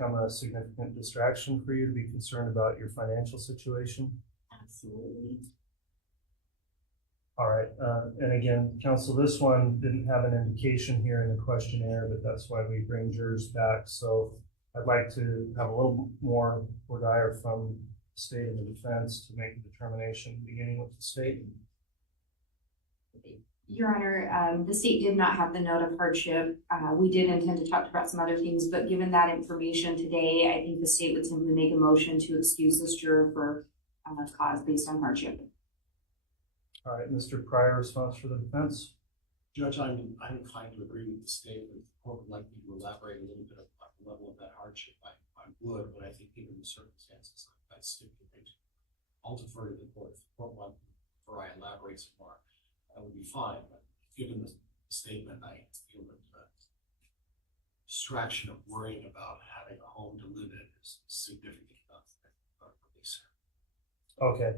become a significant distraction for you to be concerned about your financial situation? Absolutely. All right, and again, counsel, this one didn't have an indication here in the questionnaire, but that's why we bring jurors back. So I'd like to have a little more voir dire from the state and the defense to make a determination, beginning with the state. Your Honor, the state did not have the note of hardship. We did intend to talk about some other things, but given that information today, I think the state would simply make a motion to excuse this juror for cause based on hardship. All right, Mr. Pryor, response for the defense. Judge, I'm inclined to agree with the state. If the court would like me to elaborate a little bit about the level of that hardship, I would, but I think given the circumstances, I'd stipulate. I'll defer to the court. If the court wants before I elaborate some more, that would be fine. But given the statement, I feel that the distraction of worrying about having a home to live in is significant enough for release. Okay,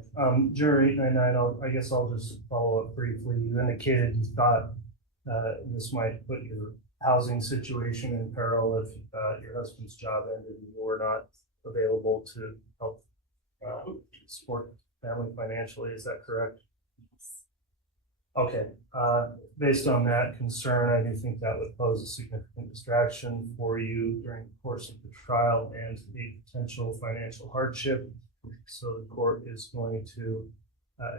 Juror 899, I guess I'll just follow up briefly. You indicated you thought this might put your housing situation in peril if your husband's job ended and you were not available to help support family financially. Is that correct? Yes. Okay, based on that concern, I do think that would pose a significant distraction for you during the course of the trial and a potential financial hardship. So the court is going to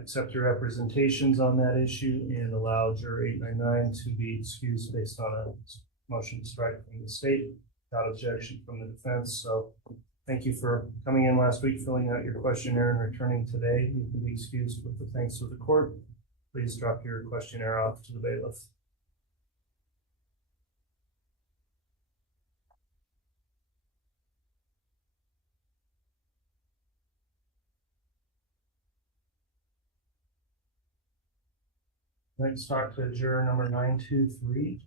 accept your representations on that issue and allow Juror 899 to be excused based on a motion to strike from the state without objection from the defense. So thank you for coming in last week, filling out your questionnaire, and returning today. You can be excused with the thanks of the court. Please drop your questionnaire off to the bailiff. Next, talk to juror number 923.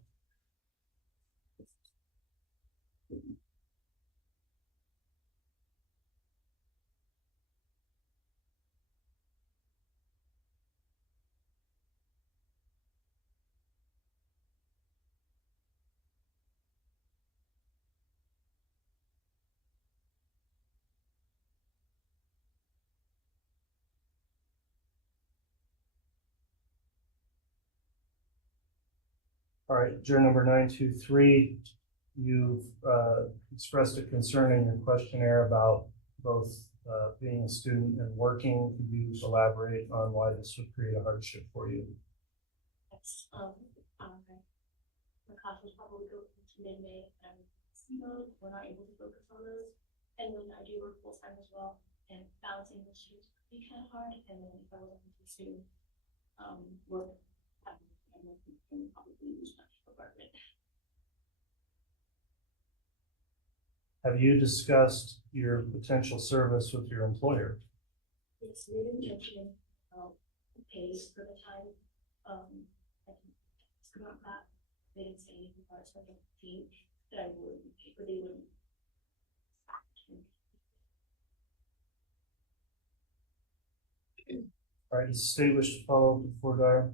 All right, juror number 923, you've expressed a concern in your questionnaire about both being a student and working. Could you elaborate on why this would create a hardship for you? Yes, my classes probably go into mid-May and mode. We're not able to focus on those. And then I do work full-time as well, and balancing the shifts would be kind of hard. And then if I wasn't to work, and probably lose my apartment. Have you discussed your potential service with your employer? Yes, we didn't mention pay for the time. I can ask about that. They didn't say anything about it, so I don't think that I would pay, but they wouldn't. All right, does the state wish to follow before dire?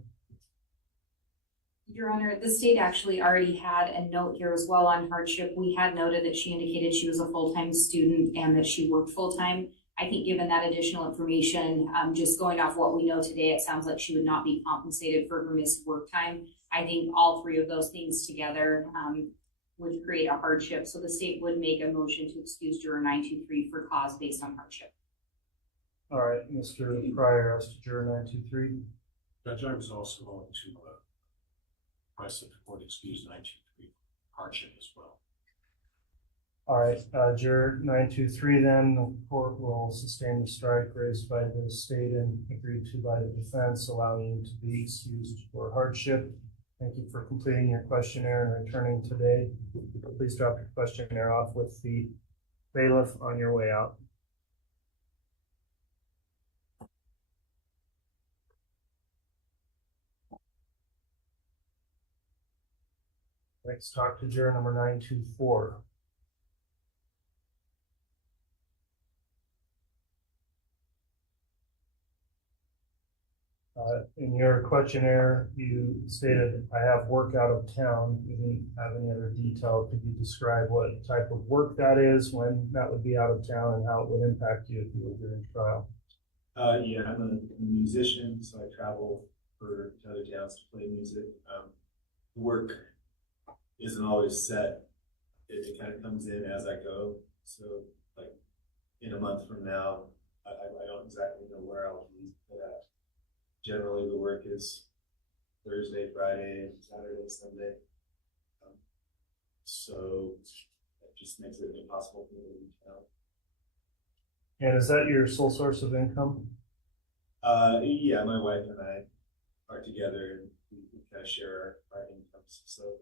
Your Honor, the state actually already had a note here as well on hardship. We had noted that she indicated she was a full-time student and that she worked full-time. I think given that additional information, just going off what we know today, it sounds like she would not be compensated for her missed work time. I think all three of those things together would create a hardship. So the state would make a motion to excuse juror 923 for cause based on hardship. All right, Mr. Pryor, as to juror 923. Judge, I was also going to request that the court excuse 923 hardship as well. All right, juror 923, then the court will sustain the strike raised by the state and agreed to by the defense, allowing you to be excused for hardship. Thank you for completing your questionnaire and returning today. Please drop your questionnaire off with the bailiff on your way out. Next, talk to juror number 924. In your questionnaire, you stated, I have work out of town. You didn't have any other detail. Could you describe what type of work that is, when that would be out of town, and how it would impact you if you were during trial? Yeah, I'm a musician, so I travel to other towns to play music. The work isn't always set. It kind of comes in as I go. So, like, in a month from now, I don't exactly know where I'll be, but generally the work is Thursday, Friday, Saturday, Sunday. So that just makes it impossible for me to leave town. And is that your sole source of income? Yeah, my wife and I are together, and we kind of share our incomes. So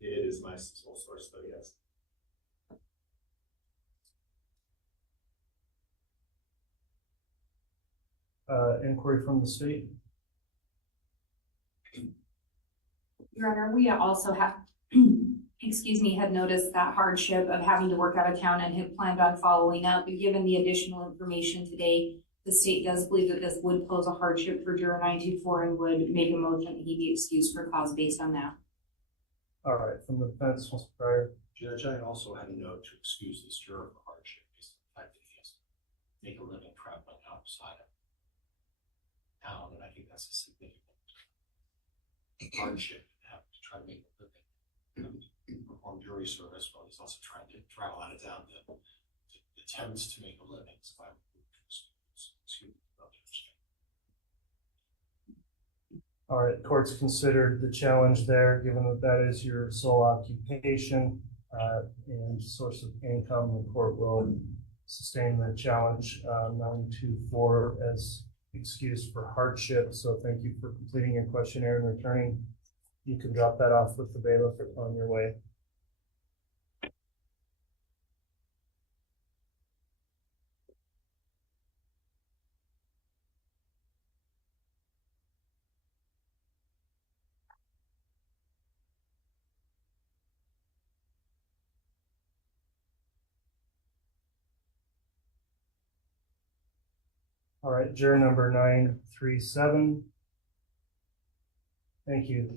it is my sole source, though, yes. Inquiry from the state? Your Honor, we also have, excuse me, had noticed that hardship of having to work out of town and had planned on following up. Given the additional information today, the state does believe that this would pose a hardship for Juror 924 and would make a motion that he be excused for cause based on that. All right, from the defense, Mr. Pryor. Judge, I also had a note to excuse this juror for hardship based on the fact that he has to make a living traveling outside of town, and I think that's a significant hardship to have to try to make a living, perform jury service while he's also trying to travel out of town to attempts to make a living. So I would excuse me. All right, court's considered the challenge there, given that that is your sole occupation and source of income. The court will sustain the challenge 924 as excuse for hardship. So thank you for completing your questionnaire and returning. You can drop that off with the bailiff on your way. All right, juror number 937. Thank you.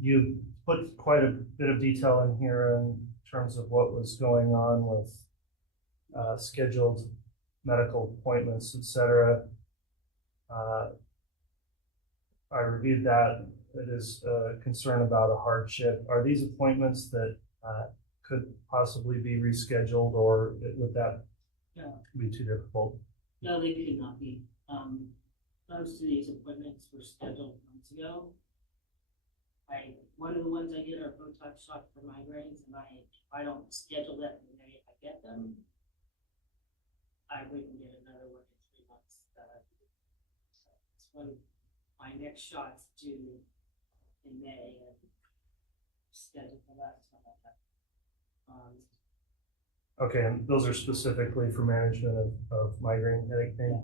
You put quite a bit of detail in here in terms of what was going on with scheduled medical appointments, etc. I reviewed that. It is a concern about a hardship. Are these appointments that could possibly be rescheduled, or would that be too difficult? No, they could not be. Most of these appointments were scheduled months ago. One of the ones I get are Botox shots for migraines, and I don't schedule that the day I get them. I wouldn't get another one in 3 months. It's when my next shot's due in May, and scheduled for that time like that. Okay, and those are specifically for management of migraine headache pain?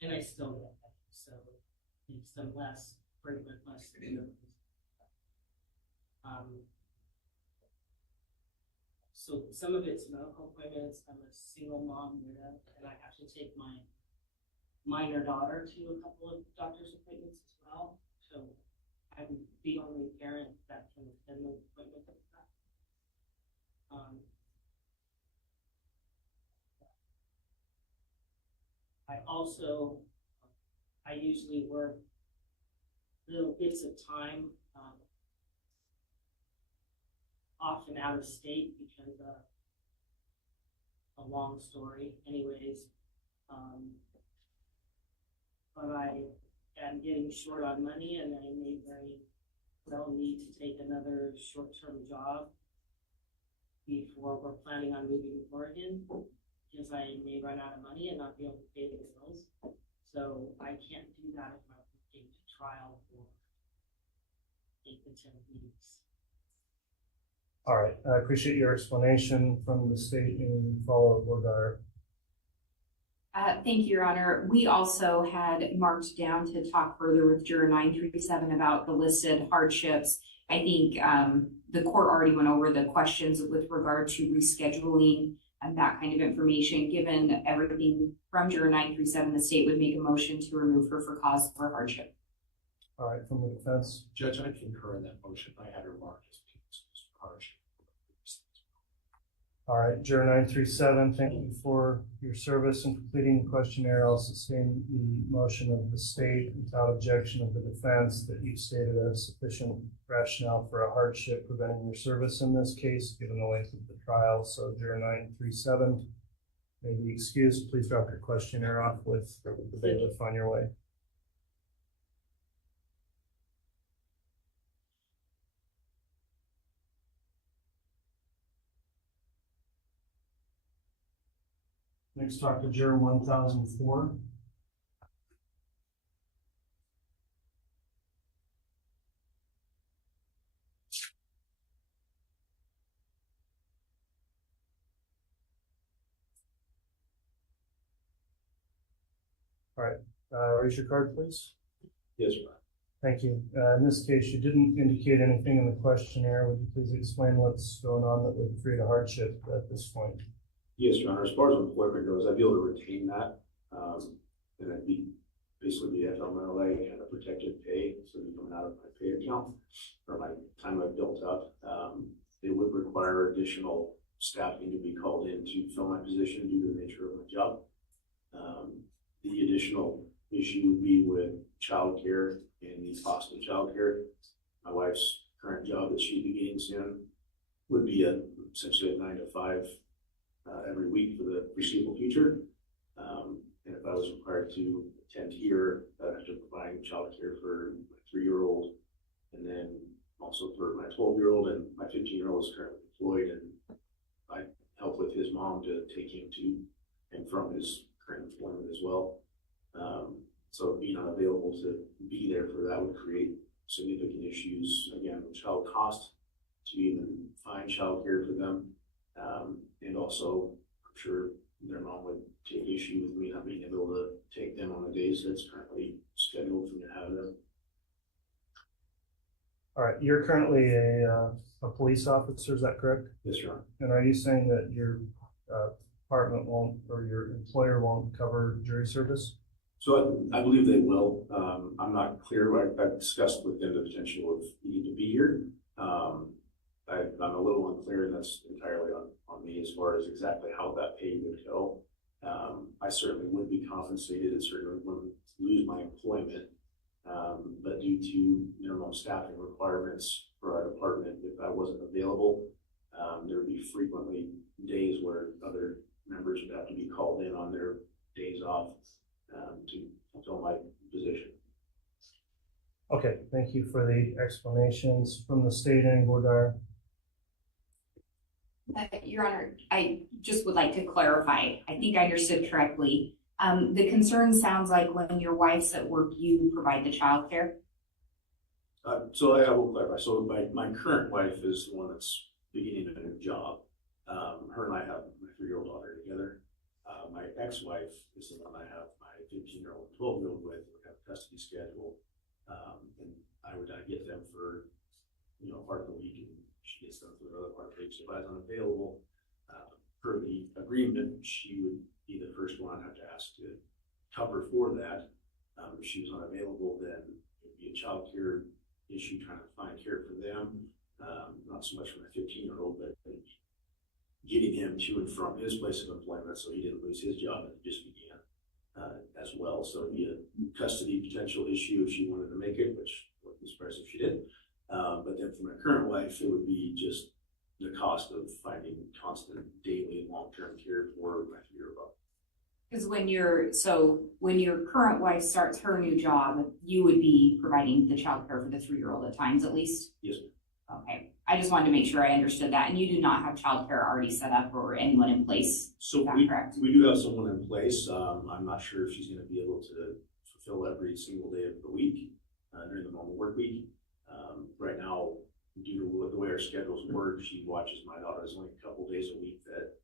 Yeah. And I still get that, so it's some less frequent, less severe. So some of it's medical appointments. I'm a single mom widow, and I have to take my minor daughter to a couple of doctor's appointments as well. So I'm the only parent that can attend those appointments. I usually work little bits of time, often out of state because a long story anyways. But I am getting short on money, and I may very well need to take another short-term job before we're planning on moving to Oregon, because I may run out of money and not be able to pay the bills. So I can't do that if I'm looking to trial for 8 to 10 weeks. All right, I appreciate your explanation from the state and follow Borgar. Thank you, Your Honor. We also had marked down to talk further with Juror 937 about the listed hardships. I think the court already went over the questions with regard to rescheduling that kind of information. Given everything from juror 937, the state would make a motion to remove her for cause for hardship. All right, from the defense. Judge, I concur in that motion. I had her marked as being excused for hardship. All right, juror 937, thank you for your service in completing the questionnaire. I'll sustain the motion of the state without objection of the defense that you stated a sufficient rationale for a hardship preventing your service in this case, given the length of the trial. So juror 937 may be excused. Please drop your questionnaire off with the bailiff on your way. Next, talk to juror 1004. All right, raise your card, please. Yes, Your Honor. Thank you. In this case, you didn't indicate anything in the questionnaire. Would you please explain what's going on that would create a hardship at this point? Yes, Your Honor. As far as employment goes, I'd be able to retain that. And it'd be basically be FMLA and a protected pay. So it'd be coming out of my pay account or my time I've built up. It would require additional staffing to be called in to fill my position due to the nature of my job. The additional issue would be with childcare and the cost of childcare. My wife's current job that she'd be getting soon would be essentially a 9 to 5 every week for the foreseeable future. And if I was required to attend here, I'd have to provide childcare for my 3-year-old, and then also for my 12-year-old, and my 15-year-old is currently employed, and I help with his mom to take him to and from his current employment as well. So being unavailable to be there for that would create significant issues, again, with child cost, to even find childcare for them. And also, I'm sure their mom would take issue with me not being able to take them on the days that's currently scheduled for me to have them. All right, you're currently a police officer, is that correct? Yes, Your Honor. And are you saying that your department won't, or your employer won't cover jury service? So I believe they will. I'm not clear. I've discussed with them the potential of needing to be here. I'm a little unclear, and that's entirely on me as far as exactly how that pay would go. I certainly would be compensated and certainly wouldn't lose my employment. But due to minimum staffing requirements for our department, if I wasn't available, there would be frequently days where other members would have to be called in on their days off to fulfill my position. Okay, thank you for the explanations. From the state, and Gordar. Your Honor, I just would like to clarify. I think I understood correctly. The concern sounds like when your wife's at work, you provide the child care. So I will clarify. So my current wife is the one that's beginning a new job. Her and I have my 3-year-old daughter together. My ex-wife is the one I have my 15-year-old, 12-year-old with. We have a custody schedule, and I would get them for part of the week, and she gets them for the other part of the week. So if I was unavailable, per the agreement, she would be the first one I'd have to ask to cover for that. If she was unavailable, then it would be a child care issue, trying to find care for them. Not so much for my 15-year-old, but getting him to and from his place of employment so he didn't lose his job that just began as well. So it'd be a custody potential issue if she wanted to make it, which wouldn't be surprised if she did. But then for my current wife, it would be just the cost of finding constant daily long-term care for my 3-year-old. Because when your current wife starts her new job, you would be providing the child care for the 3-year-old at times, at least? Yes, ma'am. Okay. I just wanted to make sure I understood that. And you do not have child care already set up or anyone in place? So correct? We do have someone in place. I'm not sure if she's going to be able to fulfill every single day of the week during the normal work week. Right now, due to the way our schedules work, she watches my daughter. There's only a couple days a week that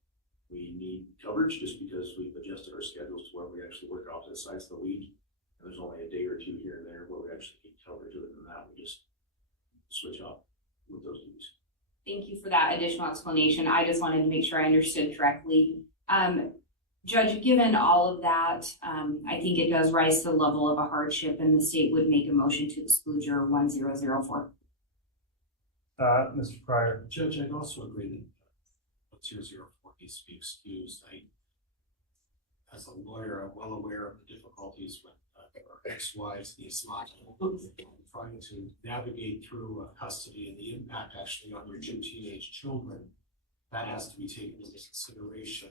we need coverage, just because we've adjusted our schedules to where we actually work opposite sides of the week. And there's only a day or two here and there where we actually need coverage. Other than that, we just switch off with those duties. Thank you for that additional explanation. I just wanted to make sure I understood correctly. Judge, given all of that, I think it does rise to the level of a hardship, and the state would make a motion to exclude Juror 1004. Mr. Pryor. Judge, I'd also agree that 004 needs to be excused. As a lawyer, I'm well aware of the difficulties with ex-wives, the Islam, trying to navigate through custody and the impact actually on your 2 teenage children. That has to be taken into consideration,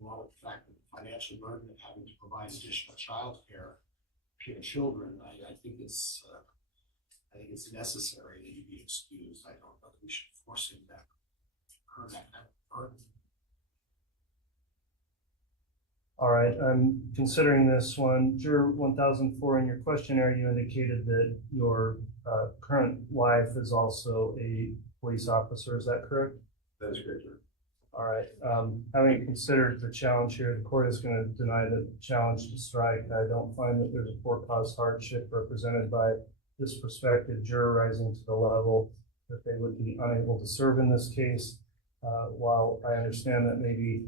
along with the fact that the financial burden of having to provide additional child care to your children. I think it's necessary that you be excused. I don't know that we should force him to incur that burden. All right, I'm considering this one. Juror 1004, in your questionnaire, you indicated that your current wife is also a police officer. Is that correct? That is correct, sir. All right. Having considered the challenge here, the court is going to deny the challenge to strike. I don't find that there's a for-cause hardship represented by this prospective juror rising to the level that they would be unable to serve in this case. While I understand that may be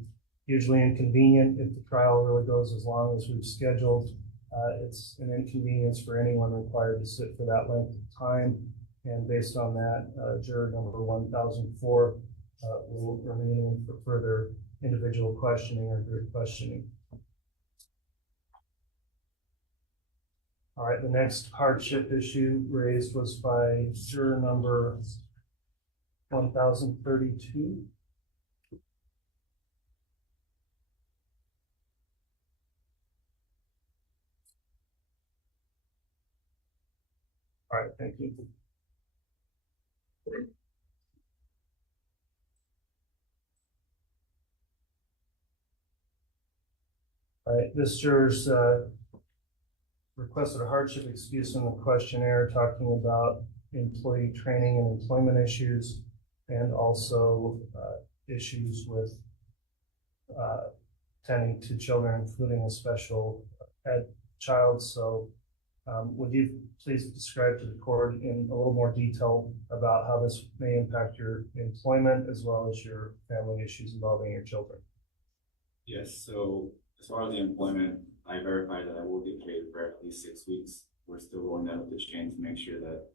hugely inconvenient if the trial really goes as long as we've scheduled, it's an inconvenience for anyone required to sit for that length of time. And based on that, juror number 1004 will remain in for further individual questioning or group questioning. All right, the next hardship issue raised was by juror number 1032. All right, thank you. All right, this juror's requested a hardship excuse in the questionnaire, talking about employee training and employment issues, and also issues with tending to children, including a special ed child. So would you please describe to the court in a little more detail about how this may impact your employment as well as your family issues involving your children? Yes, so as far as the employment, I verified that I will get paid for at least 6 weeks. We're still rolling that up the chain to make sure that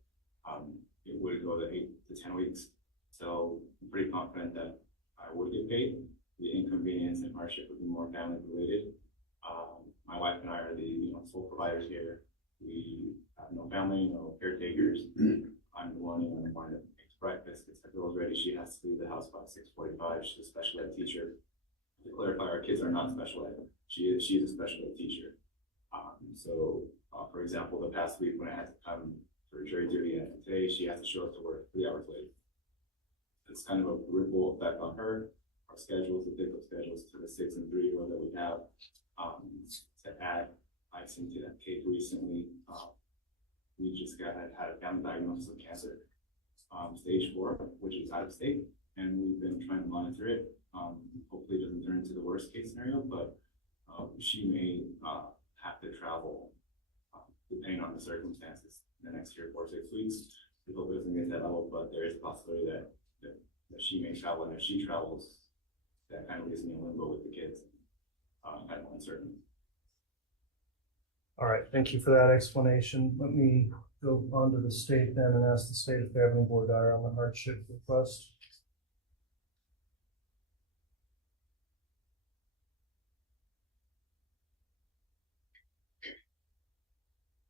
it would go to 8 to 10 weeks. So I'm pretty confident that I would get paid. The inconvenience and hardship would be more family related. My wife and I are the sole providers here. We have no family, no caretakers. I'm the one in the morning that makes breakfast, gets the girls ready. She has to leave the house by 6:45. She's a special ed teacher. To clarify, our kids are not special ed. She is a special ed teacher. For example, the past week when I had to come for jury duty, and today she has to show up to work 3 hours late. It's kind of a ripple effect on her. Our schedules, the pickup schedules to the 6 and 3-year-old that we have. To add icing to that cake recently, we just had a family diagnosis of cancer, stage 4, which is out of state, and we've been trying to monitor it. Hopefully it doesn't turn into the worst case scenario, but she may have to travel, depending on the circumstances, in the next 3 or 4, 6 weeks. We hope it doesn't get to that level, but there is a possibility that she may travel, and if she travels, that kind of leaves me in limbo with the kids. Kind of uncertain. All right, thank you for that explanation. Let me go on to the state then and ask the state if they have any board dire on the hardship request.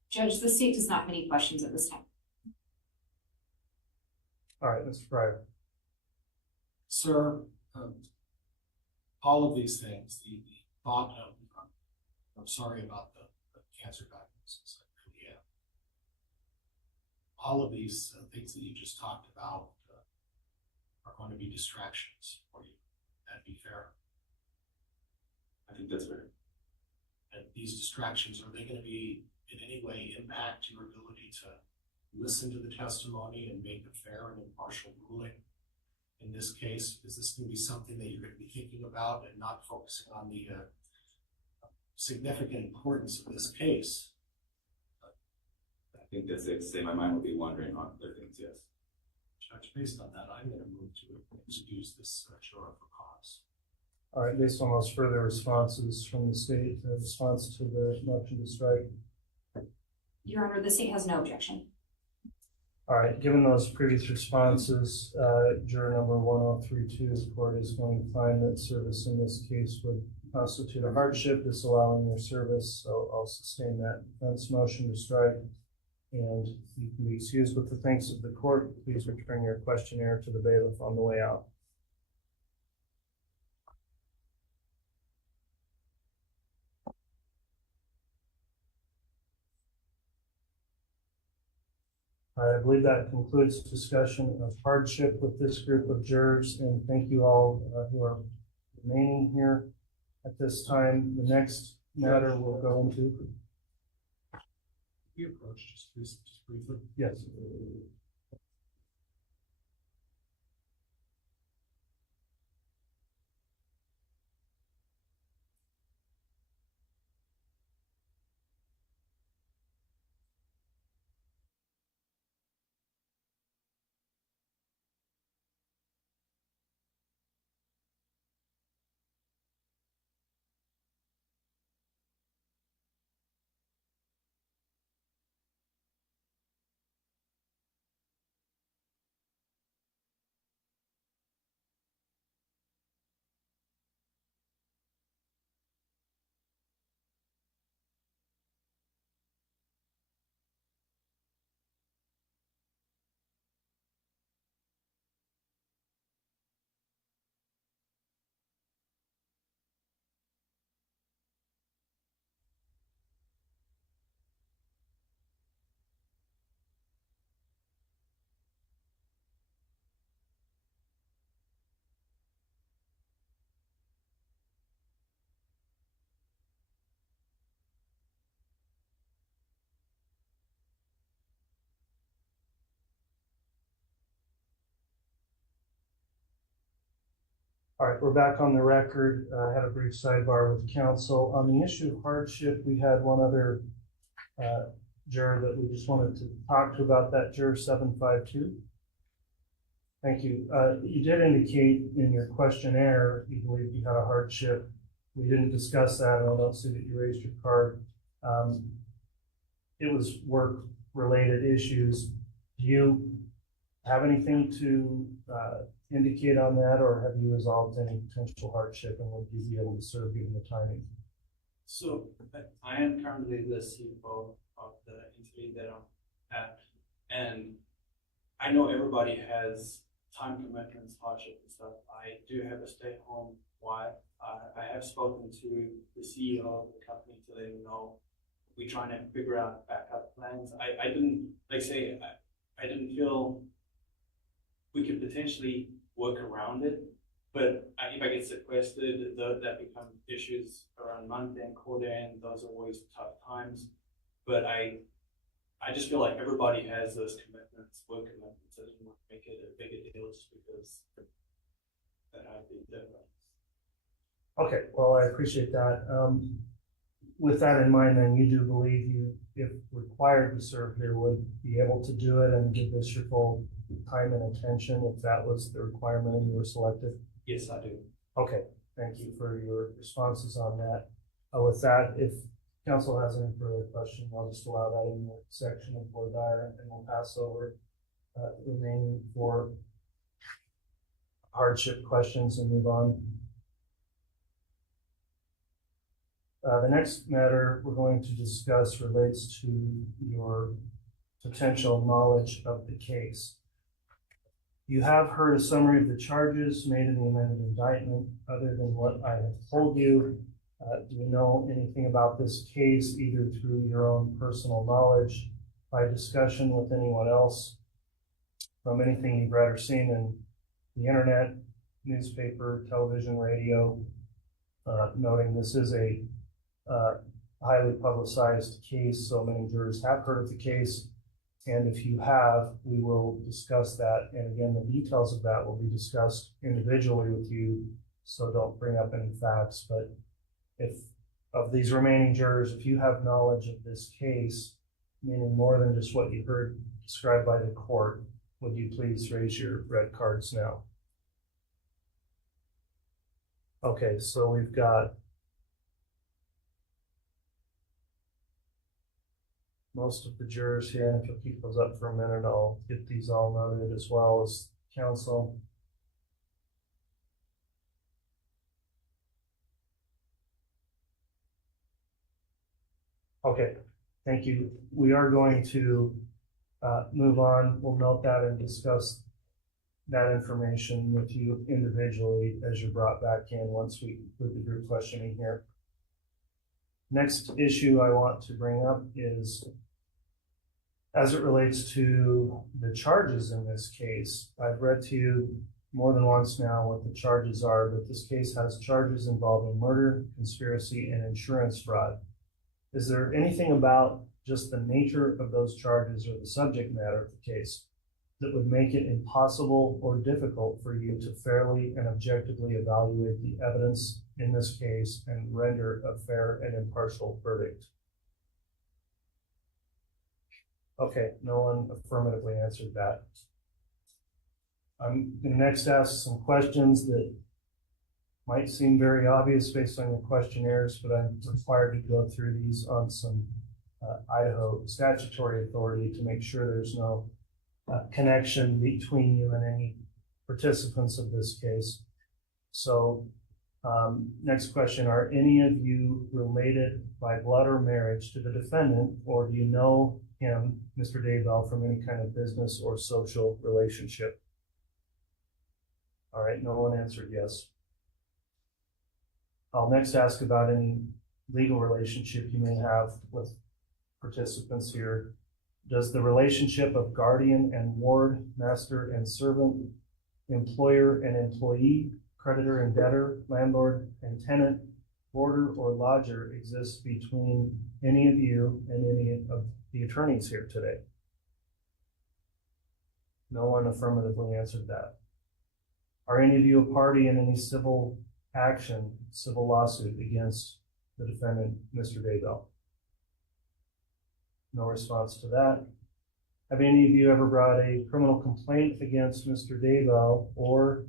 Judge, the state does not have any questions at this time. All right, Mr. Pryor. Sir, all of these things, the thought of, I'm sorry about the cancer diagnosis, I really am. All of these things that you just talked about are going to be distractions for you. That'd be fair. I think that's fair. And these distractions, are they going to be in any way impact your ability to listen to the testimony and make a fair and impartial ruling? In this case, is this going to be something that you're going to be thinking about and not focusing on the significant importance of this case? I think that's it. To say my mind will be wandering on other things, yes. Judge, based on that, I'm gonna move to excuse this juror for cause. All right, based on those further responses from the state, response to the motion to strike. Your Honor, the state has no objection. All right, given those previous responses, juror number 1032, the court is going to find that service in this case would constitute a hardship, disallowing their service. So I'll sustain that defense motion to strike. And you can be excused with the thanks of the court. Please return your questionnaire to the bailiff on the way out. I believe that concludes discussion of hardship with this group of jurors, and thank you all who are remaining here at this time. The next matter we'll go into. We approach just briefly. Yes. All right, we're back on the record. I had a brief sidebar with counsel. On the issue of hardship, we had one other juror that we just wanted to talk to about that, juror 752. Thank you. You did indicate in your questionnaire you believe you had a hardship. We didn't discuss that, and I don't see that you raised your card. It was work-related issues. Do you have anything to indicate on that, or have you resolved any potential hardship, and would you be able to serve given the timing? So I am currently the CFO of the entity that I'm at, and I know everybody has time commitments, hardship and stuff. I do have a stay-at-home wife. I have spoken to the CEO of the company to let him know we're trying to figure out backup plans. I didn't, like say, I didn't feel we could potentially work around it, but if I get sequestered, that becomes issues around month end, quarter end. Those are always tough times. But I just feel like everybody has those commitments, work commitments. I didn't want to make it a bigger deal just because that I'd be different. Okay, well, I appreciate that. With that in mind, then you do believe you, if required to serve here, would be able to do it and give this your full time and attention if that was the requirement and you were selected? Yes, I do. Okay, thank you for your responses on that. With that, if council has any further questions, I'll just allow that in the section of board diary, and we'll pass over remaining for hardship questions and move on. The next matter we're going to discuss relates to your potential knowledge of the case. You have heard a summary of the charges made in the amended indictment. Other than what I have told you, do you know anything about this case, either through your own personal knowledge, by discussion with anyone else, from anything you've read or seen in the internet, newspaper, television, radio, noting this is a highly publicized case, so many jurors have heard of the case, and if you have, we will discuss that, and again, the details of that will be discussed individually with you, so don't bring up any facts. But if of these remaining jurors, if you have knowledge of this case, meaning more than just what you heard described by the court, Would you please raise your red cards now? Okay, so we've got most of the jurors here, and if you'll keep those up for a minute, I'll get these all noted as well as counsel. Okay, thank you. We are going to move on. We'll note that and discuss that information with you individually as you're brought back in once we conclude the group questioning here. Next issue I want to bring up is as it relates to the charges in this case. I've read to you more than once now what the charges are, but this case has charges involving murder, conspiracy, and insurance fraud. Is there anything about just the nature of those charges or the subject matter of the case that would make it impossible or difficult for you to fairly and objectively evaluate the evidence in this case and render a fair and impartial verdict? Okay, no one affirmatively answered that. I'm going to next ask some questions that might seem very obvious based on your questionnaires, but I'm required to go through these on some Idaho statutory authority to make sure there's no connection between you and any participants of this case. So next question, are any of you related by blood or marriage to the defendant, or do you know him, Mr. Daybell, from any kind of business or social relationship? All right, no one answered yes. I'll next ask about any legal relationship you may have with participants here. Does the relationship of guardian and ward, master and servant, employer and employee, creditor and debtor, landlord and tenant, boarder or lodger exist between any of you and any of the attorneys here today? No one affirmatively answered that. Are any of you a party in any civil action, civil lawsuit against the defendant, Mr. Daybell? No response to that. Have any of you ever brought a criminal complaint against Mr. Daybell or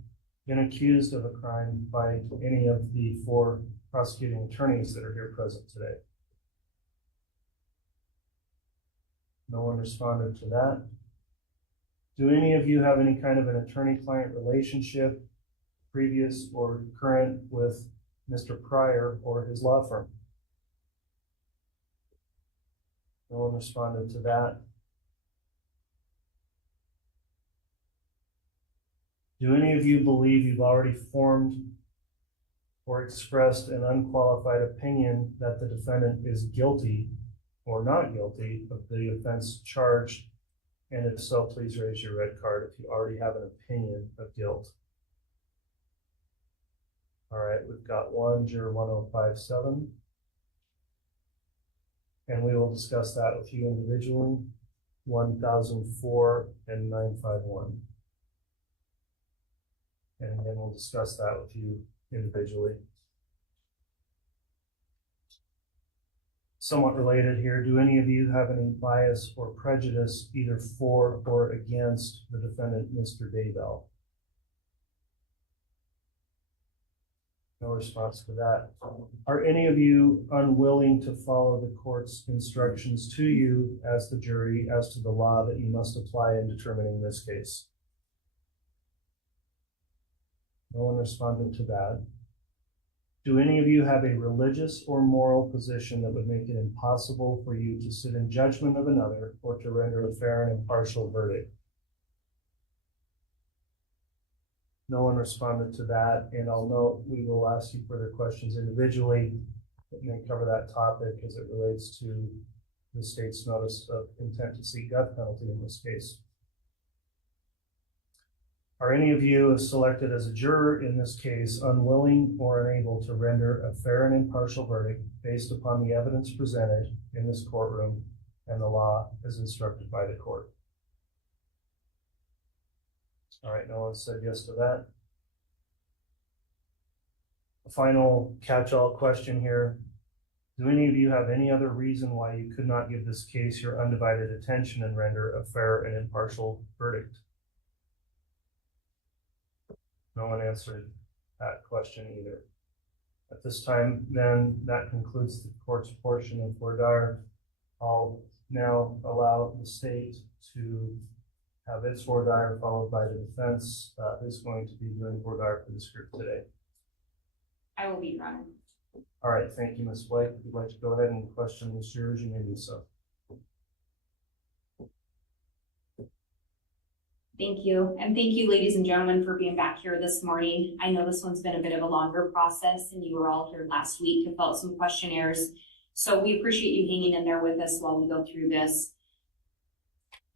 been accused of a crime by any of the 4 prosecuting attorneys that are here present today? No one responded to that. Do any of you have any kind of an attorney-client relationship, previous or current, with Mr. Pryor or his law firm? No one responded to that. Do any of you believe you've already formed or expressed an unqualified opinion that the defendant is guilty or not guilty of the offense charged? And if so, please raise your red card if you already have an opinion of guilt. All right, we've got one, juror 1057. And we will discuss that with you individually, 1004 and 951. And again, we'll discuss that with you individually. Somewhat related here, do any of you have any bias or prejudice either for or against the defendant, Mr. Daybell? No response to that. Are any of you unwilling to follow the court's instructions to you as the jury as to the law that you must apply in determining this case? No one responded to that. Do any of you have a religious or moral position that would make it impossible for you to sit in judgment of another or to render a fair and impartial verdict? No one responded to that, and I'll note we will ask you further questions individually that may cover that topic as it relates to the state's notice of intent to seek death penalty in this case. Are any of you, if selected as a juror in this case, unwilling or unable to render a fair and impartial verdict based upon the evidence presented in this courtroom and the law as instructed by the court? All right, no one said yes to that. A final catch-all question here. Do any of you have any other reason why you could not give this case your undivided attention and render a fair and impartial verdict? No one answered that question either. At this time, then, that concludes the court's portion of voir dire. I'll now allow the state to have its voir dire, followed by the defense is going to be doing voir dire for this group today. I will be, Your Honor. All right, thank you, Ms. Blake. If you'd like to go ahead and question the jurors, you may do so. Thank you. And thank you, ladies and gentlemen, for being back here this morning. I know this one's been a bit of a longer process, and you were all here last week to fill out some questionnaires. So we appreciate you hanging in there with us while we go through this.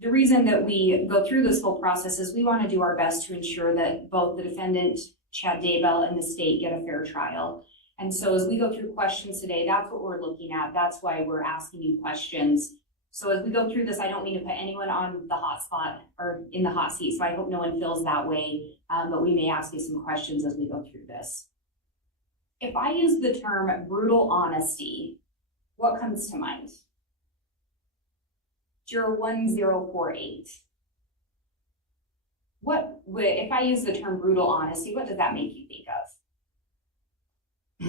The reason that we go through this whole process is we want to do our best to ensure that both the defendant, Chad Daybell, and the state get a fair trial. And so as we go through questions today, that's what we're looking at. That's why we're asking you questions. So as we go through this, I don't mean to put anyone on the hot spot or in the hot seat, so I hope no one feels that way, but we may ask you some questions as we go through this. If I use the term brutal honesty, what comes to mind? Juror 1048. If I use the term brutal honesty, what does that make you think of?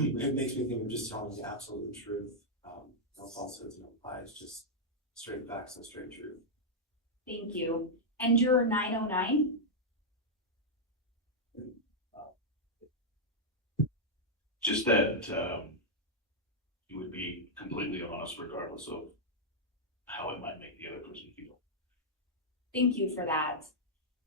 It makes me think of just telling the absolute truth. No falsehoods, no lies, just straight facts and straight truth. Thank you. And Juror 909? Just that you would be completely honest regardless of how it might make the other person feel. Thank you for that.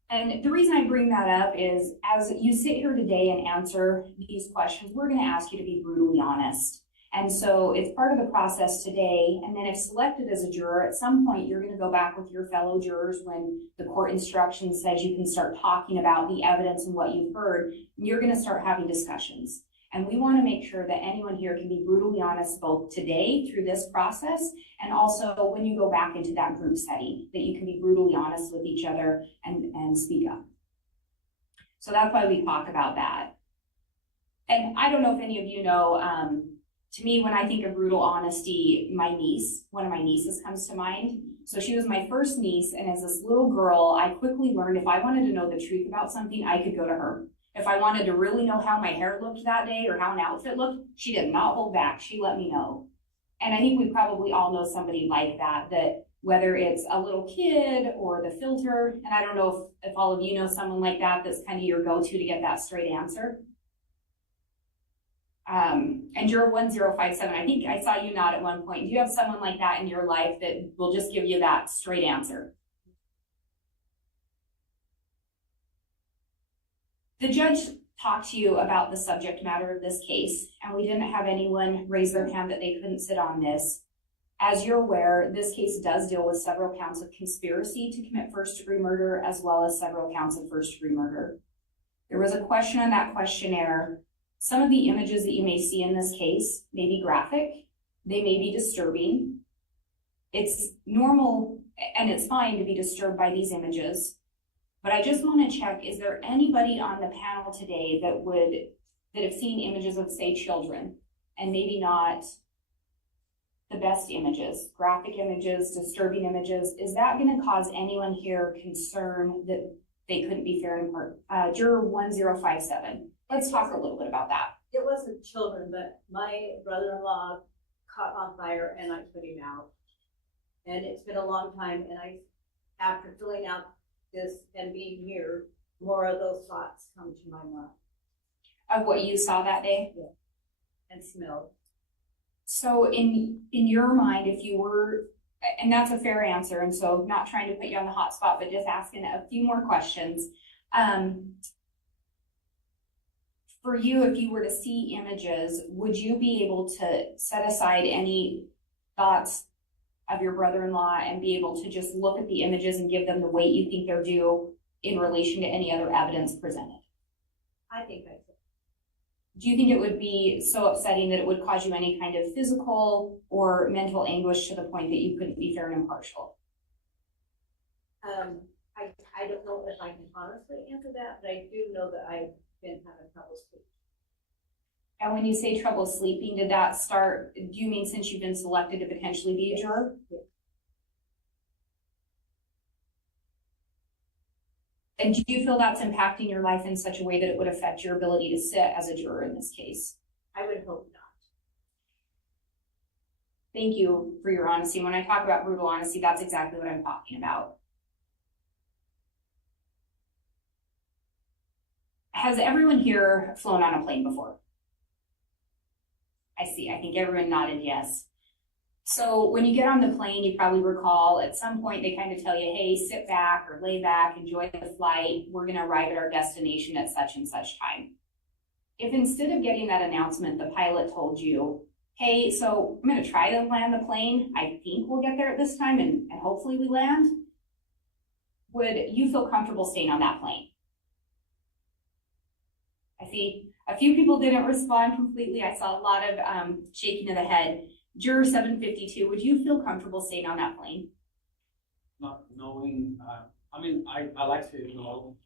And the reason I bring that up is as you sit here today and answer these questions, we're going to ask you to be brutally honest. And so it's part of the process today. And then if selected as a juror, at some point, you're going to go back with your fellow jurors when the court instruction says you can start talking about the evidence and what you've heard. And you're going to start having discussions. And we want to make sure that anyone here can be brutally honest both today through this process and also when you go back into that group setting, that you can be brutally honest with each other and speak up. So that's why we talk about that. And I don't know if any of you know, to me, when I think of brutal honesty, one of my nieces comes to mind. So she was my first niece, and as this little girl, I quickly learned if I wanted to know the truth about something, I could go to her. If I wanted to really know how my hair looked that day or how an outfit looked, she did not hold back. She let me know. And I think we probably all know somebody like that, that whether it's a little kid or the filter, and I don't know if all of you know someone like that that's kind of your go-to to get that straight answer. And Juror 1057, I think I saw you nod at one point. Do you have someone like that in your life that will just give you that straight answer? The judge talked to you about the subject matter of this case, and we didn't have anyone raise their hand that they couldn't sit on this. As you're aware, this case does deal with several counts of conspiracy to commit first-degree murder, as well as several counts of first-degree murder. There was a question on that questionnaire. Some of the images that you may see in this case may be graphic, they may be disturbing. It's normal and it's fine to be disturbed by these images, but I just want to check, is there anybody on the panel today that have seen images of, say, children, and maybe not the best images, graphic images, disturbing images? Is that going to cause anyone here concern that they couldn't be fair and impartial? Juror 1057. Let's talk a little bit about that. It wasn't children, but my brother-in-law caught on fire and I put him out. And it's been a long time, and after filling out this and being here, more of those thoughts come to my mind. Of what you saw that day? Yeah. And smelled. So in your mind, if you were, and that's a fair answer, and so not trying to put you on the hot spot, but just asking a few more questions. For you, if you were to see images, would you be able to set aside any thoughts of your brother-in-law and be able to just look at the images and give them the weight you think they're due in relation to any other evidence presented? I think I could. Do you think it would be so upsetting that it would cause you any kind of physical or mental anguish to the point that you couldn't be fair and impartial? I don't know if I can honestly answer that, but I do know that I've been having trouble sleeping. And when you say trouble sleeping, did that start, do you mean since you've been selected to potentially be a juror? Yeah. And do you feel that's impacting your life in such a way that it would affect your ability to sit as a juror in this case? I would hope not. Thank you for your honesty. When I talk about brutal honesty, that's exactly what I'm talking about. Has everyone here flown on a plane before? I see, I think everyone nodded yes. So when you get on the plane, you probably recall at some point they kind of tell you, hey, sit back or lay back, enjoy the flight. We're gonna arrive at our destination at such and such time. If instead of getting that announcement, the pilot told you, hey, so I'm gonna try to land the plane. I think we'll get there at this time and hopefully we land. Would you feel comfortable staying on that plane? I see a few people didn't respond completely. I saw a lot of shaking of the head. Juror 752, would you feel comfortable staying on that plane? Not knowing, I mean, I like to know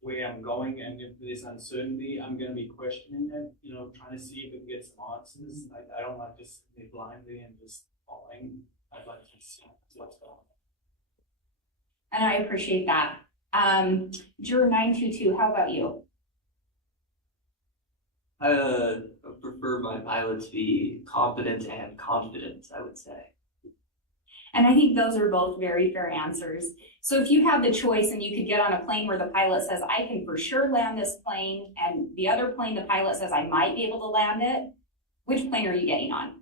where I'm going, and if there's uncertainty, I'm going to be questioning it, you know, trying to see if it gets some answers. I don't like just be blindly and just following. I'd like to see what's going on. And I appreciate that. Juror 922, how about you? I prefer my pilot to be competent and confident, I would say. And I think those are both very fair answers. So if you have the choice and you could get on a plane where the pilot says, I can for sure land this plane, and the other plane, the pilot says, I might be able to land it, which plane are you getting on?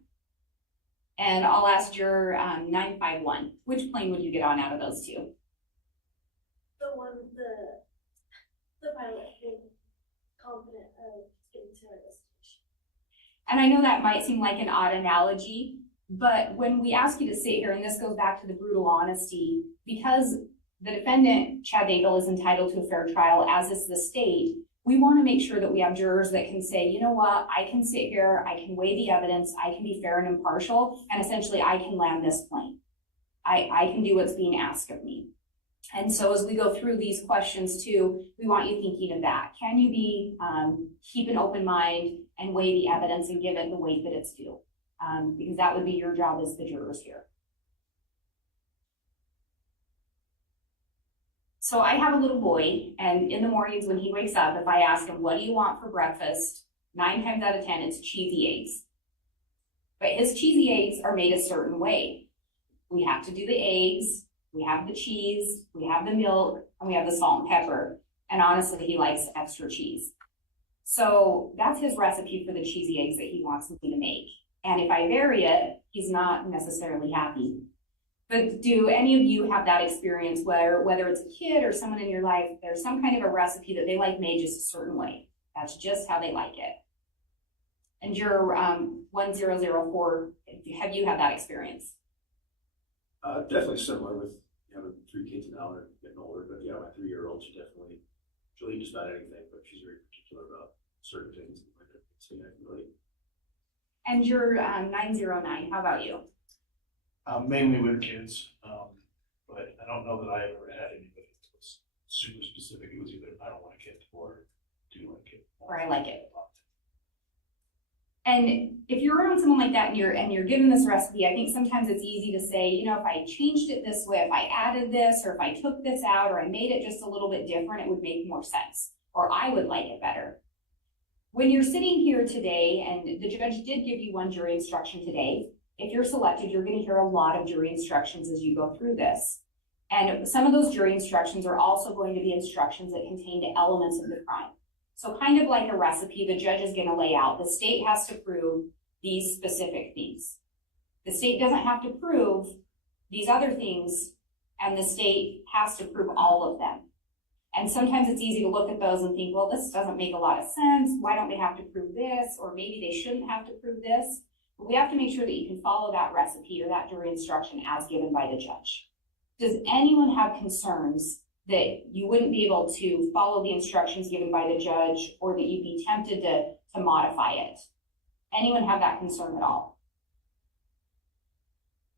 And I'll ask Juror 951, which plane would you get on out of those two? The one, the pilot being confident of getting to our destination. And I know that might seem like an odd analogy, but when we ask you to sit here, and this goes back to the brutal honesty, because the defendant, Chad Daybell, is entitled to a fair trial, as is the state, we want to make sure that we have jurors that can say, you know what, I can sit here, I can weigh the evidence, I can be fair and impartial, and essentially I can land this plane. I can do what's being asked of me. And so as we go through these questions too, we want you thinking of that. Can you be, keep an open mind and weigh the evidence and give it the weight that it's due? Because that would be your job as the jurors here. So I have a little boy, and in the mornings when he wakes up, if I ask him, what do you want for breakfast? 9 times out of 10, it's cheesy eggs. But his cheesy eggs are made a certain way. We have to do the eggs, we have the cheese, we have the milk, and we have the salt and pepper. And honestly, he likes extra cheese. So that's his recipe for the cheesy eggs that he wants me to make. And if I vary it, he's not necessarily happy. But do any of you have that experience where, whether it's a kid or someone in your life, there's some kind of a recipe that they like made just a certain way? That's just how they like it. And Juror 1004, have you had that experience? Definitely similar with having 3 kids now and getting older, but yeah, my 3-year-old, she definitely, she'll eat just about anything, but she's very particular about certain things. So yeah, really. And Juror 909, how about you? Mainly with kids, but I don't know that I ever had anybody that was super specific. It was either I don't like it or do like it. Or I like it. And if you're around someone like that and you're given this recipe, I think sometimes it's easy to say, you know, if I changed it this way, if I added this, or if I took this out, or I made it just a little bit different, it would make more sense, or I would like it better. When you're sitting here today, and the judge did give you one jury instruction today, if you're selected, you're going to hear a lot of jury instructions as you go through this. And some of those jury instructions are also going to be instructions that contain the elements of the crime. So kind of like a recipe, the judge is going to lay out, the state has to prove these specific things. The state doesn't have to prove these other things, and the state has to prove all of them. And sometimes it's easy to look at those and think, well, this doesn't make a lot of sense. Why don't they have to prove this? Or maybe they shouldn't have to prove this. But we have to make sure that you can follow that recipe or that jury instruction as given by the judge. Does anyone have concerns that you wouldn't be able to follow the instructions given by the judge, or that you'd be tempted to modify it? Anyone have that concern at all?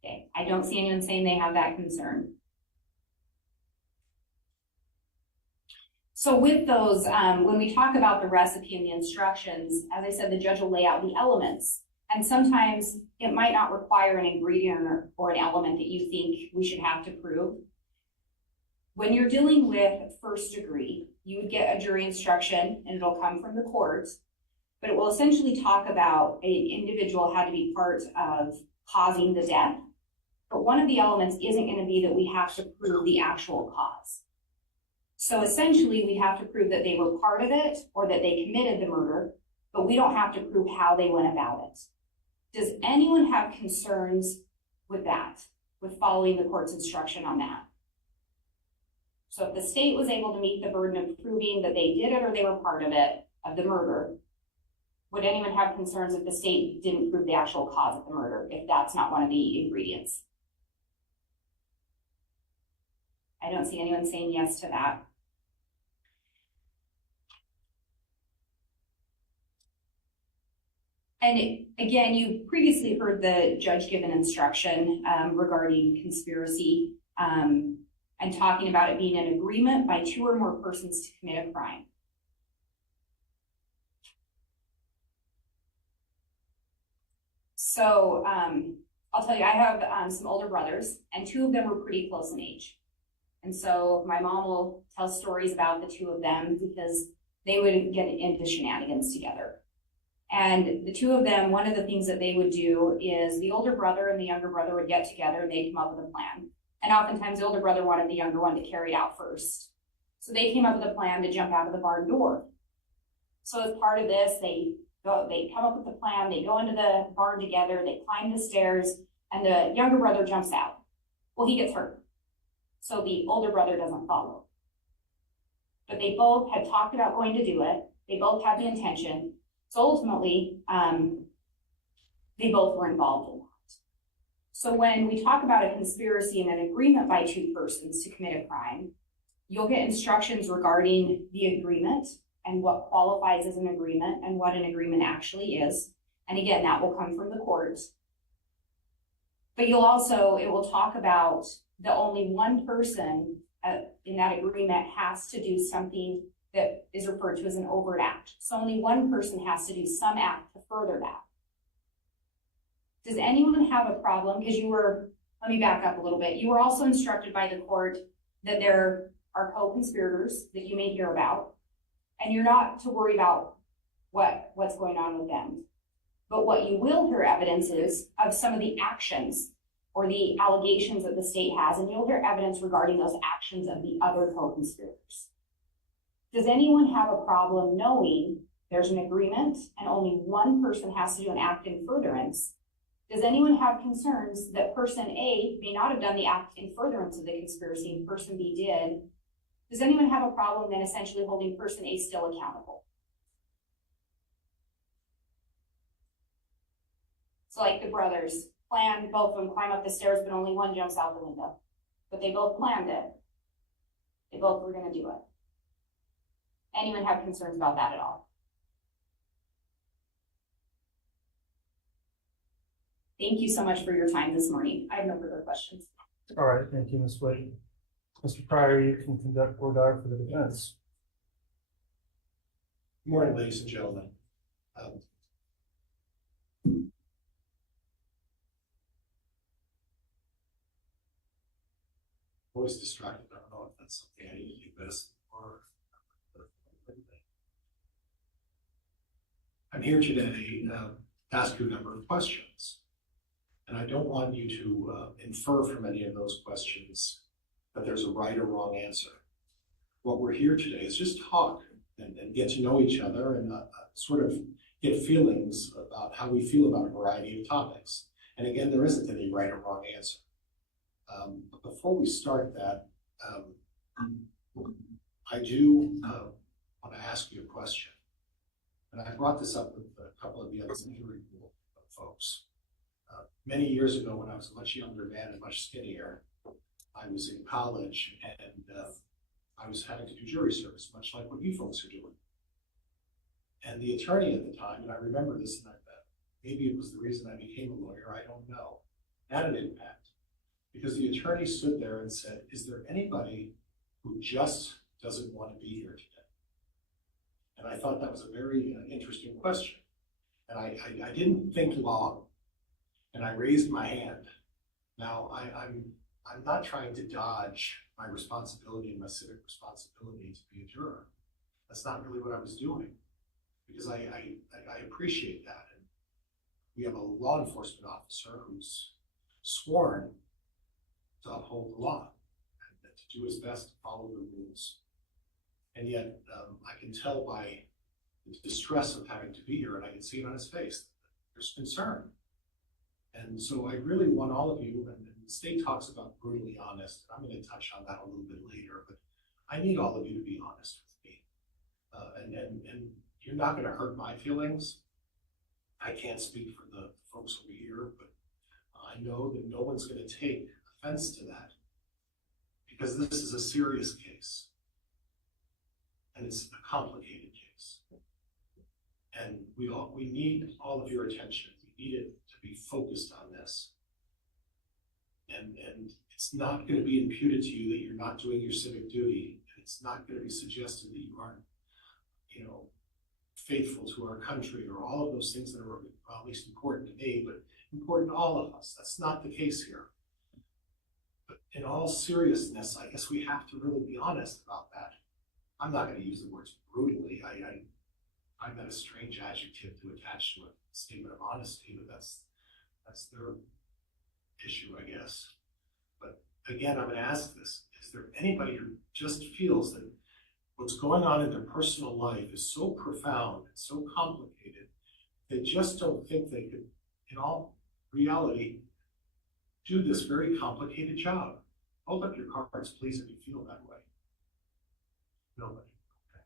Okay, I don't see anyone saying they have that concern. So with those, when we talk about the recipe and the instructions, as I said, the judge will lay out the elements. And sometimes it might not require an ingredient or an element that you think we should have to prove. When you're dealing with first degree, you would get a jury instruction and it'll come from the court, but it will essentially talk about an individual had to be part of causing the death. But one of the elements isn't going to be that we have to prove the actual cause. So essentially we have to prove that they were part of it or that they committed the murder, but we don't have to prove how they went about it. Does anyone have concerns with that, with following the court's instruction on that? So if the state was able to meet the burden of proving that they did it or they were part of it, of the murder, would anyone have concerns if the state didn't prove the actual cause of the murder, if that's not one of the ingredients? I don't see anyone saying yes to that. And again, you previously heard the judge give an instruction regarding conspiracy and talking about it being an agreement by 2 or more persons to commit a crime. So I'll tell you, I have some older brothers, and 2 of them were pretty close in age. And so my mom will tell stories about the 2 of them because they would get into shenanigans together. And the 2 of them, one of the things that they would do is the older brother and the younger brother would get together and they'd come up with a plan. And oftentimes the older brother wanted the younger one to carry it out first. So they came up with a plan to jump out of the barn door. So as part of this, they come up with a plan, they go into the barn together, they climb the stairs, and the younger brother jumps out. Well, he gets hurt. So the older brother doesn't follow. But they both had talked about going to do it. They both had the intention. So ultimately, they both were involved in that. So when we talk about a conspiracy and an agreement by 2 persons to commit a crime, you'll get instructions regarding the agreement and what qualifies as an agreement and what an agreement actually is. And again, that will come from the court. But it will talk about that only one person in that agreement has to do something that is referred to as an overt act. So only one person has to do some act to further that. Does anyone have a problem? Because let me back up a little bit. You were also instructed by the court that there are co-conspirators that you may hear about, and you're not to worry about what's going on with them. But what you will hear evidence is of some of the actions or the allegations that the state has, and you'll hear evidence regarding those actions of the other co-conspirators. Does anyone have a problem knowing there's an agreement and only one person has to do an act in furtherance? Does anyone have concerns that person A may not have done the act in furtherance of the conspiracy and person B did? Does anyone have a problem then essentially holding person A still accountable? So like the brothers planned, both of them climb up the stairs, but only one jumps out the window. But they both planned it. They both were going to do it. Anyone have concerns about that at all? Thank you so much for your time this morning. I have no further questions. All right, thank you, Ms. White. Mr. Pryor, you can conduct voir dire for the defense. Good morning, ladies and gentlemen. Always distracted. I don't know if that's something I need to do medicine for. I'm here today to ask you a number of questions. And I don't want you to infer from any of those questions that there's a right or wrong answer. What we're here today is just talk and get to know each other and sort of get feelings about how we feel about a variety of topics. And again, there isn't any right or wrong answer. But before we start that, I do want to ask you a question. And I brought this up with a couple of the other jury folks. Many years ago, when I was a much younger man and much skinnier, I was in college and I was having to do jury service, much like what you folks are doing. And the attorney at the time, and I remember this, and I bet maybe it was the reason I became a lawyer, I don't know, had an impact. Because the attorney stood there and said, is there anybody who just doesn't want to be here today? And I thought that was a very interesting question. And I didn't think long. And I raised my hand. Now, I'm not trying to dodge my responsibility and my civic responsibility to be a juror. That's not really what I was doing, because I appreciate that. And we have a law enforcement officer who's sworn to uphold the law and to do his best to follow the rules. And yet, I can tell by the distress of having to be here, and I can see it on his face, there's concern. And so I really want all of you, and the state talks about brutally honest, I'm going to touch on that a little bit later, but I need all of you to be honest with me. And you're not going to hurt my feelings. I can't speak for the folks over here, but I know that no one's going to take offense to that, because this is a serious case. And it's a complicated case. And we need all of your attention. We need it to be focused on this. And it's not going to be imputed to you that you're not doing your civic duty. And it's not going to be suggested that you aren't, faithful to our country, or all of those things that are at least important to me, but important to all of us. That's not the case here. But in all seriousness, I guess we have to really be honest about that. I'm not going to use the words brutally. I've got a strange adjective to attach to a statement of honesty, but that's their issue, I guess. But again, I'm going to ask this: is there anybody who just feels that what's going on in their personal life is so profound and so complicated, they just don't think they could, in all reality, do this very complicated job? Hold up your cards, please, if you feel that way. Nobody. Okay.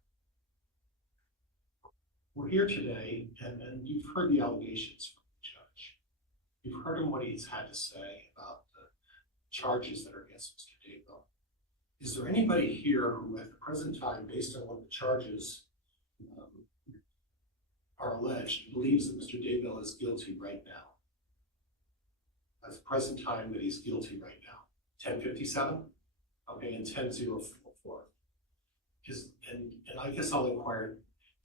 We're here today, and you've heard the allegations from the judge. You've heard him, what he's had to say about the charges that are against Mr. Daybell. Is there anybody here who, at the present time, based on what the charges are alleged, believes that Mr. Daybell is guilty right now? At the present time that he's guilty right now. 1057? Okay, and 1004. And I guess I'll inquire,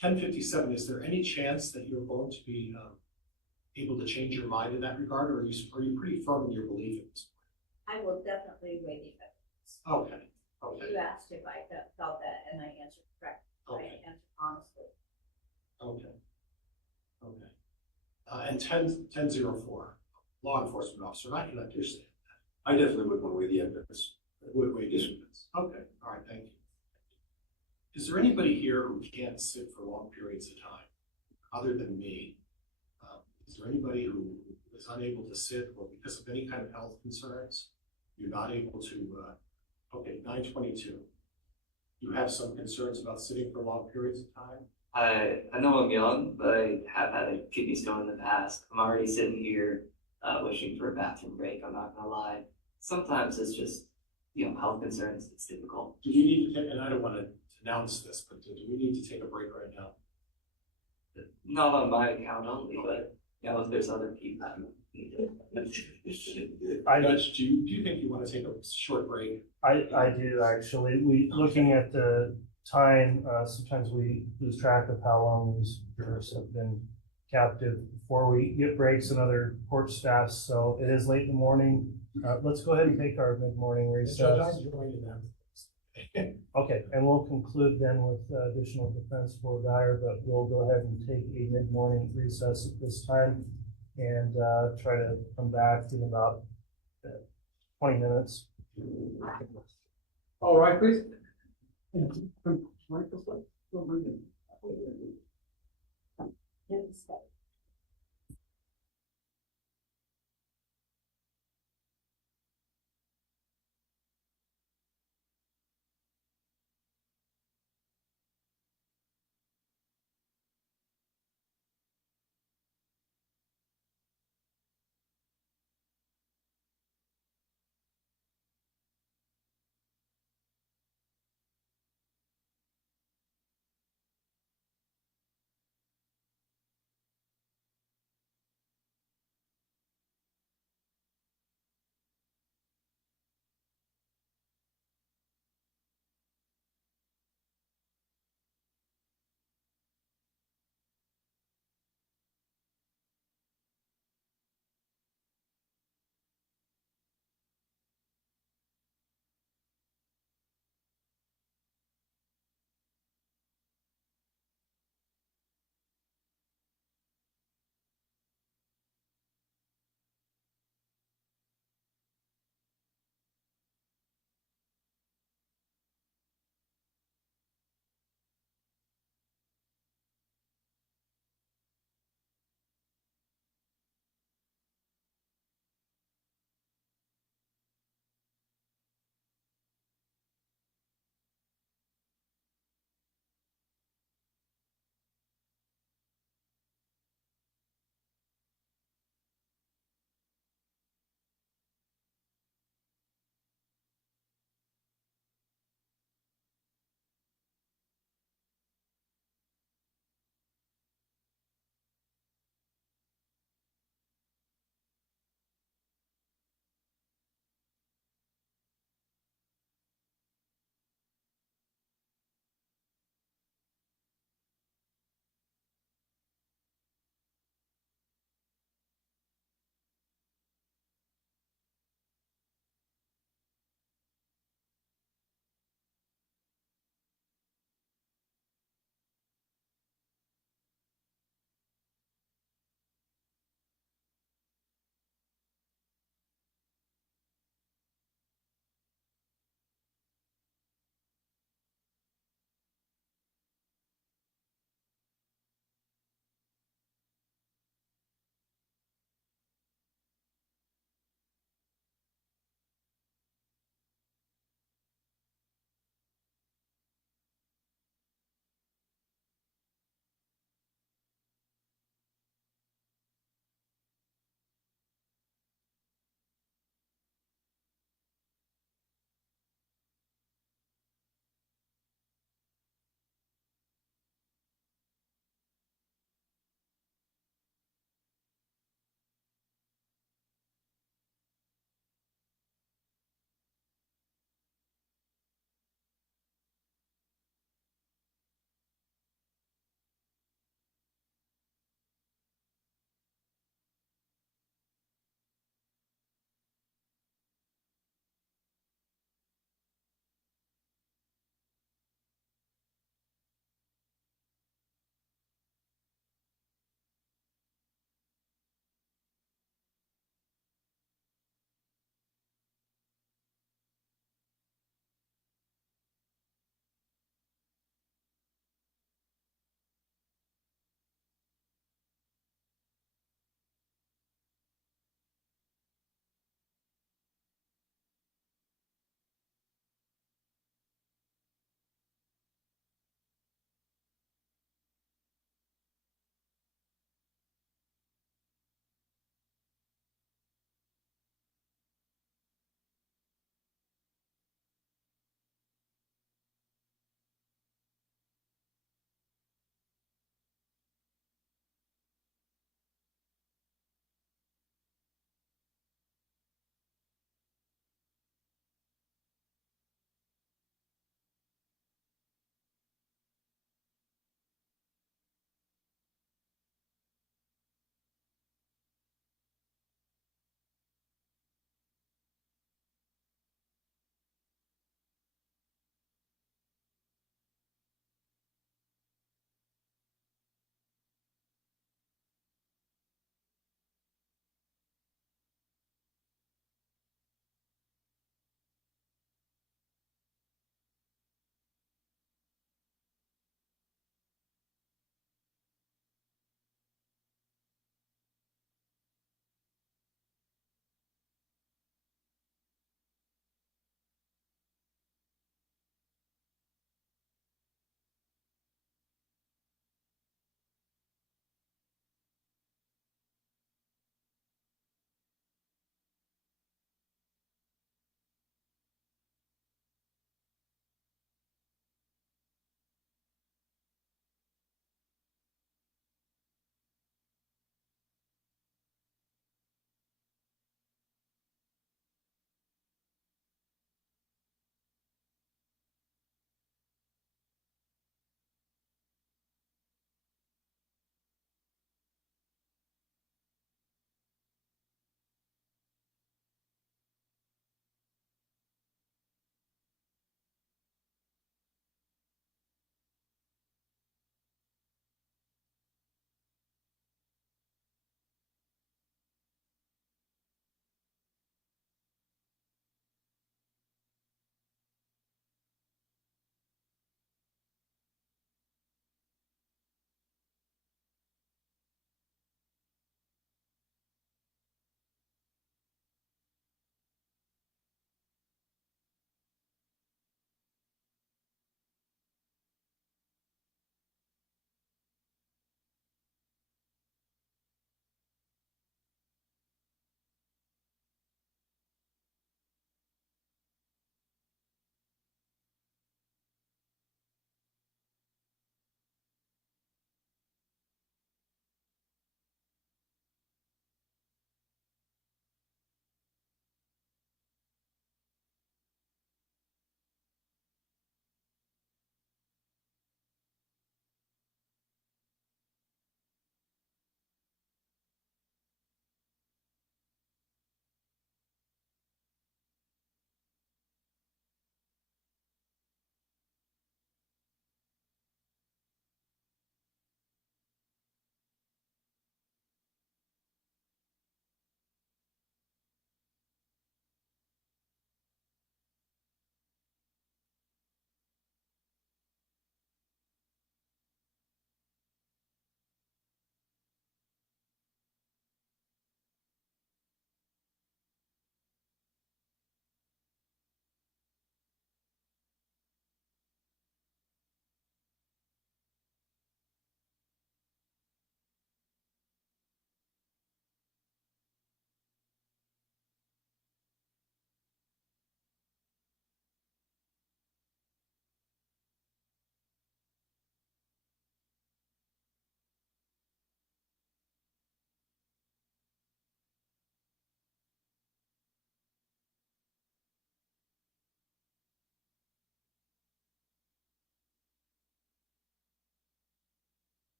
1057, is there any chance that you're going to be able to change your mind in that regard, or are you pretty firm in your belief at this point? I will definitely weigh the evidence. Okay. Okay. You asked if I felt that, and I answered correctly. Okay. I answered honestly. Okay. Okay. And 1004, law enforcement officer, and I can understand that. I definitely would want to weigh the evidence. Would weigh the evidence. Okay, all right, thank you. Is there anybody here who can't sit for long periods of time, other than me? Is there anybody who is unable to sit, or because of any kind of health concerns, you're not able to, okay, 922. You have some concerns about sitting for long periods of time? I know I'm young, but I have had a kidney stone in the past. I'm already sitting here wishing for a bathroom break, I'm not gonna lie. Sometimes it's just, health concerns, it's difficult. Do we need to take, and I don't want to announce this, but do we need to take a break right now? Not on my account only, but if there's other people that need it. Judge, do you think you want to take a short break? I do, actually. Looking at the time, sometimes we lose track of how long these jurors have been captive before we get breaks and other court staffs. So it is late in the morning. Let's go ahead and take our mid-morning recess. Judge, I'm joining them. Okay, and we'll conclude then with additional defense for Dyer, but we'll go ahead and take a mid-morning recess at this time and try to come back in about 20 minutes. All right, please.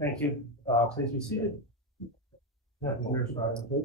Thank you. Please be seated. Yeah, here's Ryan, please.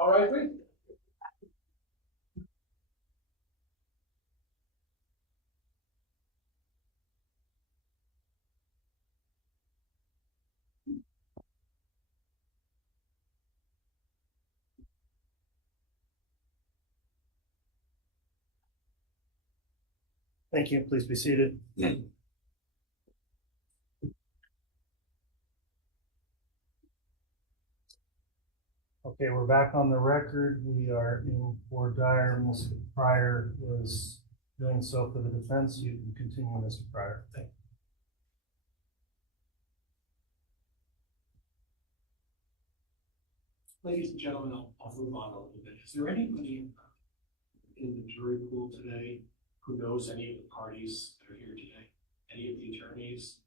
All right, great. Thank you. Please be seated. Okay, we're back on the record. We are in for Dyer. Mr. Pryor was doing so for the defense. You can continue, Mr. Pryor. Thank you. Ladies and gentlemen, I'll move on a little bit. Is there anybody in the jury pool today who knows any of the parties that are here today? Any of the attorneys?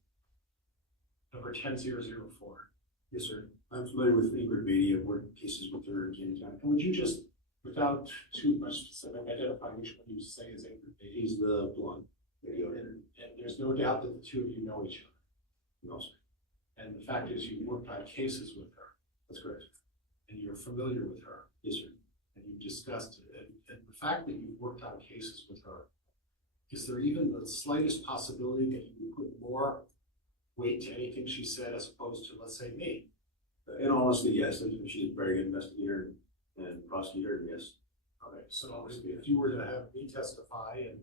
Number 10004. Yes, sir. I'm familiar with Ingrid Beatty. I've worked cases with her in Canyon County. And would you just, without too much specific, identify which one you say is Ingrid Beatty? He's the blonde. And there's no doubt that the two of you know each other. No, sir. And the fact is you worked on cases with her. That's correct. And you're familiar with her. Yes, sir. And you've discussed it. And the fact that you've worked on cases with her, is there even the slightest possibility that you would put more weight to anything she said as opposed to, let's say, me? In all honesty, yes. She's a very good investigator and prosecutor, yes. Okay, so if you were to have me testify and,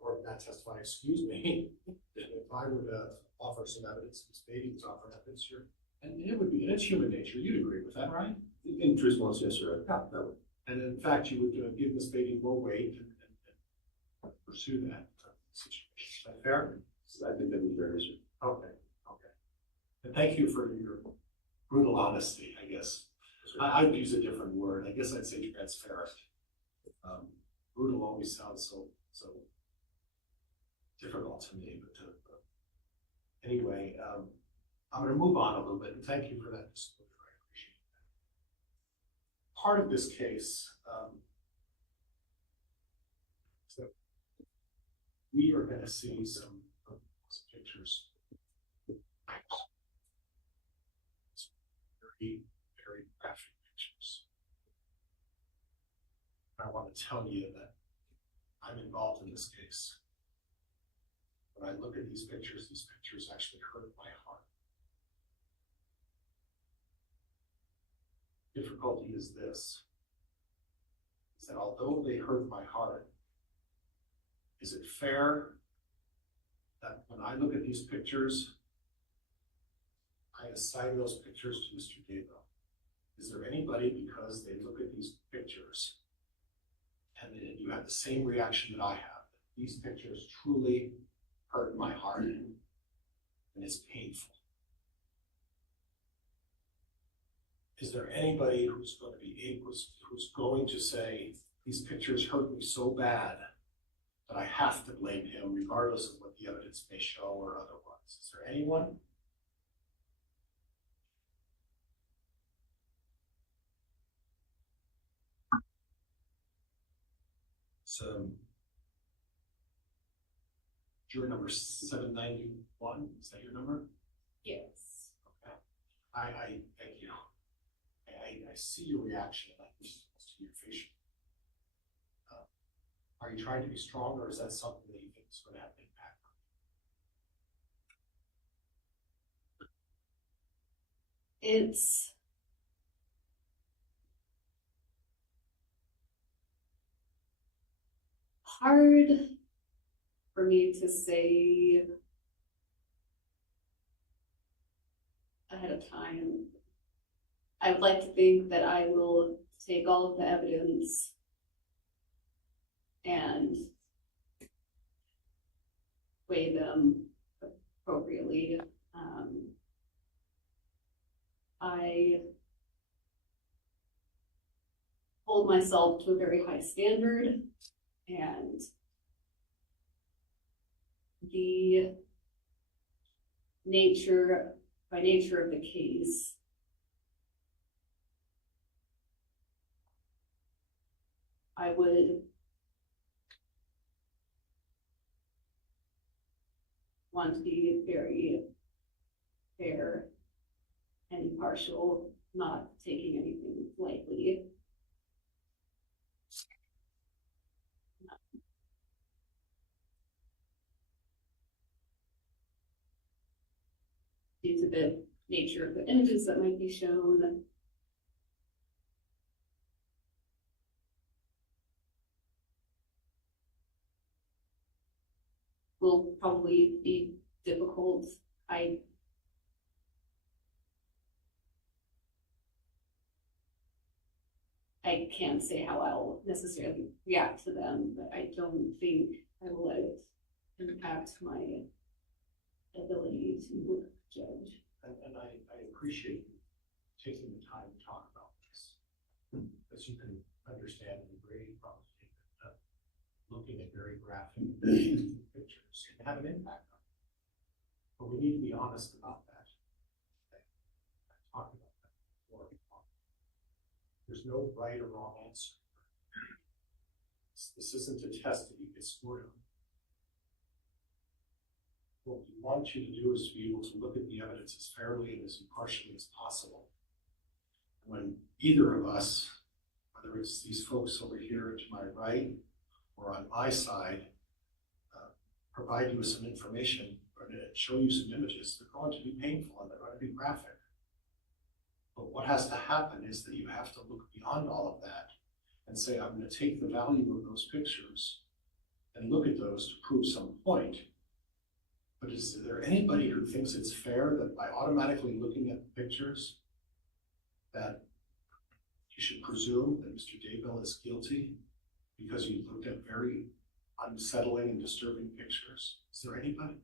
or not testify, excuse me, if I were to offer some evidence, Ms. Beatty was offering evidence here, and it would be, and it's human nature, you'd agree with that, right? In truthfulness, yes, sir. Yeah. That would. And in fact, you would give Ms. Beatty more weight and pursue that situation. Is that fair? I think that'd be fair, yes, sir. Okay, okay. And thank you for your brutal honesty, I guess. I'd use a different word. I guess I'd say transparent. Brutal always sounds so difficult to me, but anyway, I'm going to move on a little bit, and thank you for that disclosure. I appreciate that. Part of this case, so we are going to see some pictures. Very graphic pictures. I want to tell you that I'm involved in this case. When I look at these pictures actually hurt my heart. Difficulty is this, is that although they hurt my heart, is it fair that when I look at these pictures, I assign those pictures to Mr. Daybell? Is there anybody, because they look at these pictures and then you have the same reaction that I have, that these pictures truly hurt my heart and it's painful? Is there anybody who's going to be able, who's going to say, these pictures hurt me so bad that I have to blame him regardless of what the evidence may show or otherwise? Is there anyone? Juror number 791, is that your number? Yes. Okay. I you know, I see your reaction, like you're supposed to your facial. Are you trying to be strong, or is that something that you think is going to have an impact on It's hard for me to say ahead of time. I would like to think that I will take all of the evidence and weigh them appropriately. I hold myself to a very high standard, and the nature of the case I would want to be very fair and impartial, not taking anything lightly. Due to the nature of the images that might be shown, will probably be difficult. I can't say how I'll necessarily react to them, but I don't think I will let it impact my ability to judge. And I appreciate you taking the time to talk about this, as you can understand and agree probably that looking at very graphic pictures can have an impact on it. But we need to be honest about that. I talked about that before. There's no right or wrong answer. This isn't a test that you get scored on. What we want you to do is to be able to look at the evidence as fairly and as impartially as possible. When either of us, whether it's these folks over here to my right or on my side, provide you with some information or to show you some images, they're going to be painful and they're going to be graphic. But what has to happen is that you have to look beyond all of that and say, I'm going to take the value of those pictures and look at those to prove some point. But is there anybody who thinks it's fair that by automatically looking at the pictures that you should presume that Mr. Daybell is guilty because you looked at very unsettling and disturbing pictures? Is there anybody?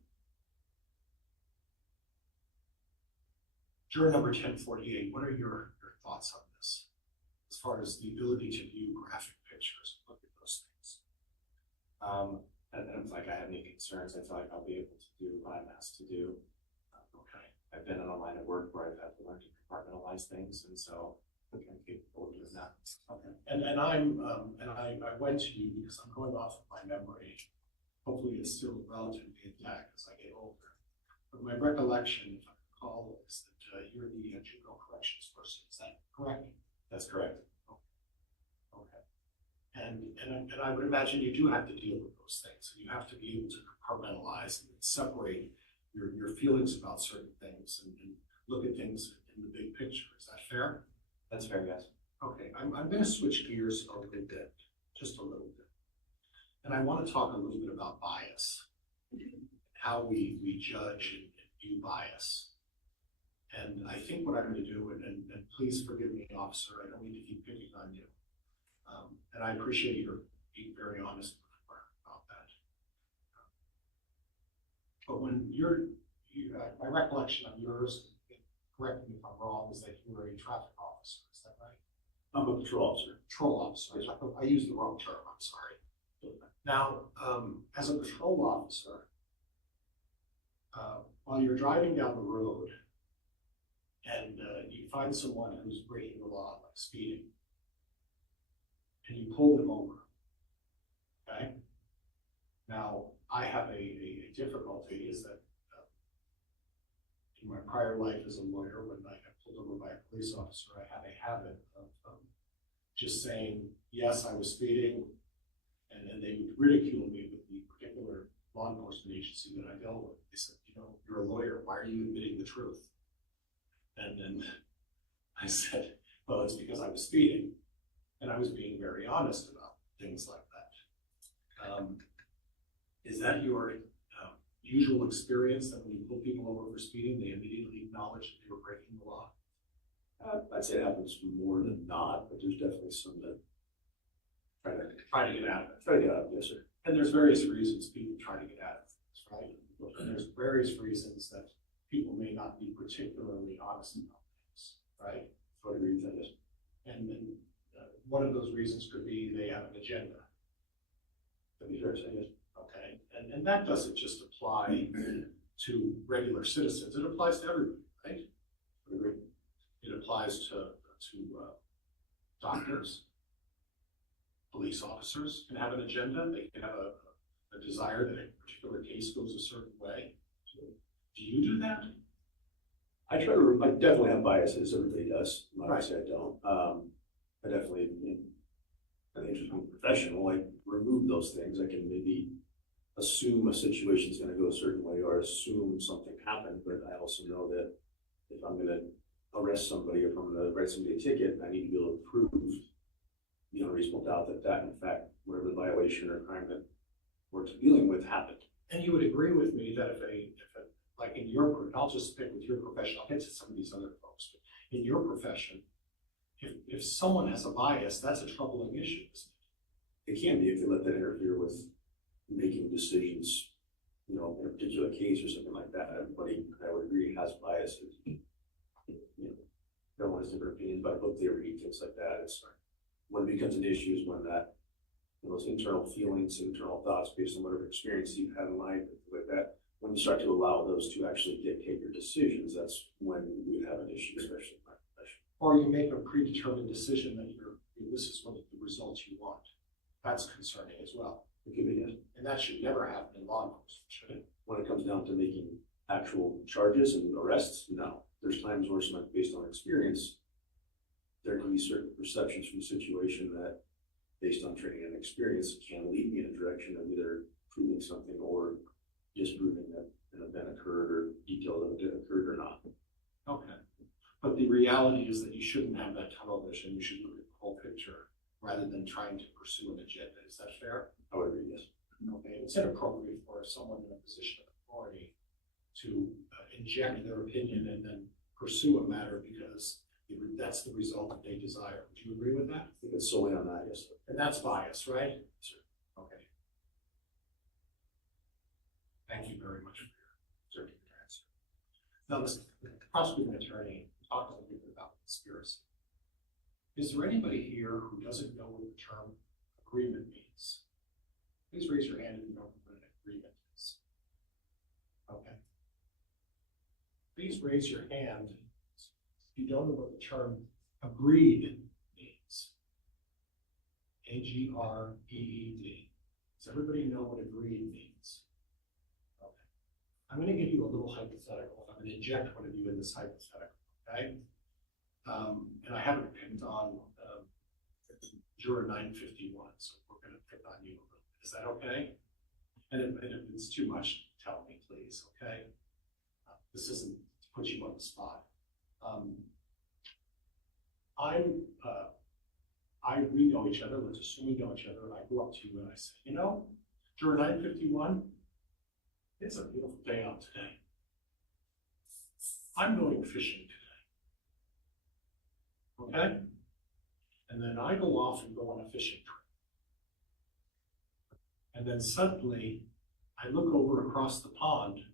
Juror number 1048, what are your thoughts on this? As far as the ability to view graphic pictures, look at those things. I don't feel like I have any concerns. I feel like I'll be able to do what I'm asked to do. Okay. I've been in a line of work where I've had to learn to compartmentalize things, and so I think I'm capable of doing that. Okay. And I went to you because I'm going off of my memory. Hopefully it's still relatively intact as I get older. But my recollection, if I recall, is that you're the juvenile corrections person. Is that correct? That's correct. Okay. And I would imagine you do have to deal with those things, and you have to be able to compartmentalize and separate your feelings about certain things and look at things in the big picture. Is that fair? That's fair, yes. Okay, I'm going to switch gears a little bit, just a little bit. And I want to talk a little bit about bias, how we judge and view bias. And I think what I'm going to do, and please forgive me, officer, I don't mean to keep picking on you. And I appreciate your being very honest about that. But when my recollection of yours, correct me if I'm wrong, is that you were a traffic officer, is that right? I'm a patrol officer. Patrol officer, I used the wrong term, I'm sorry. Now, as a patrol officer, while you're driving down the road and you find someone who's breaking the law, like speeding, and you pull them over, okay? Now, I have a difficulty is that in my prior life as a lawyer, when I got pulled over by a police officer, I had a habit of just saying, yes, I was speeding, and then they would ridicule me with the particular law enforcement agency that I dealt with. They said, you know, you're a lawyer, why are you admitting the truth? And then I said, well, it's because I was speeding, and I was being very honest about things like that. Is that your usual experience, that when you pull people over for speeding, they immediately acknowledge that they were breaking the law? I'd say it happens more than not, but there's definitely some that Try to get out of it. try to get out of it, yes, sir. And there's various reasons people try to get out of things, right? And there's various reasons that people may not be particularly honest about things, right? I would agree with that, yes. And then one of those reasons could be they have an agenda. That'd be fair to say, yes. Okay, and that doesn't just apply to regular citizens, it applies to everybody, right? I would agree. It applies to doctors, police officers can have an agenda, they can have a desire that a particular case goes a certain way. Do you do that? I definitely have biases, everybody does, I'm not gonna say I don't. I definitely, I think just being professional, I remove those things. I can maybe assume a situation's gonna go a certain way or assume something happened, but I also know that if I'm gonna arrest somebody or if I'm gonna write somebody a ticket, I need to be able to prove beyond a reasonable doubt that in fact, whatever the violation or crime that we're dealing with happened. And you would agree with me that if like in your, I'll just stick with your profession, I'll get to some of these other folks, but in your profession, if someone has a bias, that's a troubling issue, isn't it? It can be if they let that interfere with making decisions, you know, in a particular case or something like that. Everybody, I would agree, has biases. You know, everyone has different opinions about a book they read, things like that. It's when it becomes an issue is when that, those internal feelings, internal thoughts based on whatever experience you've had in life, things like that. When you start to allow those to actually dictate your decisions, that's when we would have an issue, especially in my profession. Or you make a predetermined decision that this is what the results you want. That's concerning as well. It could be, yes. And that should never happen in law enforcement, should it? When it comes down to making actual charges and arrests, no. There's times where it's not based on experience. There can be certain perceptions from the situation that, based on training and experience, can lead me in a direction of either proving something or disproving that an event occurred or detail of it occurred or not. Okay. But the reality is that you shouldn't have that tunnel vision. You should look at the whole picture rather than trying to pursue an agenda. Is that fair? I would agree, yes. Okay. It's inappropriate for someone in a position of authority to inject their opinion and then pursue a matter because that's the result that they desire. Would you agree with that? I think it's solely on that, yes. And that's bias, right? Sir. Okay. Thank you very much for your answer. Now, the prosecuting attorney talked a little bit about conspiracy. Is there anybody here who doesn't know what the term agreement means? Please raise your hand if you know what an agreement is. Okay. Please raise your hand if you don't know what the term agreed means. A-G-R-E-E-D. Does everybody know what agreed means? Okay. I'm going to give you a little hypothetical. I'm going to inject one of you in this hypothetical, okay? And I haven't picked on Juror 951, so we're going to pick on you a little bit. Is that okay? And if it's too much, tell me, please, okay? This isn't to put you on the spot. We know each other, let's assume we know each other, and I go up to you and I say, you know, Juror 951, it's a beautiful day out today. I'm going fishing today. Okay? And then I go off and go on a fishing trip. And then suddenly, I look over across the pond,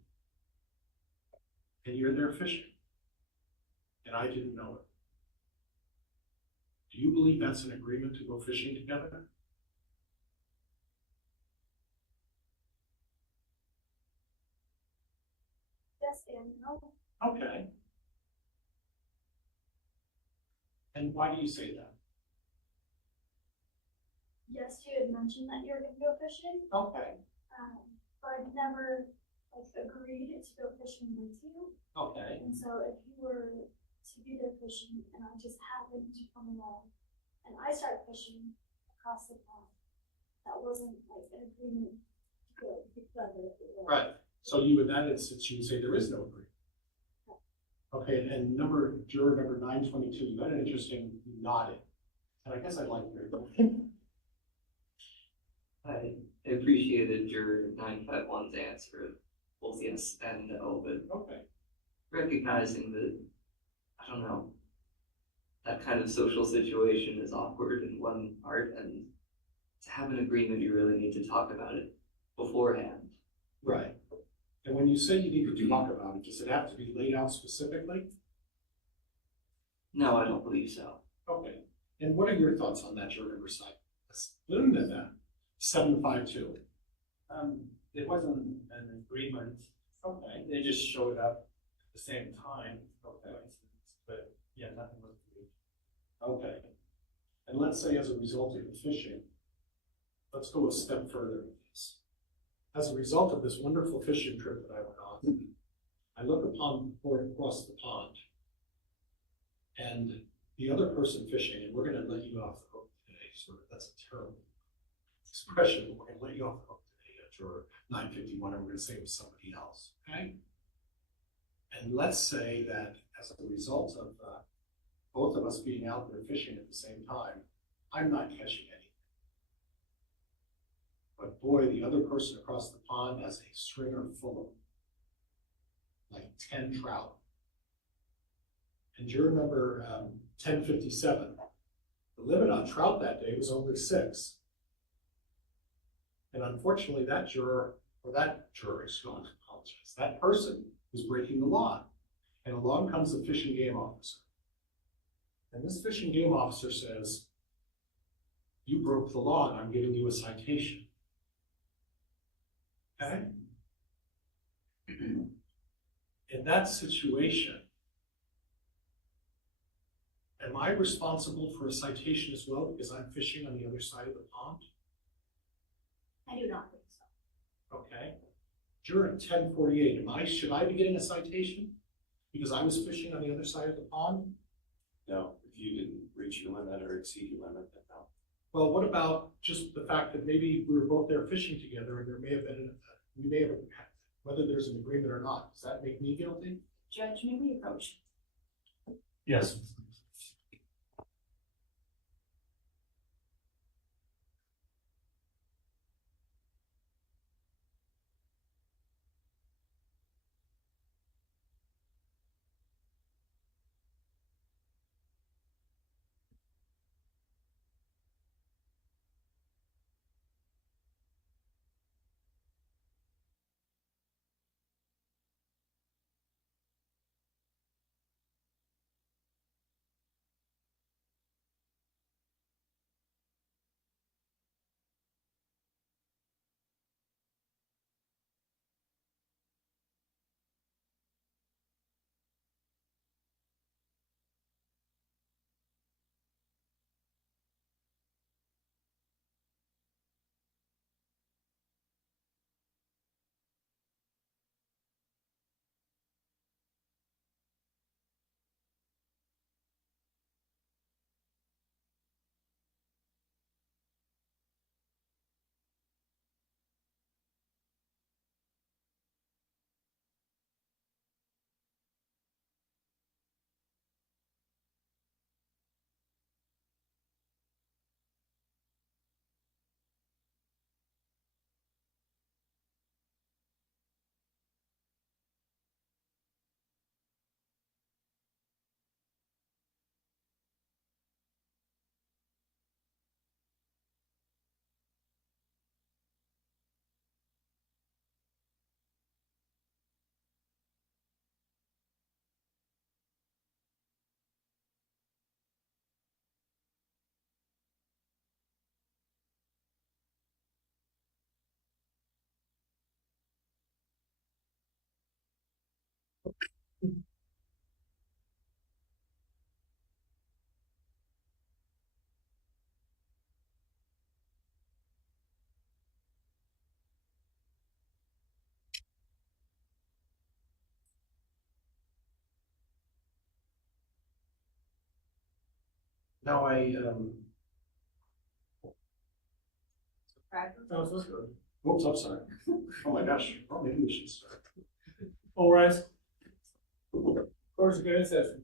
and you're there fishing. And I didn't know it. Do you believe that's an agreement to go fishing together? Yes and no. Okay. And why do you say that? Yes, you had mentioned that you were going to go fishing, Okay. but I've never like agreed to go fishing with you. Okay. And so if you were to be there fishing and I just happened to come along and I start fishing across the pond, that wasn't like an agreement to go together. Right. So you, in that instance, you would say there is no agreement. Okay, and juror number 922, you got an interesting nodding. And I guess I'd like your. I appreciated your 951's answer, both yes and no, but Okay. recognizing that, I don't know, that kind of social situation is awkward in one part, and to have an agreement, you really need to talk about it beforehand. Right. And when you say you need to talk about it, does it have to be laid out specifically? No, I don't believe so. Okay. And what are your thoughts on that, juror number 752? It wasn't an agreement. Okay. They just showed up at the same time, for instance, but yeah, nothing was agreed. Okay. And let's say as a result of the fishing, let's go a step further with this. As a result of this wonderful fishing trip that I went on, I look upon the board across the pond, and the other person fishing, and we're going to let you off the hook today. That's a terrible expression, but we're going to let you off the hook today, juror 951, and we're going to say it was somebody else, okay? And let's say that as a result of both of us being out there fishing at the same time, I'm not catching anything. But boy, the other person across the pond has a stringer full of like 10 trout. And juror number 1057, the limit on trout that day was only 6. And unfortunately, that person was breaking the law. And along comes the fish and game officer. And this fish and game officer says, you broke the law and I'm giving you a citation. Okay? In that situation, am I responsible for a citation as well because I'm fishing on the other side of the pond? I do not think so. Okay. Juror 1048, should I be getting a citation because I was fishing on the other side of the pond? No, if you didn't reach your limit or exceed your limit, then no. Well, what about just the fact that maybe we were both there fishing together and there may have been, whether there's an agreement or not, does that make me guilty? Judge, may we approach? Yes. Now, oops, I'm sorry. Oh my gosh, well, maybe we should start. All rise. Course, good session.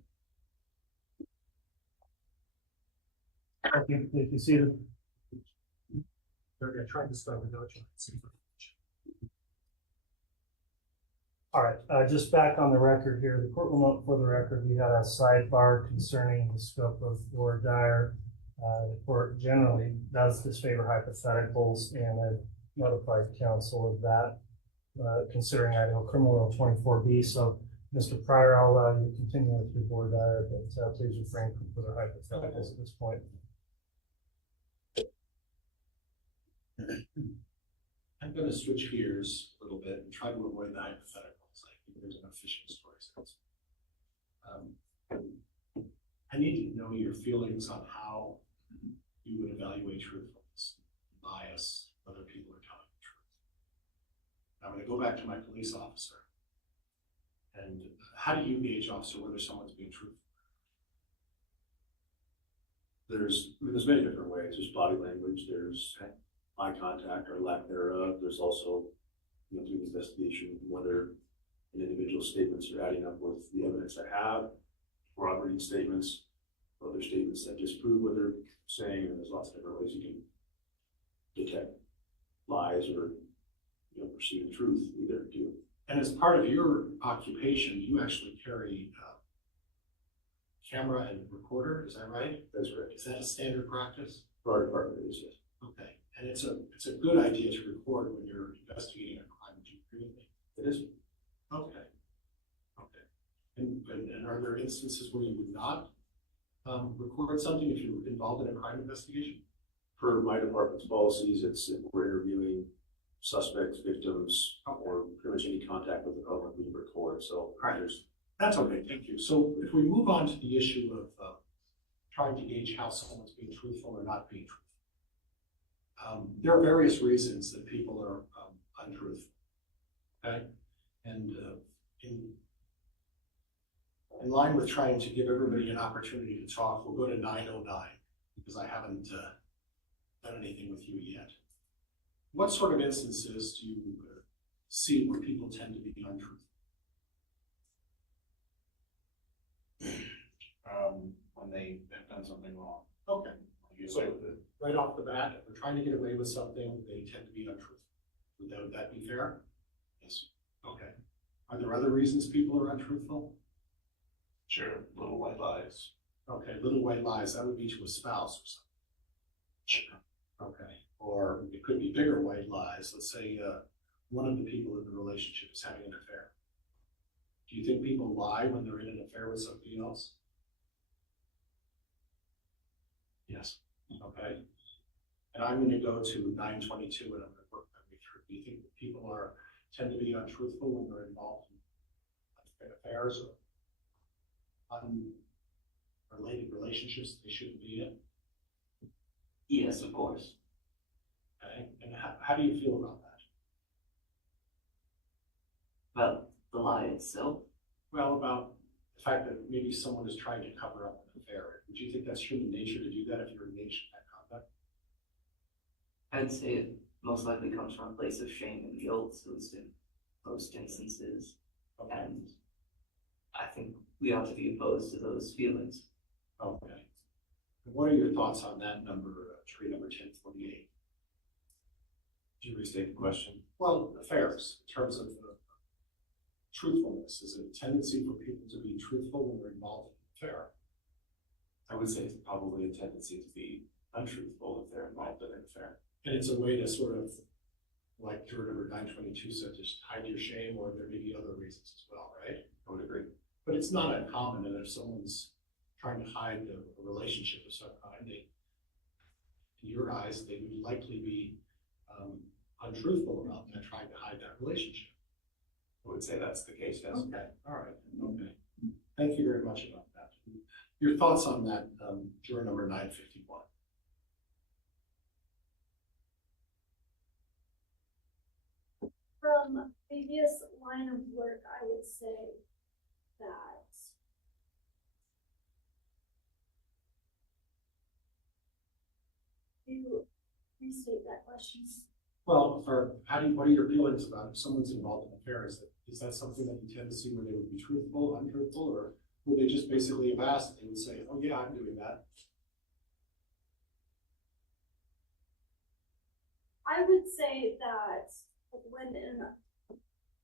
Thank you. Thank you. Seated. They're trying to start with no change. All right, just back on the record here, the court will note for the record, we had a sidebar concerning the scope of voir dire. The court generally does disfavor hypotheticals, and I've notified counsel of that, considering Idaho Criminal Law 24B. So, Mr. Pryor, I'll allow you to continue with your voir dire, but please refrain from further hypotheticals at this point. I'm going to switch gears a little bit and try to avoid the hypotheticals. I think there's enough fishing stories. I need to know your feelings on how you would evaluate truthfulness, bias, whether people are telling the truth. I'm going to go back to my police officer. And how do you gauge, officer, whether someone's being truthful? There's many different ways. There's body language, there's eye contact or lack thereof. There's also, through the investigation, whether an individual's statements are adding up with the evidence I have, corroborating statements, other statements that disprove what they're saying, and there's lots of different ways you can detect lies or pursue the truth, either do. And as part of your occupation, you actually carry camera and recorder, is that right? That's correct. Is that a standard practice? For our department, it is, yes. Okay, and it's a good idea to record when you're investigating a crime. Do you agree with me? It is. Okay. Okay. And are there instances where you would not record something if you're involved in a crime investigation? For my department's policies, it's if we're interviewing suspects, victims, or pretty much any contact with the public, we record. So That's okay, thank you. So if we move on to the issue of trying to gauge how someone's being truthful or not being truthful. There are various reasons that people are untruthful, okay? And in line with trying to give everybody an opportunity to talk, we'll go to 909, because I haven't done anything with you yet. What sort of instances do you see where people tend to be untruthful? When they have done something wrong. Okay. So right off the bat, if we're trying to get away with something, they tend to be untruthful. Would that be fair? Yes. Okay. Are there other reasons people are untruthful? Sure, little white lies. Okay, little white lies, that would be to a spouse or something. Sure. Okay. Or it could be bigger white lies. Let's say one of the people in the relationship is having an affair. Do you think people lie when they're in an affair with somebody else? Yes. Okay. And I'm going to go to 922 and I'm going to work my way through. Do you think that people tend to be untruthful when they're involved in affairs or unrelated relationships they shouldn't be in? Yes, of course. Okay. And how do you feel about that? About the lie itself? Well, about the fact that maybe someone is trying to cover up an affair. Would you think that's human nature to do that if you're engaged in that conduct? I'd say it most likely comes from a place of shame and guilt, at least in most instances. Okay. And I think we ought to be opposed to those feelings. Okay. What are your thoughts on that number, jury number 1048? Did you restate the question? Well, affairs, in terms of truthfulness. Is it a tendency for people to be truthful when they're involved in an affair? I would say it's probably a tendency to be untruthful if they're involved in an affair. And it's a way to sort of, like juror number 922 said, just hide your shame, or there may be other reasons as well, right? I would agree. But it's not uncommon that if someone's trying to hide a relationship of some kind, in your eyes, they would likely be untruthful about that, trying to hide that relationship. I would say that's the case, yes. Okay, all right, okay. Thank you very much about that. Your thoughts on that, juror number 951? From previous line of work, I would say that you restate that question? Well, what are your feelings about if someone's involved in an affair? Is that something that you tend to see where they would be truthful, untruthful, or would they just basically have asked and say, oh yeah, I'm doing that? I would say that when an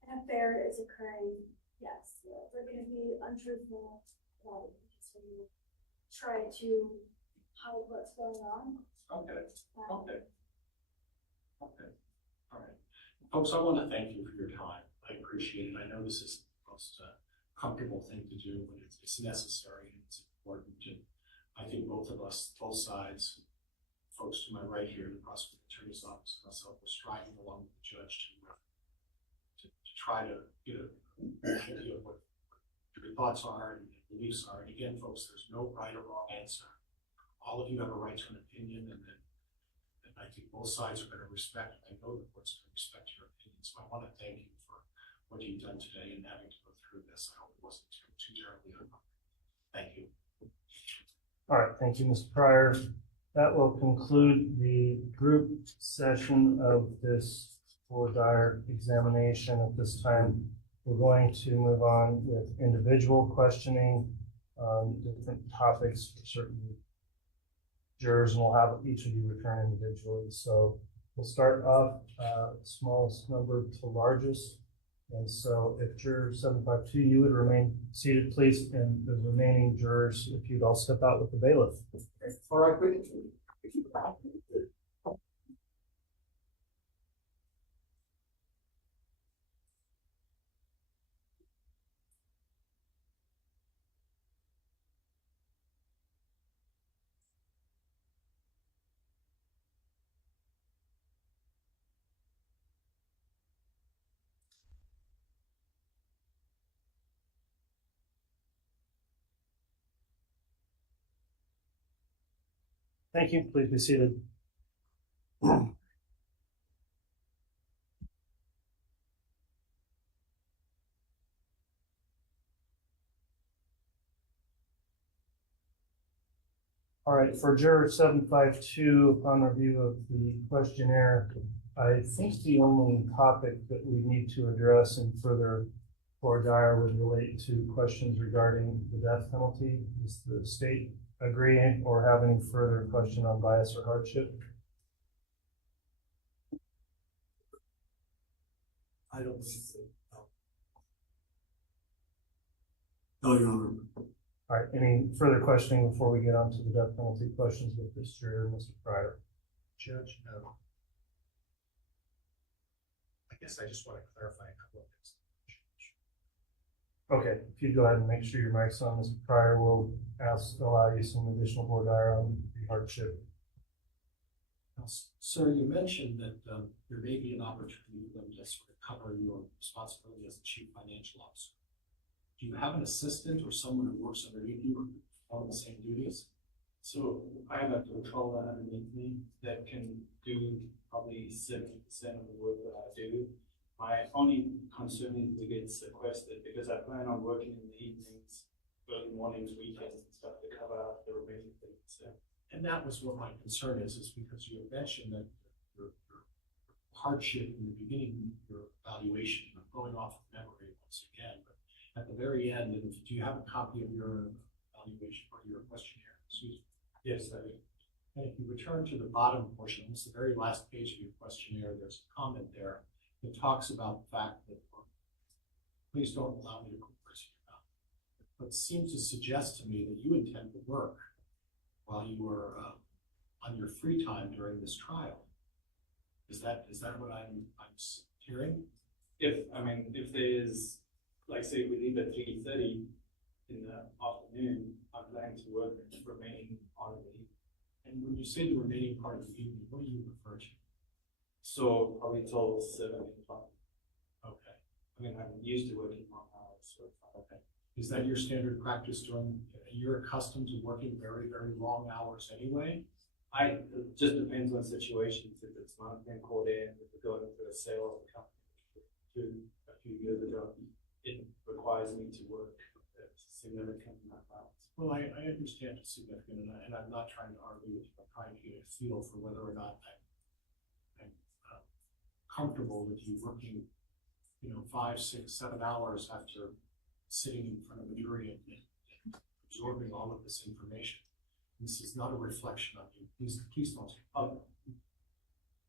affair is occurring, yes, they're going to be untruthful about it because we try to hide what's going on. Okay. All right. Folks, I want to thank you for your time. I appreciate it. I know this is the most comfortable thing to do, but it's necessary and it's important. And I think both of us, both sides, folks to my right here in the prosecuting attorney's office and myself, were striving along with the judge to try to get an idea of what your thoughts are and beliefs are. And again, folks, there's no right or wrong answer. All of you have a right to an opinion, and I think both sides are going to respect. I know the court's going to respect your opinion. So I want to thank you for what you've done today and having to go through this. I hope it wasn't too terribly hard. Thank you. All right, thank you, Mr. Pryor. That will conclude the group session of this voir dire examination. At this time, we're going to move on with individual questioning on different topics for certain jurors, and we'll have each of you return individually. So we'll start off smallest number to largest. And so if juror 752, you would remain seated, please, and the remaining jurors, if you'd all step out with the bailiff. All right, great. Thank you. Please be seated. All right, for juror 752, upon review of the questionnaire, I think the only topic that we need to address in further voir dire would relate to questions regarding the death penalty. Is the state agreeing or have any further question on bias or hardship? I don't think so. No, Your Honor. All right, any further questioning before we get on to the death penalty questions with this juror, Mr. Pryor? Judge, no. I guess I just want to clarify a couple of things. Okay, if you go ahead and make sure your mic's on, Mr. Pryor, we'll allow you some additional voir dire on the hardship. Now, sir, you mentioned that there may be an opportunity for them to sort of cover your responsibility as the chief financial officer. Do you have an assistant or someone who works underneath you on the same duties? So I have a controller underneath me that can do probably 70% of the work that I do. My only concern is it gets sequestered because I plan on working in the evenings, early mornings, weekends and stuff to cover up the remaining things. So. And that was what my concern is because you had mentioned that your hardship in the beginning, your evaluation, I'm going off of memory once again, but at the very end, do you have a copy of your evaluation or your questionnaire? Excuse me. Yes, I do. And if you return to the bottom portion, it's the very last page of your questionnaire, there's a comment there that talks about the fact that, please don't allow me to coerce you about it. But it seems to suggest to me that you intend to work while you were on your free time during this trial. Is that what I'm hearing? If there's, like say we leave at 3:30 in the afternoon, I'm planning to work the remaining part of the evening. And when you say the remaining part of the evening, what do you refer to? So probably till 7 o'clock. Okay. I mean, I'm used to working long hours, so okay. Is that your standard practice you're accustomed to working very, very long hours anyway? It just depends on situations. If it's not been called in, if we're going through a sale of the company a few years ago, it requires me to work a significant amount of hours. Well, I understand it's significant, and I'm not trying to argue with you. I'm trying to get a feel for whether or not I'm comfortable with you working, 5, 6, 7 hours after sitting in front of a jury and absorbing all of this information. This is not a reflection on you. Please don't take it.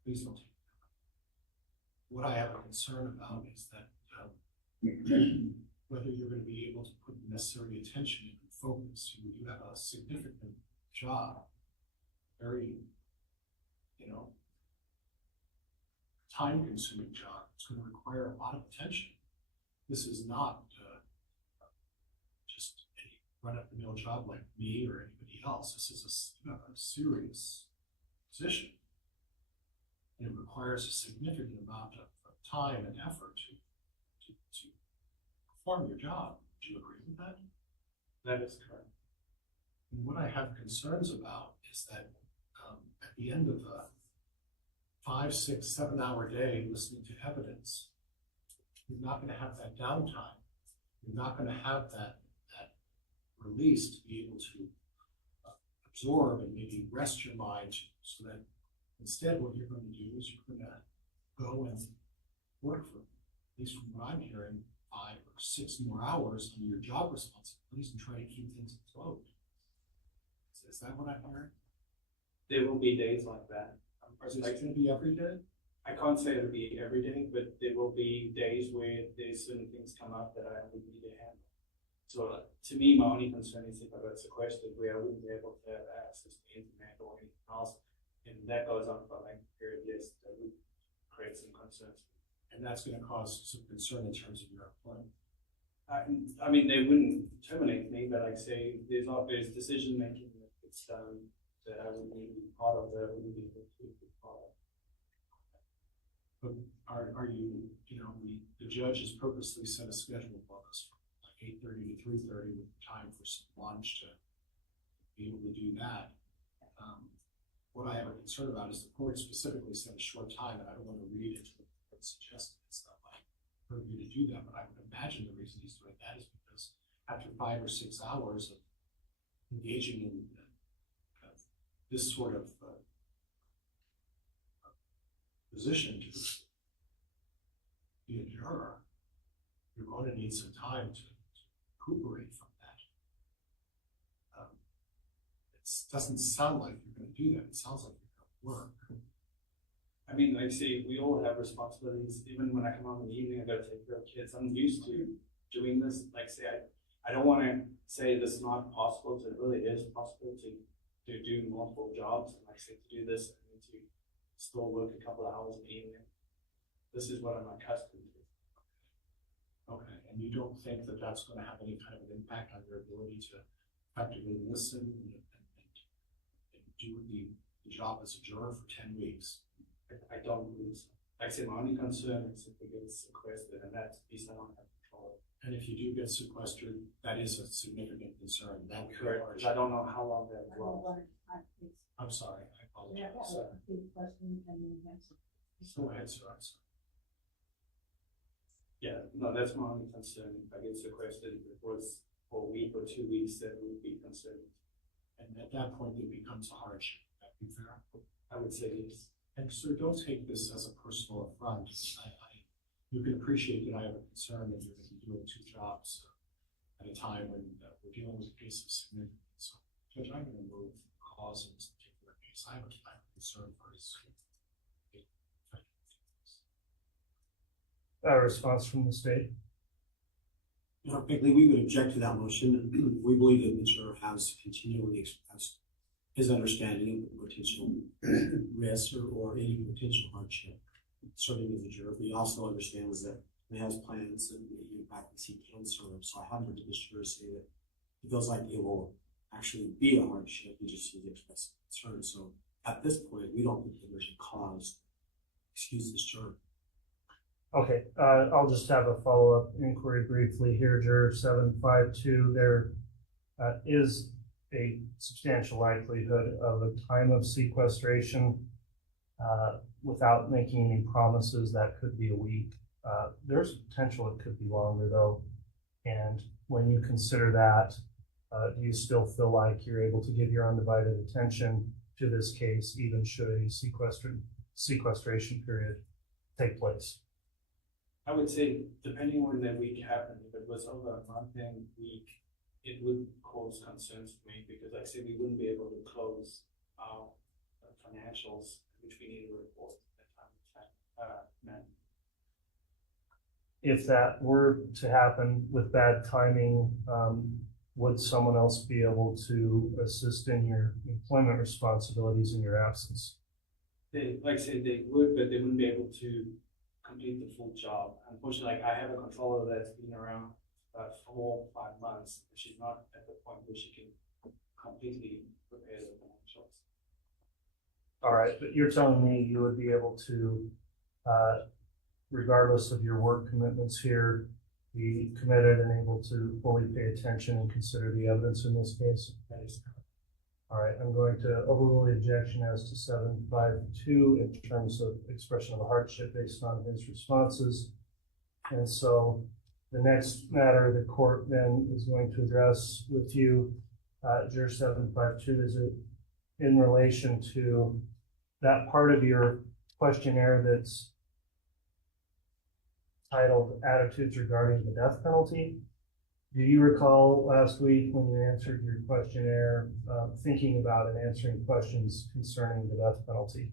Please don't take it. What I have a concern about is that whether you're going to be able to put the necessary attention and focus. You have a significant job, very, time-consuming job. It's going to require a lot of attention. This is not just a run-of-the-mill job like me or anybody else. This is a serious position. And it requires a significant amount of time and effort to perform your job. Do you agree with that? That is correct. And what I have concerns about is that at the end of a 5, 6, 7 hour day listening to evidence, you're not going to have that downtime. You're not going to have that release to be able to absorb and maybe rest your mind, so that instead what you're going to do is you're going to go and work for, at least from what I'm hearing, 5 or 6 more hours on your job responsibilities and try to keep things afloat. Is that what I'm hearing? There will be days like that. Is it going to be every day? I can't say it'll be every day, but there will be days where there's certain things come up that I would need to handle. So to me, my only concern is if I got sequestered, where I wouldn't be able to have access to the internet or anything else, and that goes on for a lengthy period, yes, that would create some concerns. And that's going to cause some concern in terms of your employment. I mean, they wouldn't terminate me, but like say, there's decision making that gets done that I would need to be part of, that I wouldn't be able to be part of. But are you, the judge has purposely set a schedule for us from like 8:30 to 3:30 with time for some lunch to be able to do that. What I have a concern about is the court specifically set a short time, and I don't want to read into the court suggested it's not like for you to do that, but I would imagine the reason he's doing that is because after 5 or 6 hours of engaging in this sort of position to be a juror, you're going to need some time to recuperate from that. It doesn't sound like you're going to do that. It sounds like you're going to work. I mean, like say, we all have responsibilities. Even when I come home in the evening, I got to take care of kids. I'm used to doing this. Like say, I don't want to say this is not possible. It really is possible to do multiple jobs. And like say, to do this, I need to still work a couple of hours in the evening. This is what I'm accustomed to. Okay, and you don't think that that's going to have any kind of an impact on your ability to effectively listen and do the job as a juror for 10 weeks? I don't believe so. Like I say, my only concern is if we get sequestered, and that's a piece I don't have control of. And if you do get sequestered, that is a significant concern. That would be Correct. large. I don't know how long that will last. I'm sorry, I apologize. Go ahead, sir. I'm sorry. Yeah, no, that's my only concern. If I get sequestered, if it was for a week or 2 weeks, that would be concerning. And at that point, it becomes a hardship. Would that be fair? I would say yes. And sir, don't take this as a personal affront. You can appreciate that I have a concern that you're going to be doing 2 jobs at a time when we're dealing with a case of significance. So, Judge, I'm going to move cause in this particular case. I have a concern for his Response from the state. Quickly, we would object to that motion. We believe that the juror has continually expressed his understanding of the potential risks or any potential hardship serving as a juror. But he also understands that he has plans and the impact he can serve. So I have heard this juror say that he feels like it will actually be a hardship. He just needs to express concern. So at this point, we don't think that there's a cause to excuse this juror. Okay, I'll just have a follow-up inquiry briefly here, Juror 752. There is a substantial likelihood of a time of sequestration without making any promises. That could be a week. There's potential it could be longer though. And when you consider that, Do you still feel like you're able to give your undivided attention to this case, even should a sequestration period take place? I would say, depending when the week happened, if it was over a month-end week, it would cause concerns to me because like I said, we wouldn't be able to close our financials, which we need to report at time. If that were to happen with bad timing, would someone else be able to assist in your employment responsibilities in your absence? They, like I said, they would, but they wouldn't be able to complete the full job. Unfortunately, like I have a controller that's been around about 4 or 5 months. She's not at the point where she can completely prepare the financials. All right, but you're telling me you would be able to, regardless of your work commitments here, be committed and able to fully pay attention and consider the evidence in this case? That is correct. All right, I'm going to overrule the objection as to 752 in terms of expression of a hardship based on his responses. And so the next matter the court then is going to address with you, Juror 752, is it in relation to that part of your questionnaire that's titled Attitudes Regarding the Death Penalty. Do you recall last week when you answered your questionnaire, thinking about and answering questions concerning the death penalty?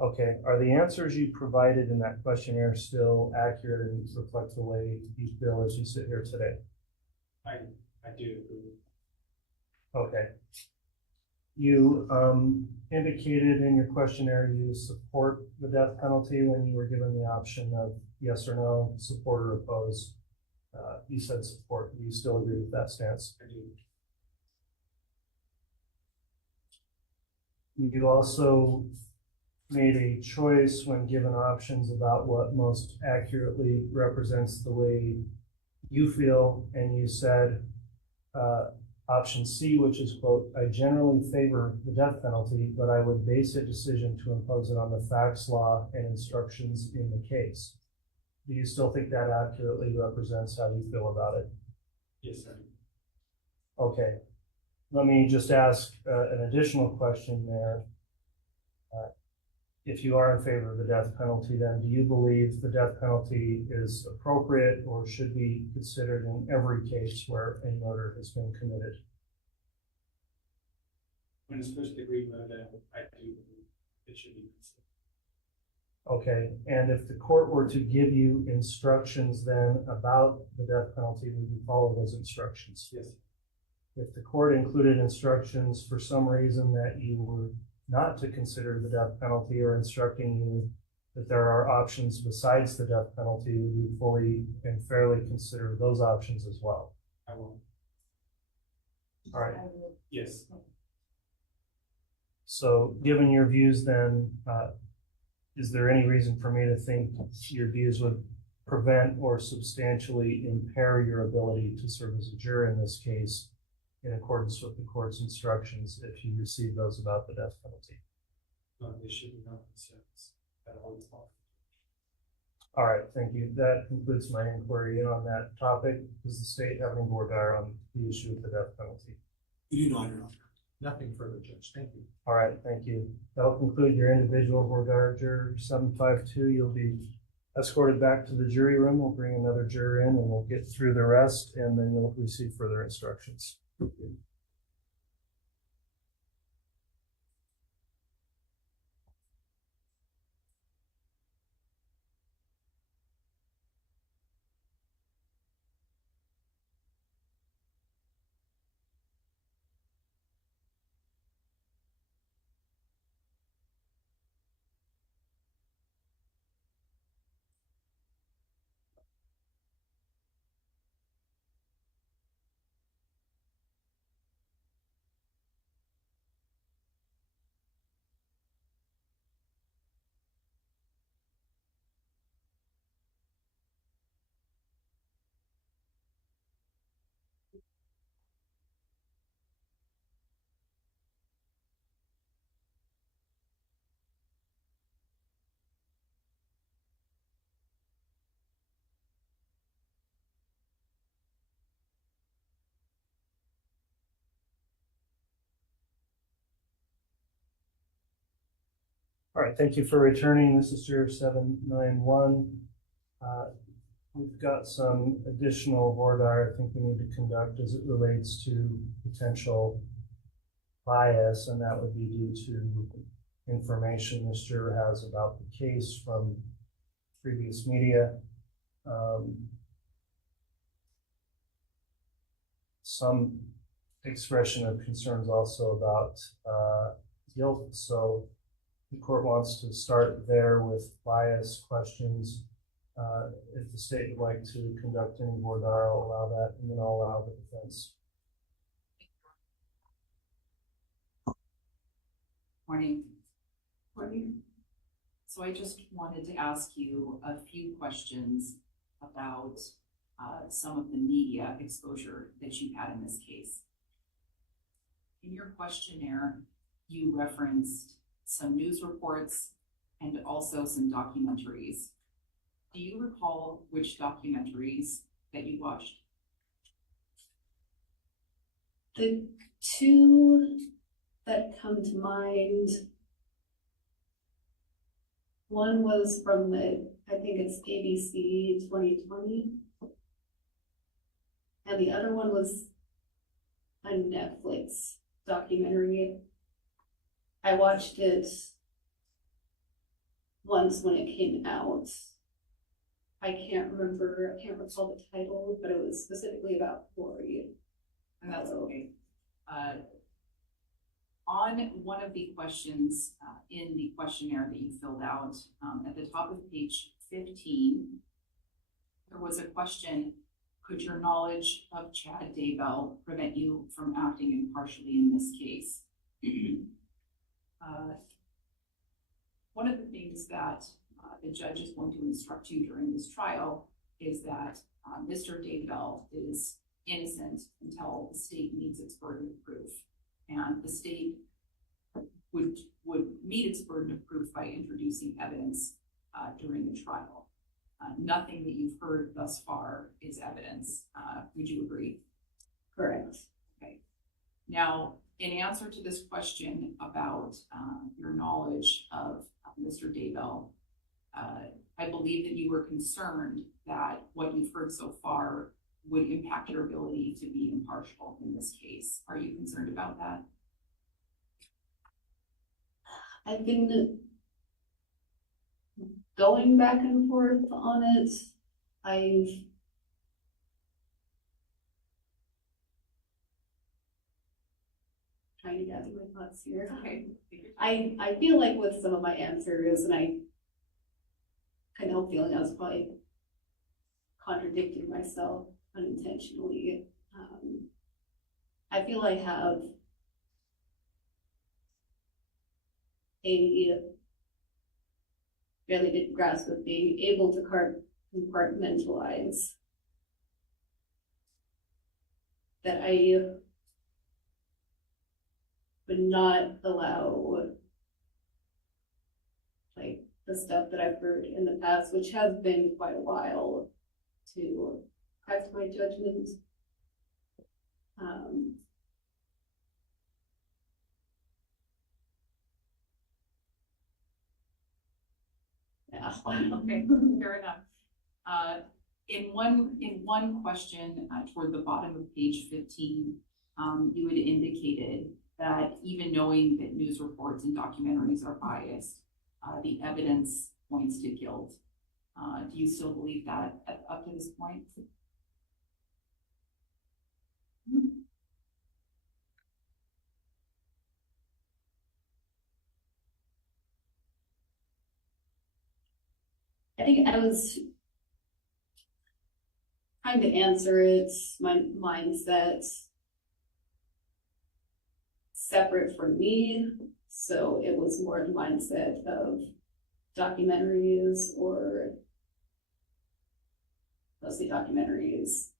Okay, are the answers you provided in that questionnaire still accurate and reflect the way you feel as you sit here today? I do agree. Okay. You indicated in your questionnaire you support the death penalty when you were given the option of yes or no, support or oppose. You said support. Do you still agree with that stance? I do. You also made a choice when given options about what most accurately represents the way you feel, and you said option C, which is, quote, I generally favor the death penalty, but I would base a decision to impose it on the facts, law, and instructions in the case. Do you still think that accurately represents how you feel about it? Yes, sir. Okay. Let me just ask an additional question there. If you are in favor of the death penalty, then do you believe the death penalty is appropriate or should be considered in every case where a murder has been committed? When it's first degree murder, I do believe it should be considered. Okay, and if the court were to give you instructions then about the death penalty, would you follow those instructions? Yes. If the court included instructions for some reason that you were not to consider the death penalty or instructing you that there are options besides the death penalty, would you fully and fairly consider those options as well? I will. All right. Yes. So given your views then, is there any reason for me to think your views would prevent or substantially impair your ability to serve as a juror in this case in accordance with the court's instructions if you receive those about the death penalty? No, there should be no concerns at all. All right, thank you. That concludes my inquiry on that topic. Does the state have any more dire on the issue of the death penalty? You do not, Your Honor. Nothing further, Judge. Thank you. All right, thank you. That'll conclude your individual regard, Juror 752. You'll be escorted back to the jury room. We'll bring another juror in and we'll get through the rest, and then you'll receive further instructions. All right, thank you for returning. This is Juror 791. We've got some additional voir dire I think we need to conduct as it relates to potential bias, and that would be due to information this juror has about the case from previous media. Some expression of concerns also about guilt. So the court wants to start there with bias questions. If the state would like to conduct any voir dire, I'll allow that, and then I'll allow the defense. Morning. Morning. So I just wanted to ask you a few questions about some of the media exposure that you had in this case. In your questionnaire, you referenced some news reports and also some documentaries. Do you recall which documentaries that you watched? The two that come to mind, one was from I think it's ABC 2020, and the other one was a Netflix documentary. I watched it once when it came out. I can't recall the title, but it was specifically about Lori. And that's okay. On one of the questions in the questionnaire that you filled out, at the top of page 15, there was a question: could your knowledge of Chad Daybell prevent you from acting impartially in this case? One of the things that the judge is going to instruct you during this trial is that Mr. Daybell is innocent until the state meets its burden of proof. And the state would meet its burden of proof by introducing evidence during the trial. Nothing that you've heard thus far is evidence. Would you agree? Correct. Okay. Now, in answer to this question about your knowledge of Mr. Daybell, I believe that you were concerned that what you've heard so far would impact your ability to be impartial in this case. Are you concerned about that? I've been going back and forth on it. Trying to gather my thoughts here. Okay. I feel like with some of my answers, and I kind of feeling I was probably contradicting myself unintentionally. I feel I have a fairly good grasp of being able to compartmentalize that I would not allow like the stuff that I've heard in the past, which has been quite a while, to affect my judgment. Yeah. Okay, fair enough. In one question toward the bottom of page 15, you had indicated that even knowing that news reports and documentaries are biased, the evidence points to guilt. Do you still believe that up to this point? I think I was trying to answer it, my mindset separate from me. So it was more the mindset of documentaries, or mostly documentaries,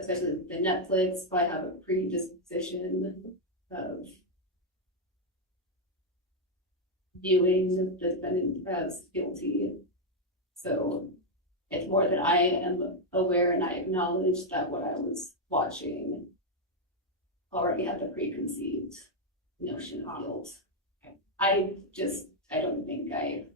especially the Netflix. I have a predisposition of viewing the defendant as guilty. So it's more that I am aware and I acknowledge that what I was watching already had the preconceived notion of guilt. I don't think I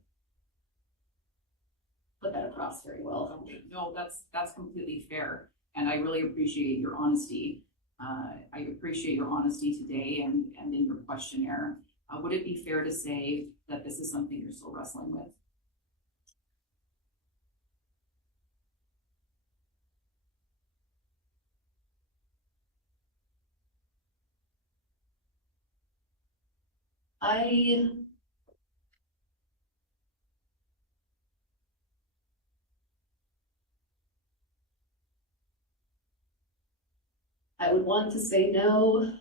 put that across very well. No, that's completely fair, and I really appreciate your honesty. I appreciate your honesty today and in your questionnaire. Would it be fair to say that this is something you're still wrestling with? I would want to say no.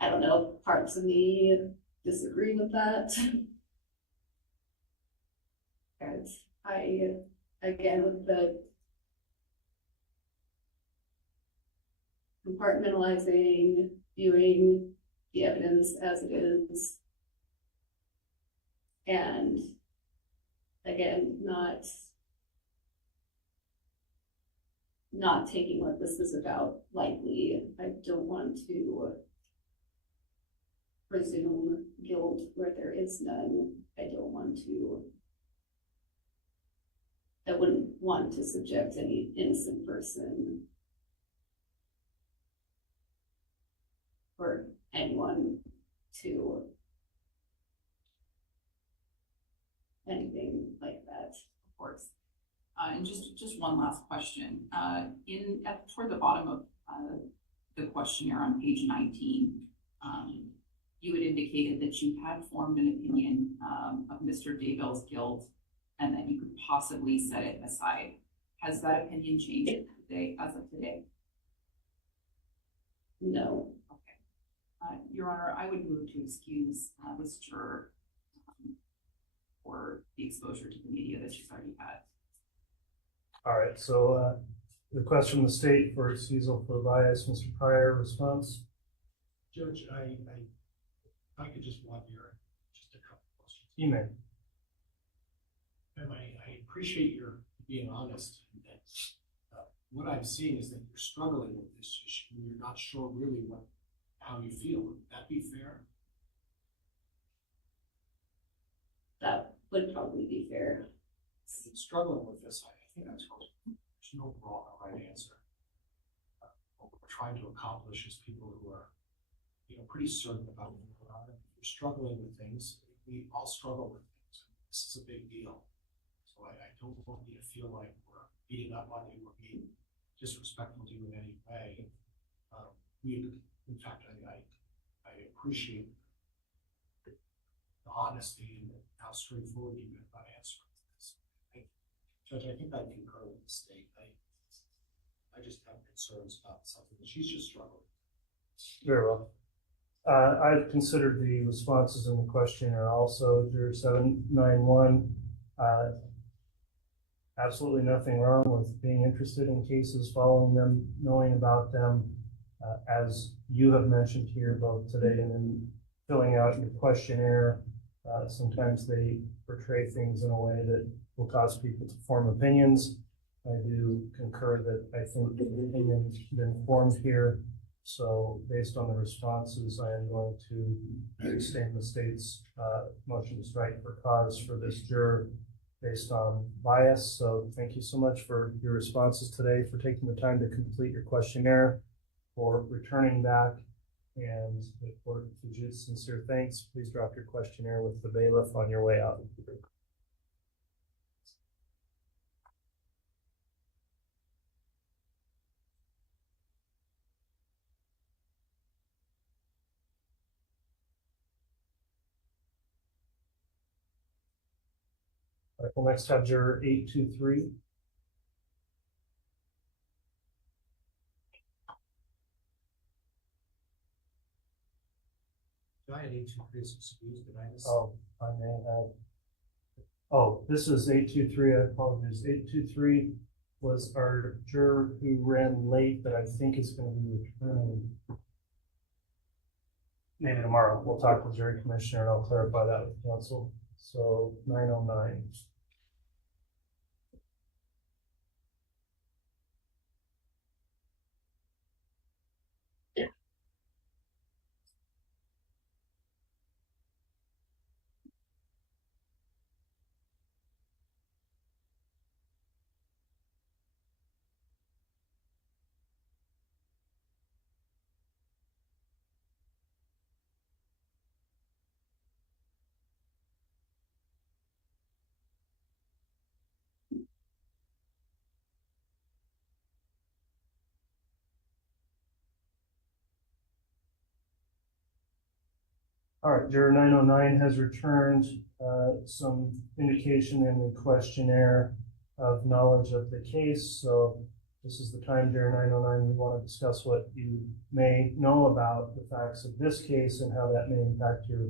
I don't know, parts of me disagree with that. And again, with the compartmentalizing, viewing the evidence as it is, and again, not taking what this is about lightly. I don't want to presume guilt where there is none. I wouldn't want to subject any innocent person or anyone to anything like that. Of course. And just one last question. Toward the bottom of the questionnaire on page 19, you had indicated that you had formed an opinion of Mr. Daybell's guilt and that you could possibly set it aside. Has that opinion changed today, as of today? No. Okay. Your Honor, I would move to excuse this juror for the exposure to the media that she's already had. All right, so request from the state for excusal for bias. Mr. Pryor, response? Judge, I could just want your, just a couple questions. You may. And I appreciate your being honest. And what I'm seeing is that you're struggling with this issue and you're not sure really how you feel. Would that be fair? That would probably be fair. If you're struggling with this, I think that's close. There's no wrong or right answer. What we're trying to accomplish is people who are, pretty certain about what they are. If you're struggling with things, we all struggle with things. This is a big deal. So I don't want you to feel like we're beating up on you or being disrespectful to you in any way. In fact, I appreciate the honesty and how straightforward you've been about answering this. Judge, I think I concur with the state. I just have concerns about something that she's just struggling. Very well. I've considered the responses in the questionnaire also. Juror 791, absolutely nothing wrong with being interested in cases, following them, knowing about them. As you have mentioned here both today and in filling out your questionnaire, sometimes they portray things in a way that will cause people to form opinions. I do concur that I think the opinion's been formed here. So based on the responses, I am going to extend the state's motion to strike for cause for this juror based on bias. So thank you so much for your responses today, for taking the time to complete your questionnaire, for returning back, and the court gives you sincere thanks. Please drop your questionnaire with the bailiff on your way out. All right, we'll next have juror 823. Do I need to please excuse? Did I miss? Oh, I may have. Oh, this is 823. I apologize. 823 was our juror who ran late, but I think is going to be returning maybe tomorrow. We'll talk with jury commissioner and I'll clarify that with counsel. So 909. All right, juror 909 has returned some indication in the questionnaire of knowledge of the case. So this is the time, juror 909, we want to discuss what you may know about the facts of this case and how that may impact your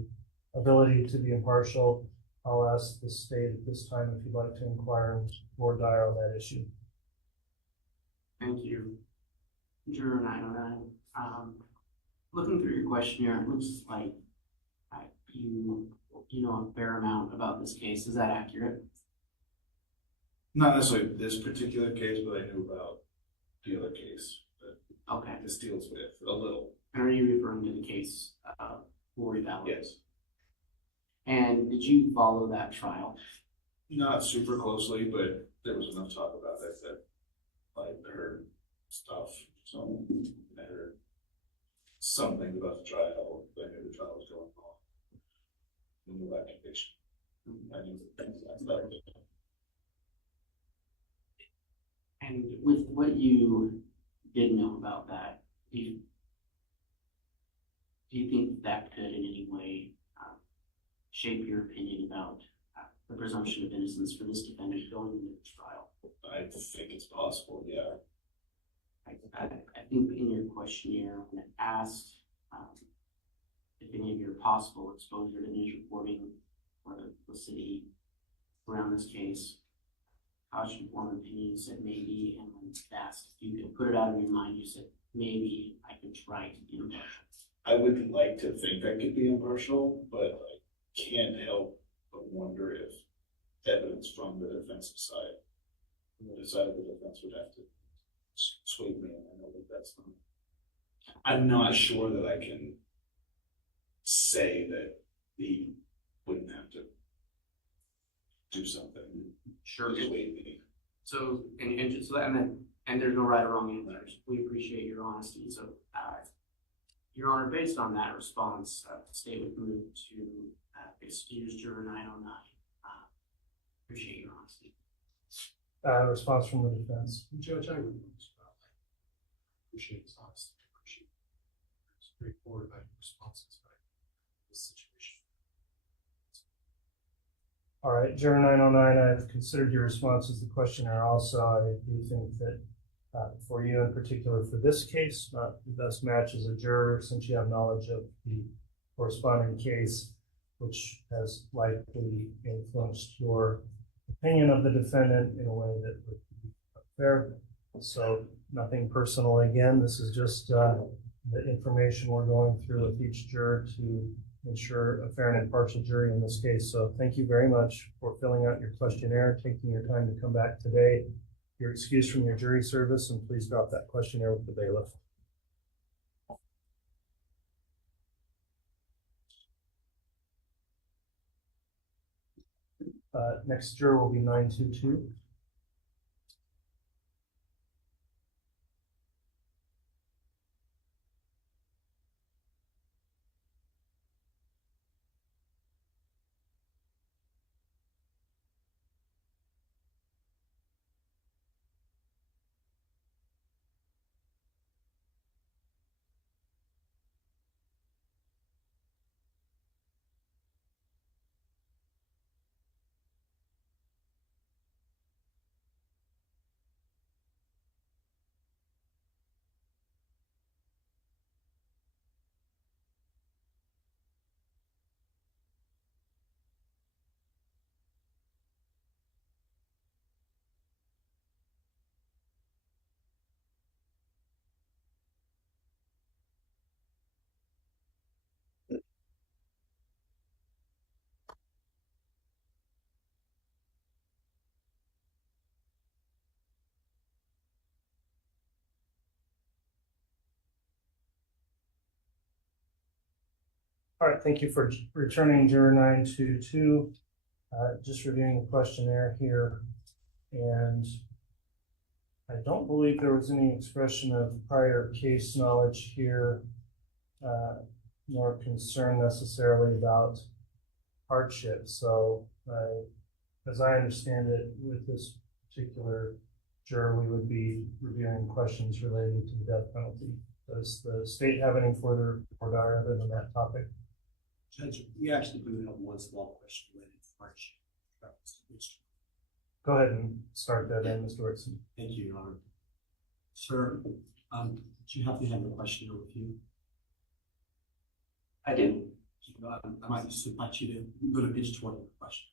ability to be impartial. I'll ask the state at this time if you'd like to inquire more dire on that issue. Thank you. Juror 909. Looking through your questionnaire, it looks like you know a fair amount about this case. Is that accurate? Not necessarily this particular case, but I knew about the other case that Okay. this deals with a little. And are you referring to the case Lori Valley? Yes. And did you follow that trial? Not super closely, but there was enough talk about it that I heard stuff. So I heard some things about the trial. I knew the trial was going on. I knew that conviction. I knew that's about it. And with what you did know about that, do you think that could in any way shape your opinion about the presumption of innocence for this defendant going into the trial? I think it's possible, yeah. I think in your questionnaire, when it asked if any of your possible exposure to news reporting or the city around this case caused you to form an opinion, you said maybe, and when asked if you could put it out of your mind, you said maybe I could try to be impartial. I would like to think I could be impartial, but I can't help but wonder if evidence from the defensive side, the side of the defense would have to sway me, and I know that that's not. I'm not sure that I can say that he wouldn't have to do something. Sure. Sway me. So, and just so that, and there's no right or wrong answers. We appreciate your honesty. So, Your Honor, based on that response, the state would move to excuse juror 909. Appreciate your honesty. Response from the defense. Judge, I would appreciate his honesty. I appreciate straightforward about your responses about this situation. All right, juror 909, I've considered your responses to the questionnaire also. I do think that for you in particular for this case, not the best match as a juror since you have knowledge of the corresponding case, which has likely influenced your opinion of the defendant in a way that would be fair. So nothing personal again. This is just the information we're going through with each juror to ensure a fair and impartial jury in this case. So thank you very much for filling out your questionnaire, taking your time to come back today. You're excused from your jury service, and please drop that questionnaire with the bailiff. Next juror will be 922. All right, thank you for returning juror 922. Just reviewing the questionnaire here, and I don't believe there was any expression of prior case knowledge here, nor concern necessarily about hardship. So as I understand it, with this particular juror, we would be reviewing questions related to the death penalty. Does the state have any further regard other than that topic? Judge, we actually do have one small question related to hardship. Go ahead and start that in, Mr. Whitson. Thank you, Your Honor. Sir, do you happen to have a question with you? I do. I might just invite you to go to page 20 of the question.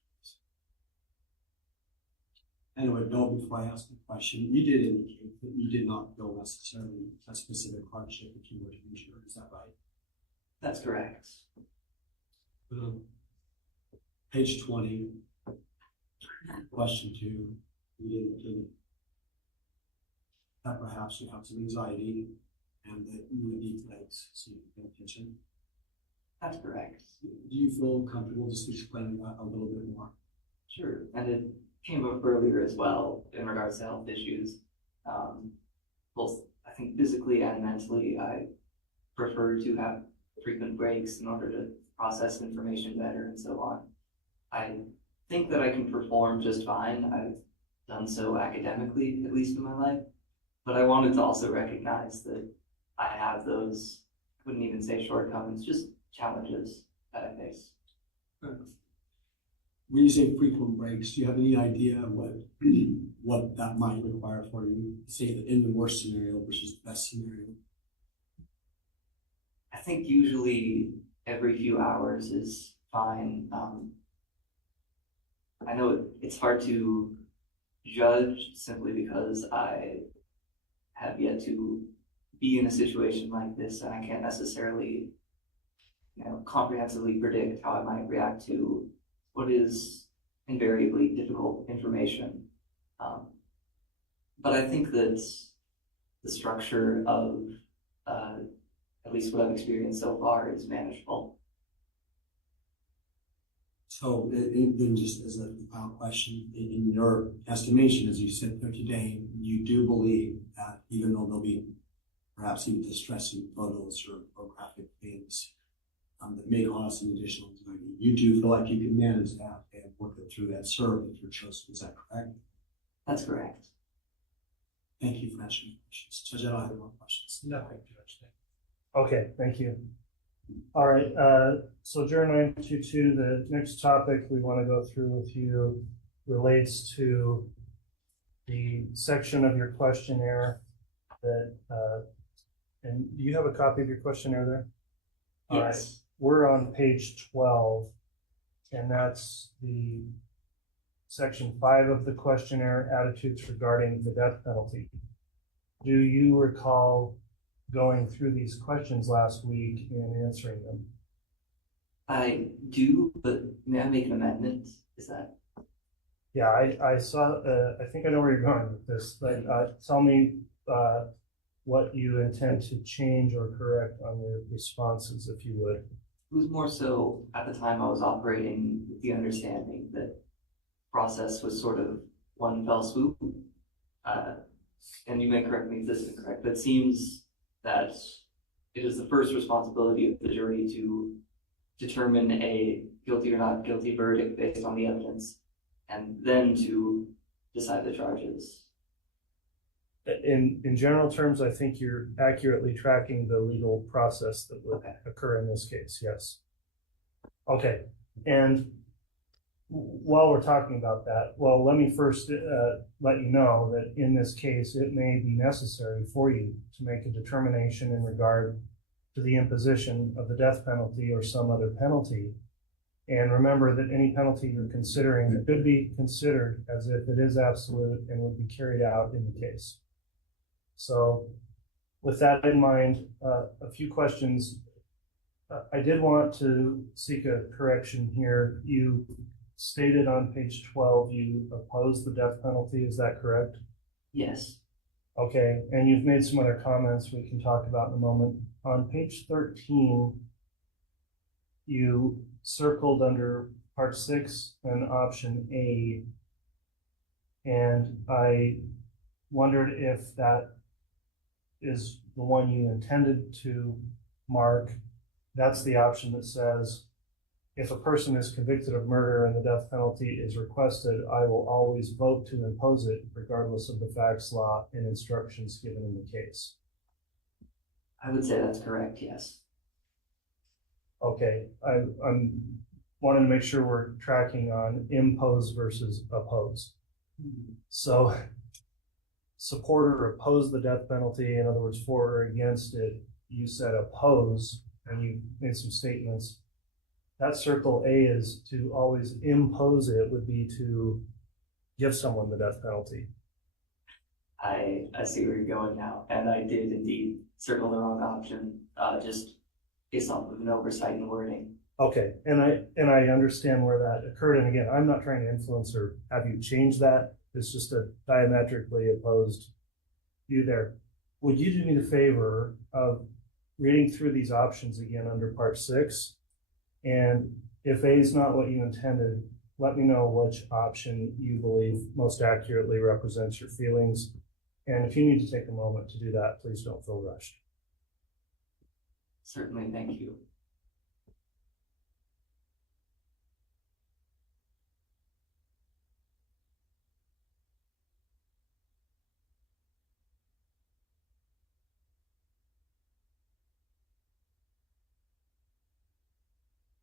Anyway, no, before I ask the question, you did indicate that you did not feel necessarily a specific hardship if you were to be juror. Is that right? That's correct. Page 20, question 2, you indicated that perhaps you have some anxiety and that you would need legs so you can pay attention. That's correct. Do you feel comfortable just explaining that a little bit more? Sure, and it came up earlier as well in regards to health issues. Both, I think physically and mentally, I prefer to have frequent breaks in order to process information better and so on. I think that I can perform just fine. I've done so academically, at least in my life, but I wanted to also recognize that I have those, I wouldn't even say shortcomings, just challenges that I face. When you say frequent breaks, do you have any idea what that might require for you? Say that in the worst scenario versus the best scenario. I think usually every few hours is fine. I know it's hard to judge simply because I have yet to be in a situation like this, and I can't necessarily, comprehensively predict how I might react to what is invariably difficult information. But I think that the structure of at least what I've experienced so far is manageable. So then just as a final question, in your estimation, as you said there today, you do believe that even though there'll be perhaps even distressing photos or graphic things that may cause some additional anxiety, you do feel like you can manage that and work it through that serve if you're chosen. Is that correct? That's correct. Thank you for answering the questions. Judge, I don't have any more questions. No, Judge. Okay, thank you. All right, so Juror 922, the next topic we want to go through with you relates to the section of your questionnaire that, and do you have a copy of your questionnaire there? Yes. All right, we're on page 12, and that's the section 5 of the questionnaire, attitudes regarding the death penalty. Do you recall going through these questions last week and answering them? I do, but may I make an amendment? Is that? Yeah, I saw, I think I know where you're going with this, but tell me what you intend to change or correct on your responses, if you would. It was more so at the time I was operating with the understanding that process was sort of one fell swoop. And you may correct me if this is incorrect, but it seems that it is the first responsibility of the jury to determine a guilty or not guilty verdict based on the evidence, and then to decide the charges. In general terms, I think you're accurately tracking the legal process that would occur in this case, yes. Okay, and while we're talking about that, well, let me first let you know that in this case, it may be necessary for you to make a determination in regard to the imposition of the death penalty or some other penalty. And remember that any penalty you're considering could be considered as if it is absolute and would be carried out in the case. So with that in mind, a few questions. I did want to seek a correction here. You stated on page 12 you oppose the death penalty, is that correct? Yes. Okay, and you've made some other comments we can talk about in a moment. On page 13, you circled under part 6 an option A, and I wondered if that is the one you intended to mark. That's the option that says, if a person is convicted of murder and the death penalty is requested, I will always vote to impose it regardless of the facts, law, and instructions given in the case. I would say that's correct, yes. Okay, I'm wanting to make sure we're tracking on impose versus oppose. So support or oppose the death penalty, in other words, for or against it, you said oppose, and you made some statements. That circle A is to always impose it, would be to give someone the death penalty. I see where you're going now, and I did indeed circle the wrong option, just based off of an oversight in wording. Okay, and I understand where that occurred, and again, I'm not trying to influence or have you change that. It's just a diametrically opposed view there. Would you do me the favor of reading through these options again under part 6? And if A is not what you intended, let me know which option you believe most accurately represents your feelings. And if you need to take a moment to do that, please don't feel rushed. Certainly, thank you.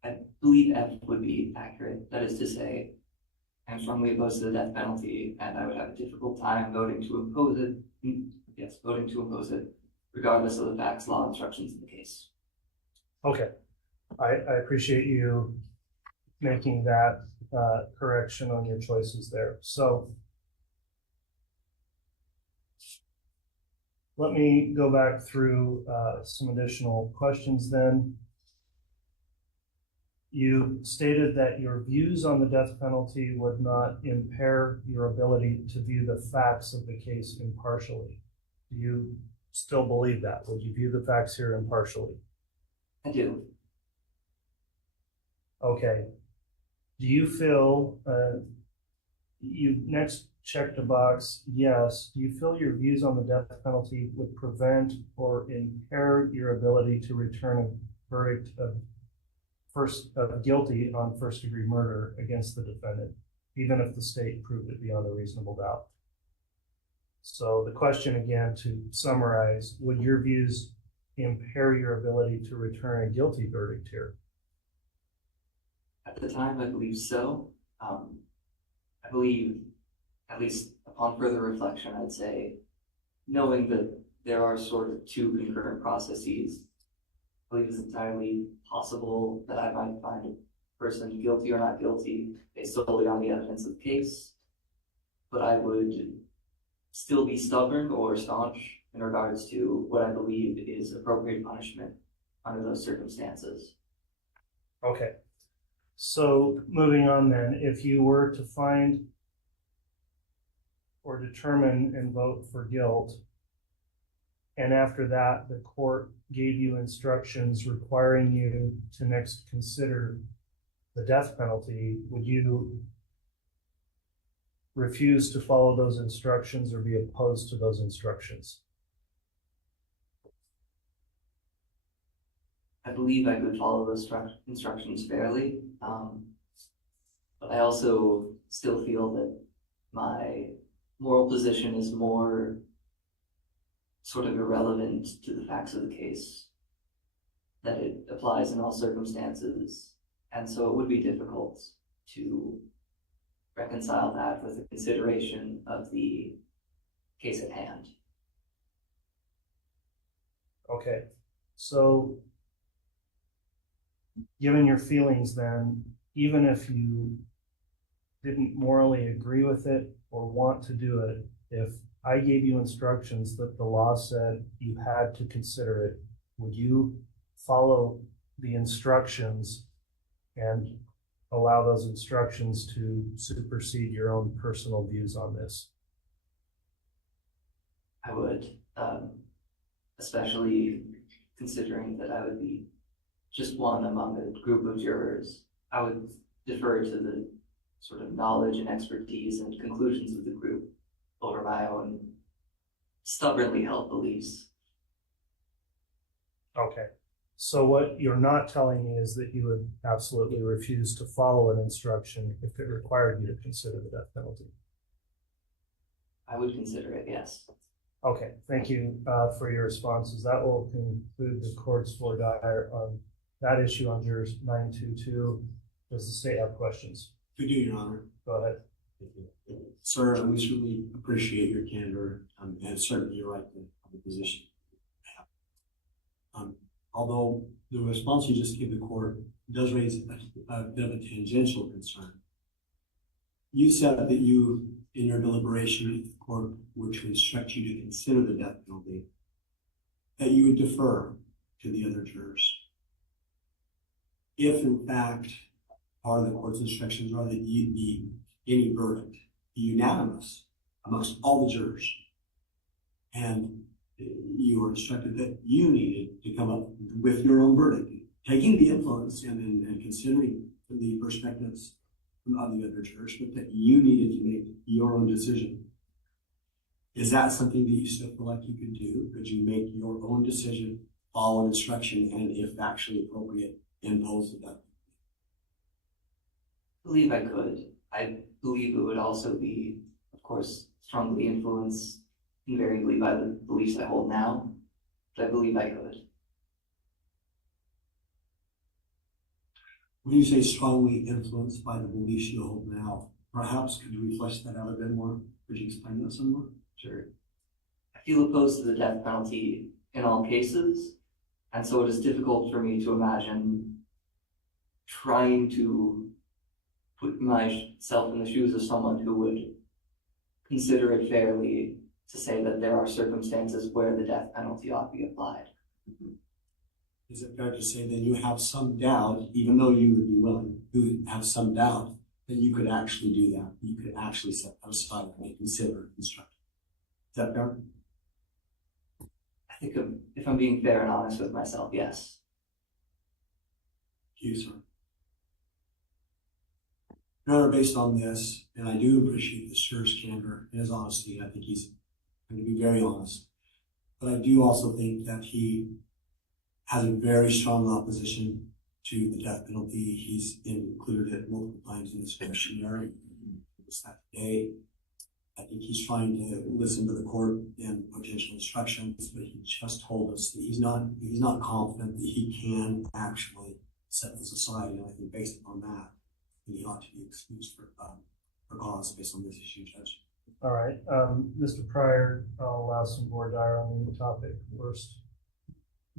I believe F would be accurate. That is to say, I'm strongly opposed to the death penalty, and I would have a difficult time voting to impose it. Yes, voting to impose it, regardless of the facts, law, instructions in the case. Okay, I appreciate you making that correction on your choices there. So let me go back through some additional questions then. You stated that your views on the death penalty would not impair your ability to view the facts of the case impartially. Do you still believe that? Would you view the facts here impartially? I do. Okay. Do you feel, you next checked a box, yes. Do you feel your views on the death penalty would prevent or impair your ability to return a verdict of guilty on first-degree murder against the defendant, even if the state proved it beyond a reasonable doubt? So the question again, to summarize, would your views impair your ability to return a guilty verdict here? At the time, I believe so. I believe, at least upon further reflection, I'd say, knowing that there are sort of two concurrent processes, I believe it's entirely possible that I might find a person guilty or not guilty based solely on the evidence of the case, but I would still be stubborn or staunch in regards to what I believe is appropriate punishment under those circumstances. Okay. So moving on then, if you were to find or determine and vote for guilt, and after that, the court gave you instructions requiring you to next consider the death penalty, would you refuse to follow those instructions or be opposed to those instructions? I believe I could follow those instructions fairly, but I also still feel that my moral position is more sort of irrelevant to the facts of the case, that it applies in all circumstances, and so it would be difficult to reconcile that with the consideration of the case at hand. Okay, so given your feelings then, even if you didn't morally agree with it or want to do it, if I gave you instructions that the law said you had to consider it, would you follow the instructions and allow those instructions to supersede your own personal views on this? I would, especially considering that I would be just one among a group of jurors. I would defer to the sort of knowledge and expertise and conclusions of the group over my own stubbornly held beliefs. Okay. So what you're not telling me is that you would absolutely refuse to follow an instruction if it required you to consider the death penalty? I would consider it, yes. Okay, thank you for your responses. That will conclude the court's voir dire on that issue on jurors 922. Does the state have questions? We do, Your Honor. Go ahead. Sir, we certainly appreciate your candor, and certainly you're right in the position. Although the response you just gave the court does raise a bit of a tangential concern. You said that you, in your deliberation, if the court were to instruct you to consider the death penalty, that you would defer to the other jurors. If, in fact, part of the court's instructions are that any verdict be unanimous amongst all the jurors, and you were instructed that you needed to come up with your own verdict, taking the influence and considering the perspectives of the other jurors, but that you needed to make your own decision. Is that something that you still feel like you could do? Could you make your own decision, follow instruction, and if actually appropriate, impose the death? I believe I could. I believe it would also be, of course, strongly influenced invariably by the beliefs I hold now, but I believe I could. When you say strongly influenced by the beliefs you hold now, perhaps could you flesh that out a bit more? Could you explain that some more? Sure. I feel opposed to the death penalty in all cases, and so it is difficult for me to imagine trying to put myself in the shoes of someone who would consider it fairly to say that there are circumstances where the death penalty ought to be applied. Is it fair to say then you have some doubt, even though you would be willing, you would have some doubt that you could actually do that? You could actually set that aside and consider instruction. Is that fair? I think if I'm being fair and honest with myself, yes. Thank you, sir. Your Honor, based on this, and I do appreciate the juror's candor and his honesty, I think he's going to be very honest, but I do also think that he has a very strong opposition to the death penalty. He's included it multiple times in his questionnaire. It's that day. I think he's trying to listen to the court and potential instructions, but he just told us that he's not confident that he can actually set this aside. And I think based upon that, he ought to be excused for cause based on this issue, Judge. All right, Mr. Pryor, I'll allow some more dire on the topic first.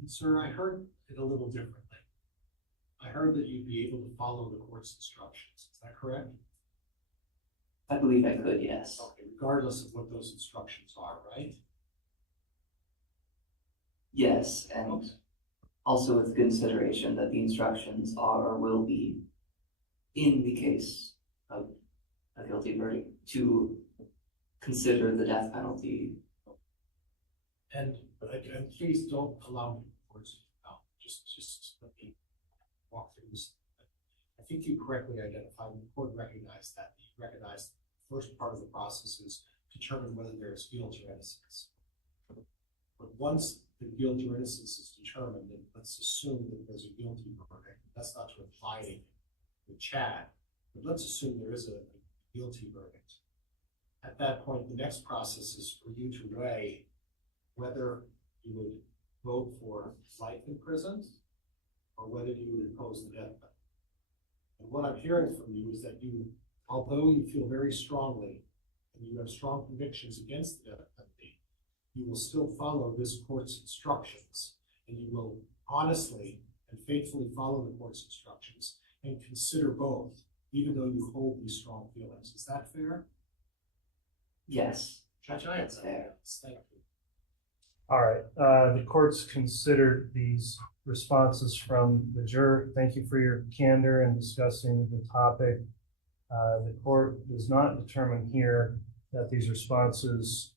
Sir, I heard it a little differently. I heard that you'd be able to follow the court's instructions. Is that correct? I believe I could, yes. Okay, regardless of what those instructions are, right? Yes, and also with consideration that the instructions are or will be, in the case of a guilty verdict, to consider the death penalty. And please don't allow me words out. Just let me walk through this. I think you correctly identified, and the court recognized that. You recognized the first part of the process is determine whether there is guilt or innocence. But once the guilt or innocence is determined, then let's assume that there's a guilty verdict. That's not to imply anything with Chad, but let's assume there is a guilty verdict. At that point, the next process is for you to weigh whether you would vote for life in prison or whether you would impose the death penalty. And what I'm hearing from you is that you, although you feel very strongly and you have strong convictions against the death penalty, you will still follow this court's instructions, and you will honestly and faithfully follow the court's instructions and consider both, even though you hold these strong feelings. Is that fair? Yes. Judge, that's fair. Thank you. All right, the court's considered these responses from the juror. Thank you for your candor in discussing the topic. The court does not determine here that these responses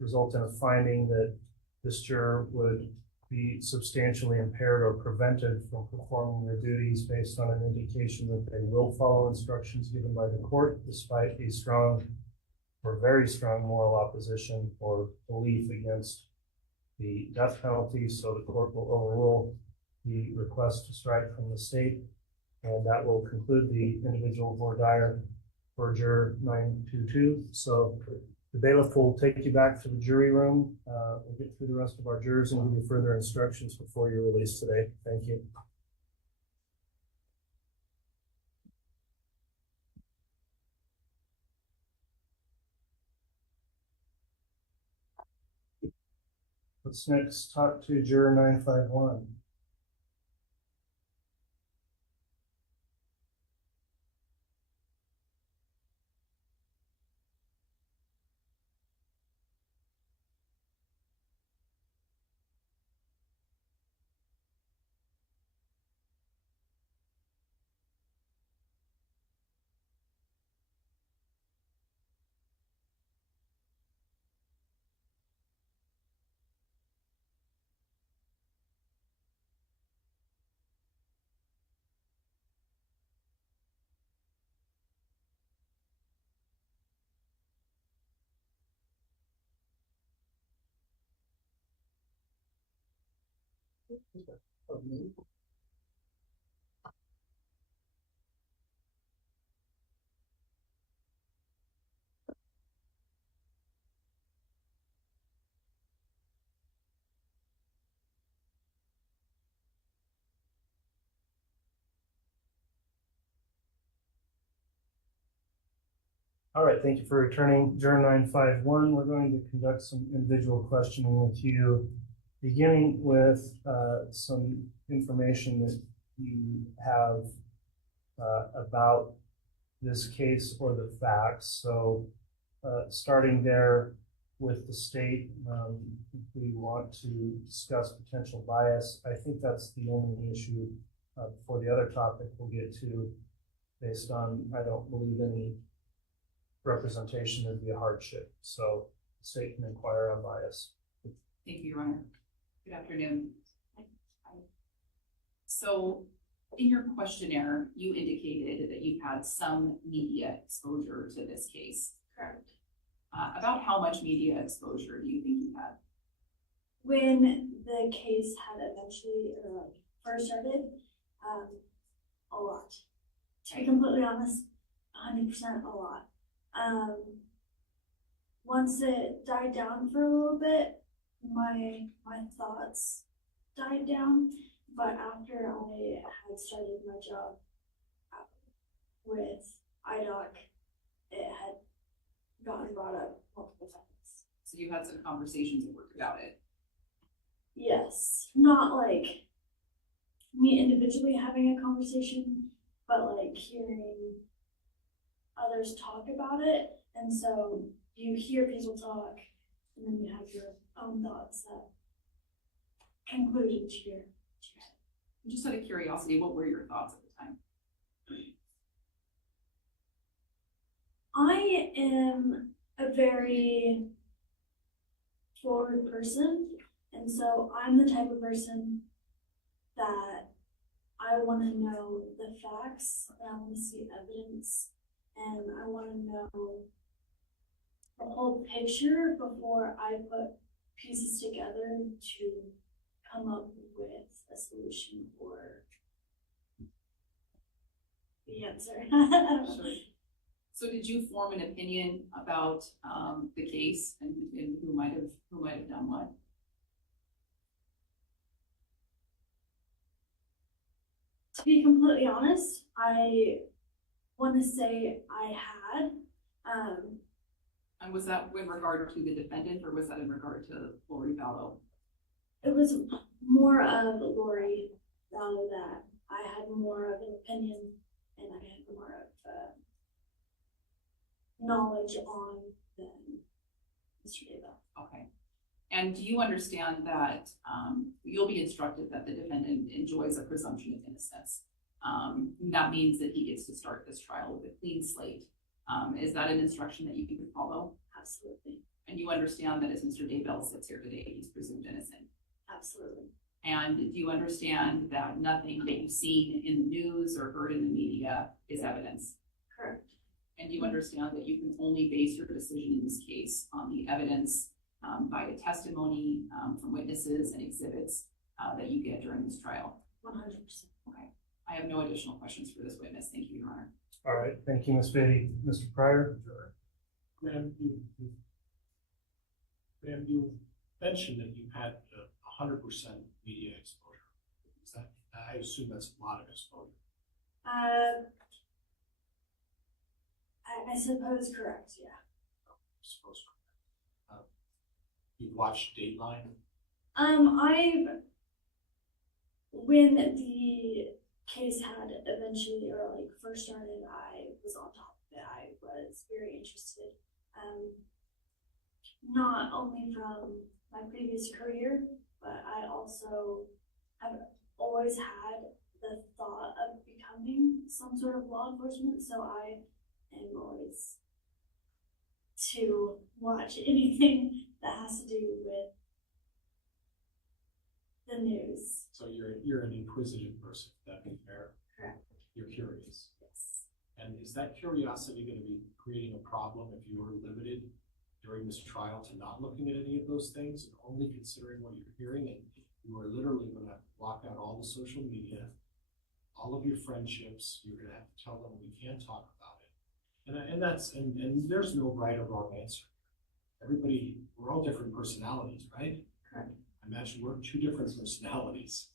result in a finding that this juror would be substantially impaired or prevented from performing their duties based on an indication that they will follow instructions given by the court despite a strong or very strong moral opposition or belief against the death penalty. So the court will overrule the request to strike from the state, and that will conclude the individual voir dire for juror 922. So the bailiff will take you back to the jury room. We'll get through the rest of our jurors and give you further instructions before you're released today. Thank you. let's next talk to juror 951. All right, thank you for returning. Juror 951, we're going to conduct some individual questioning with you, beginning with some information that you have about this case or the facts. So starting there with the state, if we want to discuss potential bias, I think that's the only issue for the other topic we'll get to based on, I don't believe any representation would be a hardship. So the state can inquire on bias. Thank you, Your Honor. Good afternoon. So in your questionnaire, you indicated that you've had some media exposure to this case. Correct. About how much media exposure do you think you had? When the case had eventually first started, a lot. To be completely honest, 100% a lot. Once it died down for a little bit, my thoughts died down. But after I had started my job with Idaho, it had gotten brought up multiple times. So you had some conversations at work about it? Yes, not like me individually having a conversation, but like hearing others talk about it. And so you hear people talk, and then you have your own thoughts that conclude into your head. Just out of curiosity, what were your thoughts at the time? I am a very forward person, and so I'm the type of person that I want to know the facts, and I want to see evidence, and I want to know the whole picture before I put pieces together to come up with a solution or the answer. Sure. So did you form an opinion about the case and who might have done what? To be completely honest, I want to say I had. And was that in regard to the defendant, or was that in regard to Lori Vallow? It was more of Lori Vallow that I had more of an opinion and I had more of knowledge on than Mr. Daybell. Okay. And do you understand that you'll be instructed that the defendant enjoys a presumption of innocence? That means that he gets to start this trial with a clean slate. Is that an instruction that you can follow? Absolutely. And you understand that as Mr. Daybell sits here today, he's presumed innocent? Absolutely. And do you understand that nothing that you've seen in the news or heard in the media is evidence? Correct. And do you understand that you can only base your decision in this case on the evidence by the testimony from witnesses and exhibits that you get during this trial? 100%. Okay. I have no additional questions for this witness. Thank you, Your Honor. All right, thank you, Ms. Beatty. Mr. Pryor? Ma'am, you mentioned that you had 100% media exposure. Is that, I assume that's a lot of exposure. I suppose correct, yeah. I suppose correct. You've watched Dateline? When the case had eventually, or like first started, I was on top of it. I was very interested. Not only from my previous career, but I also have always had the thought of becoming some sort of law enforcement. So I am always to watch anything that has to do with the news. So you're an inquisitive person, that be fair? Correct. You're curious. Yes. And is that curiosity going to be creating a problem if you were limited during this trial to not looking at any of those things and only considering what you're hearing? And you are literally going to block out all the social media, all of your friendships. You're going to have to tell them we can't talk about it. And there's no right or wrong answer. Everybody, we're all different personalities, right? Correct. I imagine we're two different personalities.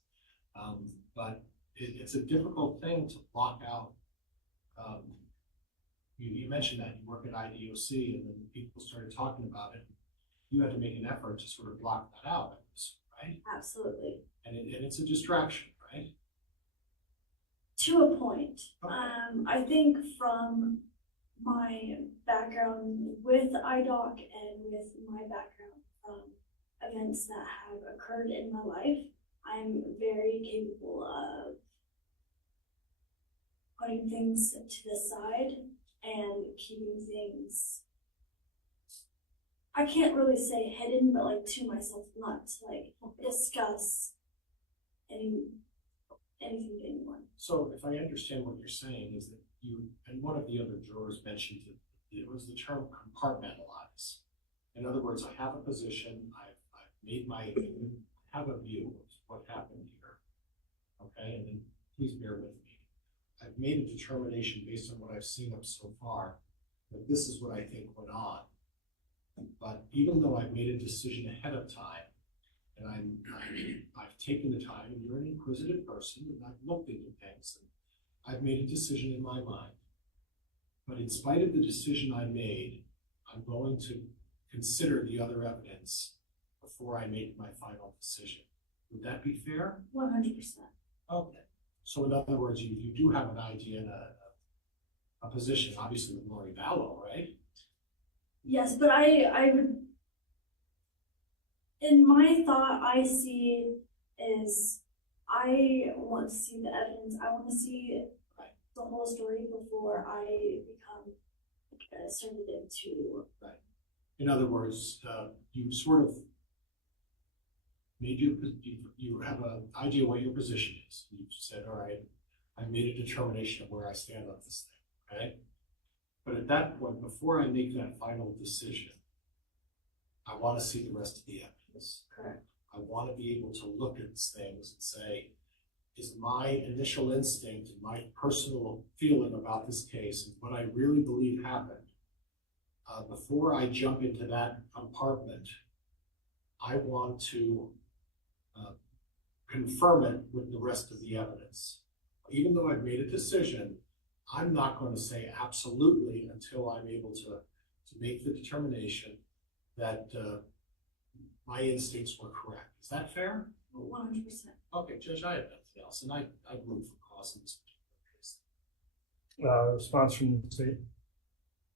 But it's a difficult thing to block out. You mentioned that you work at IDOC, and then people started talking about it. You had to make an effort to sort of block that out, right? Absolutely. And it's a distraction, right? To a point. Okay. I think from my background with IDOC and with my background from events that have occurred in my life, I'm very capable of putting things to the side and keeping things, I can't really say hidden, but like to myself, not to like discuss anything to anyone. So if I understand what you're saying is that you, and one of the other jurors mentioned it was the term compartmentalize. In other words, I have a position, I've have a view of what happened here. Okay, and then please bear with me. I've made a determination based on what I've seen up so far that this is what I think went on. But even though I've made a decision ahead of time, and I've taken the time, and you're an inquisitive person, and I've looked into things, and I've made a decision in my mind. But in spite of the decision I made, I'm going to consider the other evidence before I make my final decision. Would that be fair? 100%. Okay. So in other words, you do have an idea and a position, obviously with Lori Vallow, right? Yes, but I would, in my thought, I see is I want to see the evidence. I want to see the whole story before I become started into. Right. In other words, you sort of made you have an idea what your position is. You said, all right, I made a determination of where I stand on this thing, okay? But at that point, before I make that final decision, I want to see the rest of the evidence. Correct. I want to be able to look at things and say, is my initial instinct and my personal feeling about this case and what I really believe happened, before I jump into that compartment, I want to confirm it with the rest of the evidence. Even though I've made a decision, I'm not going to say absolutely until I'm able to make the determination that my instincts were correct. Is that fair? 100%. Okay, Judge, I have nothing else, and I move for cause in this particular case. Response from the state.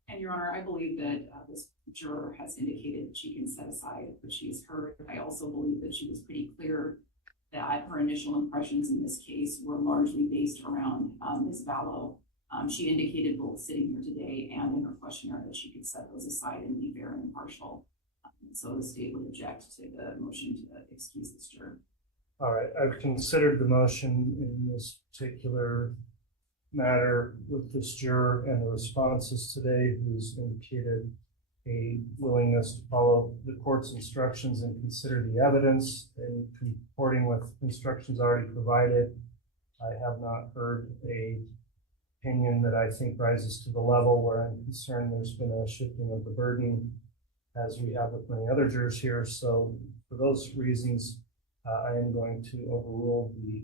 And Your Honor, I believe that this juror has indicated that she can set aside what she's heard. I also believe that she was pretty clear that her initial impressions in this case were largely based around Ms. Vallow. She indicated both sitting here today and in her questionnaire that she could set those aside and be fair and impartial. So the state would object to the motion to excuse this juror. All right, I've considered the motion in this particular matter with this juror and the responses today, who's indicated a willingness to follow the court's instructions and consider the evidence and comporting with instructions already provided. I have not heard a opinion that I think rises to the level where I'm concerned there's been a shifting of the burden as we have with many other jurors here. So for those reasons, I am going to overrule the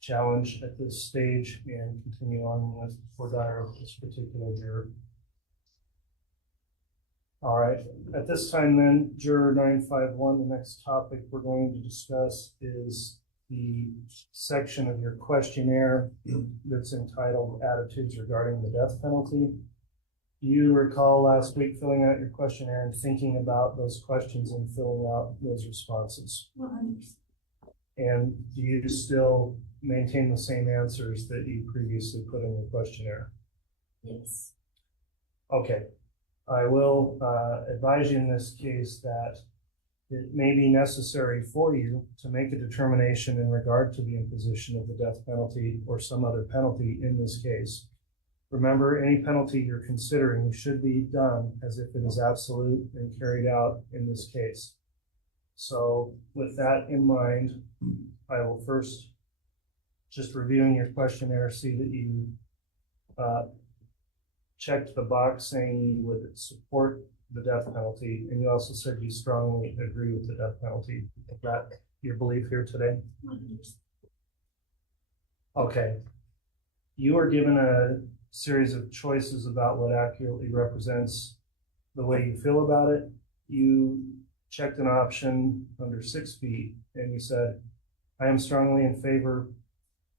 challenge at this stage and continue on with for dire of this particular juror. All right, at this time then, Juror 951, the next topic we're going to discuss is the section of your questionnaire that's entitled Attitudes Regarding the Death Penalty. Do you recall last week filling out your questionnaire and thinking about those questions and filling out those responses? 100%. And do you still maintain the same answers that you previously put in your questionnaire? Yes. Okay. I will advise you in this case that it may be necessary for you to make a determination in regard to the imposition of the death penalty or some other penalty in this case. Remember, any penalty you're considering should be done as if it is absolute and carried out in this case. So with that in mind, I will first, just reviewing your questionnaire, see that you checked the box saying you would support the death penalty, and you also said you strongly agree with the death penalty. Is that your belief here today? 100%. Okay. You are given a series of choices about what accurately represents the way you feel about it. You checked an option under 6 feet, and you said, I am strongly in favor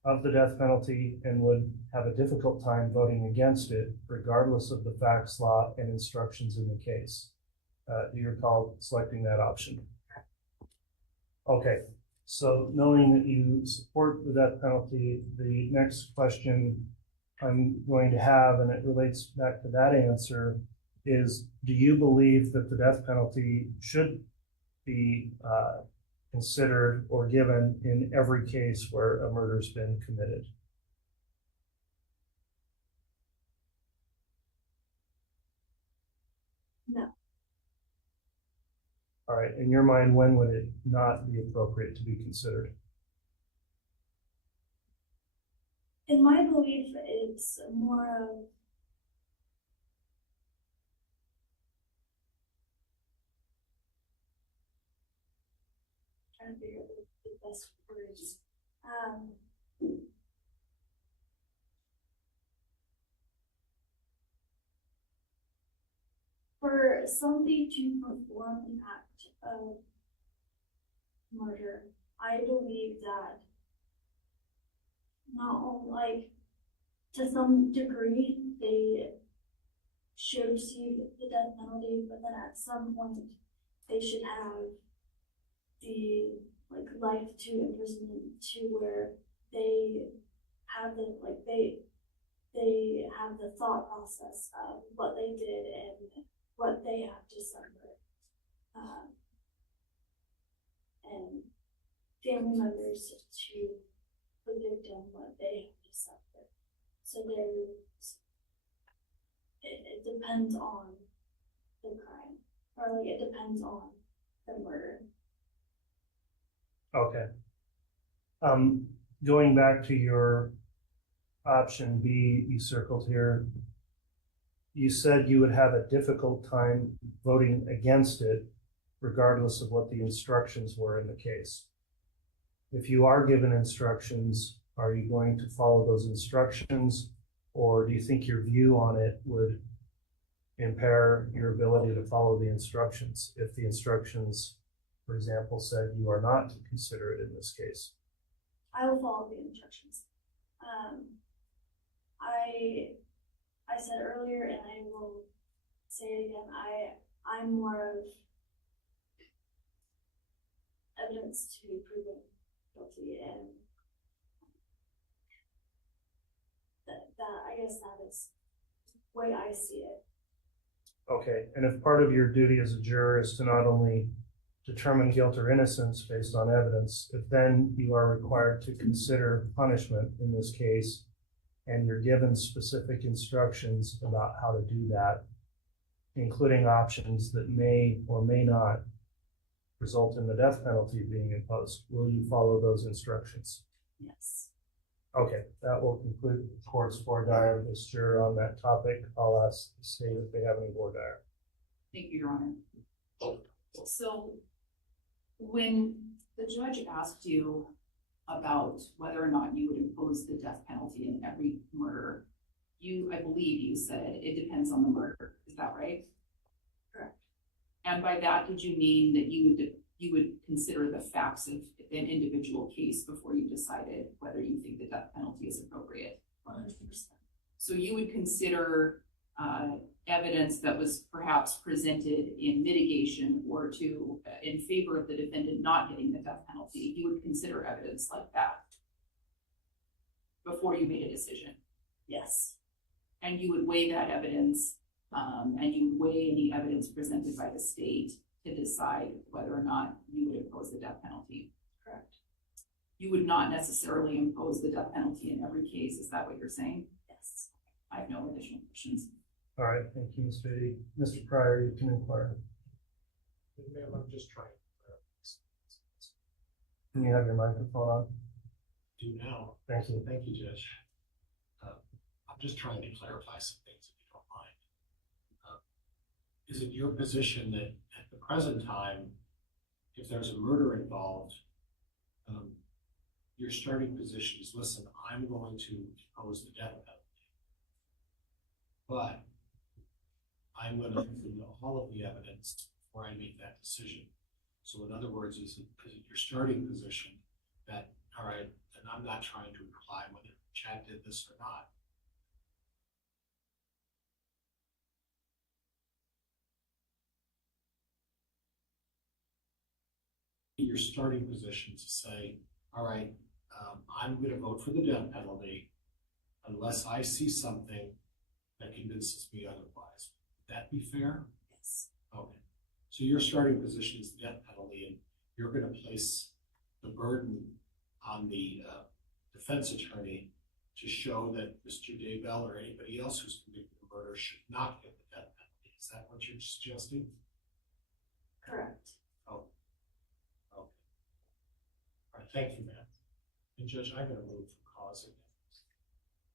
of the death penalty and would have a difficult time voting against it, regardless of the facts, law, and instructions in the case. Do you recall selecting that option? Okay, so knowing that you support the death penalty, the next question I'm going to have, and it relates back to that answer, is do you believe that the death penalty should be considered or given in every case where a murder's been committed? No. All right, in your mind, when would it not be appropriate to be considered? In my belief, it's more of trying to figure out the best words. For somebody to perform an act of murder, I believe that not only, like, to some degree, they should receive the death penalty, but then at some point, they should have the, like, life to imprisonment to where they have the, like, they have the thought process of what they did and what they have to suffer. And family members to the victim what they have to suffer. So it depends on the crime, or like it depends on the murder. Okay. Going back to your option B you circled here, you said you would have a difficult time voting against it regardless of what the instructions were in the case. If you are given instructions, are you going to follow those instructions, or do you think your view on it would impair your ability to follow the instructions if the instructions, for example, said you are not to consider it in this case? I will follow the instructions. I said earlier, and I will say it again, I'm more of evidence to be proven guilty, and that I guess that is the way I see it. Okay, and if part of your duty as a juror is to not only determine guilt or innocence based on evidence, if then you are required to consider punishment in this case, and you're given specific instructions about how to do that, including options that may or may not result in the death penalty being imposed, will you follow those instructions? Yes. Okay, that will conclude the court's voir dire of this juror on that topic. I'll ask the state if they have any voir dire. Thank you, Your Honor. So when the judge asked you about whether or not you would impose the death penalty in every murder, I believe you said it depends on the murder. Is that right? Correct. And by that, did you mean that you would consider the facts of an individual case before you decided whether you think the death penalty is appropriate? 100%. So you would consider evidence that was perhaps presented in mitigation or to in favor of the defendant not getting the death penalty. You would consider evidence like that before you made a decision. Yes. And you would weigh that evidence, and you would weigh any evidence presented by the state to decide whether or not you would impose the death penalty. Correct. You would not necessarily impose the death penalty in every case. Is that what you're saying? Yes. I have no additional questions. All right, thank you, Ms. Beatty. Mr. Pryor, you can inquire. Ma'am, I'm just trying. Can you have your microphone on? Do now. Thank you. Thank you, Judge. I'm just trying to clarify some things, if you don't mind. Is it your position that at the present time, if there's a murder involved, your starting position is, listen, I'm going to impose the death penalty, but I'm going to include all of the evidence before I make that decision. So in other words, is it your starting position that, all right, and I'm not trying to imply whether Chad did this or not. Your starting position to say, all right, I'm going to vote for the death penalty unless I see something that convinces me otherwise. Would that be fair? Yes. Okay. So your starting position is the death penalty, and you're going to place the burden on the defense attorney to show that Mr. Daybell or anybody else who's convicted of murder should not get the death penalty. Is that what you're suggesting? Correct. Oh. Okay. All right. Thank you, ma'am. And Judge, I'm going to move for cause again.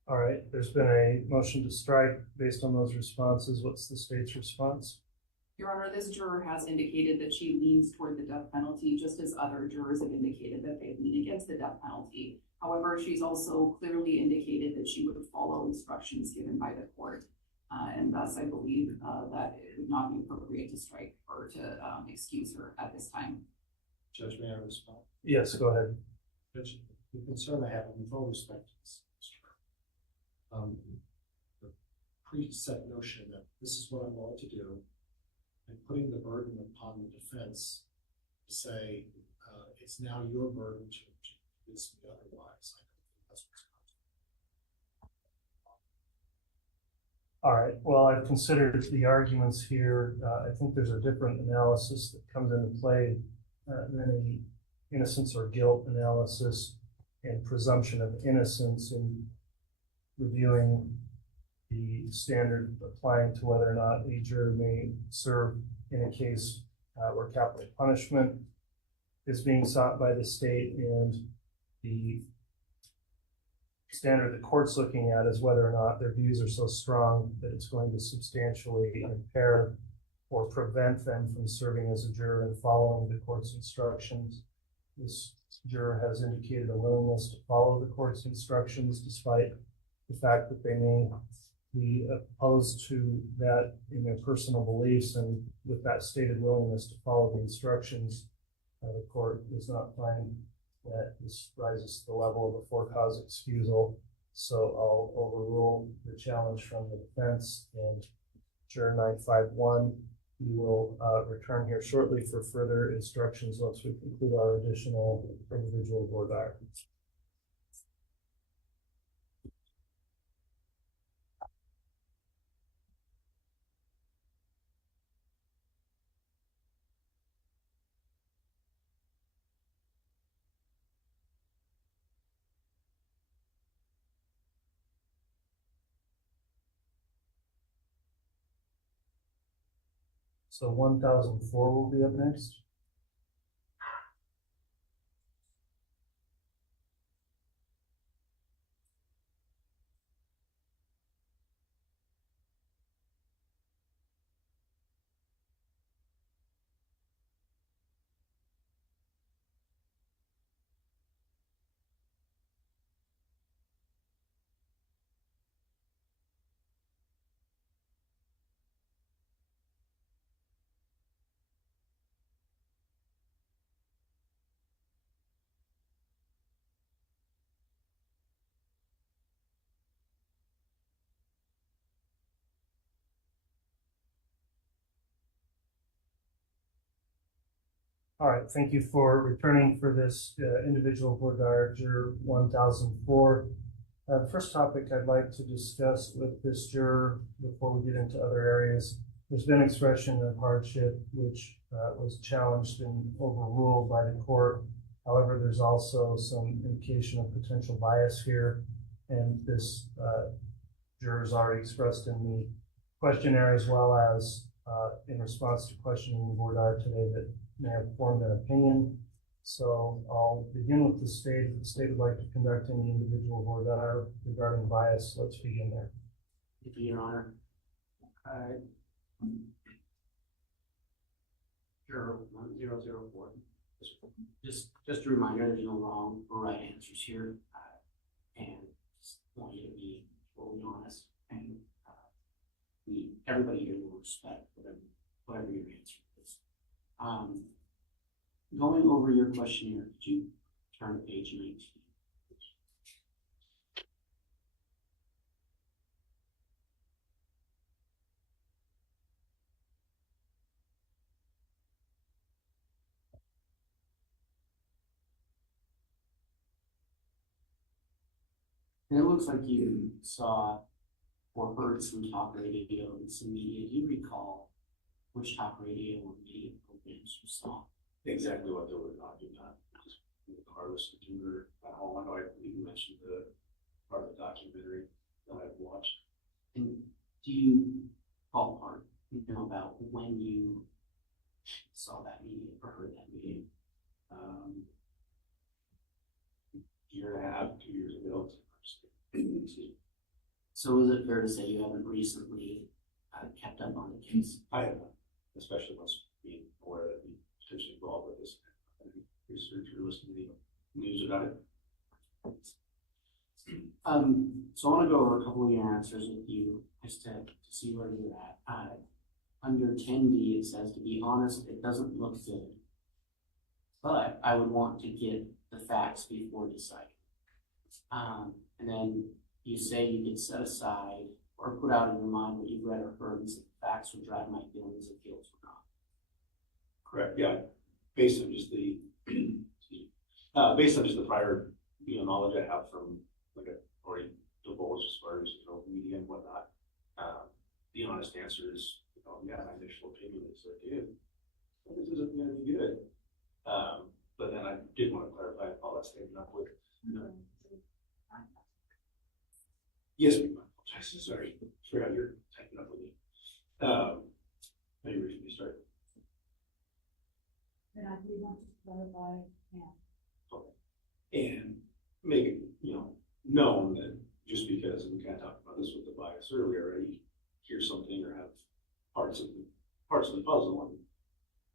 All right, there's been a motion to strike based on those responses. What's the state's response? Your Honor, this juror has indicated that she leans toward the death penalty, just as other jurors have indicated that they lean against the death penalty. However, she's also clearly indicated that she would follow instructions given by the court. And thus, I believe that it would not be appropriate to strike or to excuse her at this time. Judge, may I respond? Yes, go ahead. Judge, the concern I have, with all respect to this, the preset notion that this is what I'm going to do, and putting the burden upon the defense to say, it's now your burden to convince me otherwise. I don't think that's what's going on. All right, well, I've considered the arguments here. I think there's a different analysis that comes into play than a innocence or guilt analysis and presumption of innocence in reviewing the standard applying to whether or not a juror may serve in a case where capital punishment is being sought by the state, and the standard the court's looking at is whether or not their views are so strong that it's going to substantially impair or prevent them from serving as a juror and following the court's instructions. This juror has indicated a willingness to follow the court's instructions despite the fact that they may be opposed to that in their personal beliefs, and with that stated willingness to follow the instructions, the court does not find that this rises to the level of a for-cause excusal. So I'll overrule the challenge from the defense, and Juror 951, we will return here shortly for further instructions once we conclude our additional individual board documents. So 1004 will be up next. All right, thank you for returning for this individual board director 1004. The first topic I'd like to discuss with this juror before we get into other areas, there's been expression of hardship which was challenged and overruled by the court. However, there's also some indication of potential bias here, and this juror has already expressed in the questionnaire as well as in response to questioning the board today that may have formed an opinion. So I'll begin with the state. If the state would like to conduct any individual board regarding bias, let's begin there. Thank you, Your Honor. Juror 1004. Just a reminder, there's no wrong or right answers here, and just want you to be fully honest, and everybody here will respect whatever your answer is. Going over your questionnaire, could you turn to page 19? And it looks like you saw or heard some talk radio and some media. Do you recall which talk radio or media programs you saw? Exactly what they were talking about. Just in the car listening to her at home. I know I even mentioned the part of the documentary that I've watched. And do you ballpark about when you saw that media or heard that media? Year and a half, 2 years ago. So is it fair to say you haven't recently kept up on the case? I have not, especially once being aware that we potentially involved with this research or listening to the news about it. So I want to go over a couple of your answers with you just to see where you're at. Under 10D, it says, to be honest, it doesn't look good, but I would want to get the facts before deciding. And then you say you could set aside or put out in your mind what you've read or heard and say the facts would drive my feelings of guilt or not. Correct. Yeah. Based on just the prior knowledge I have from like I already divulged as far as media and whatnot. The honest answer is yeah, my initial opinion is that this isn't going to be good. But then I did want to clarify all that statement up with. Yes, I apologize. Sorry, forgot you're typing up with me. Are you ready for me to start? And I do want to clarify, yeah. Okay. And make it, known that just because, and we kind of talked about this with the bias earlier, right? You hear something or have parts of the puzzle and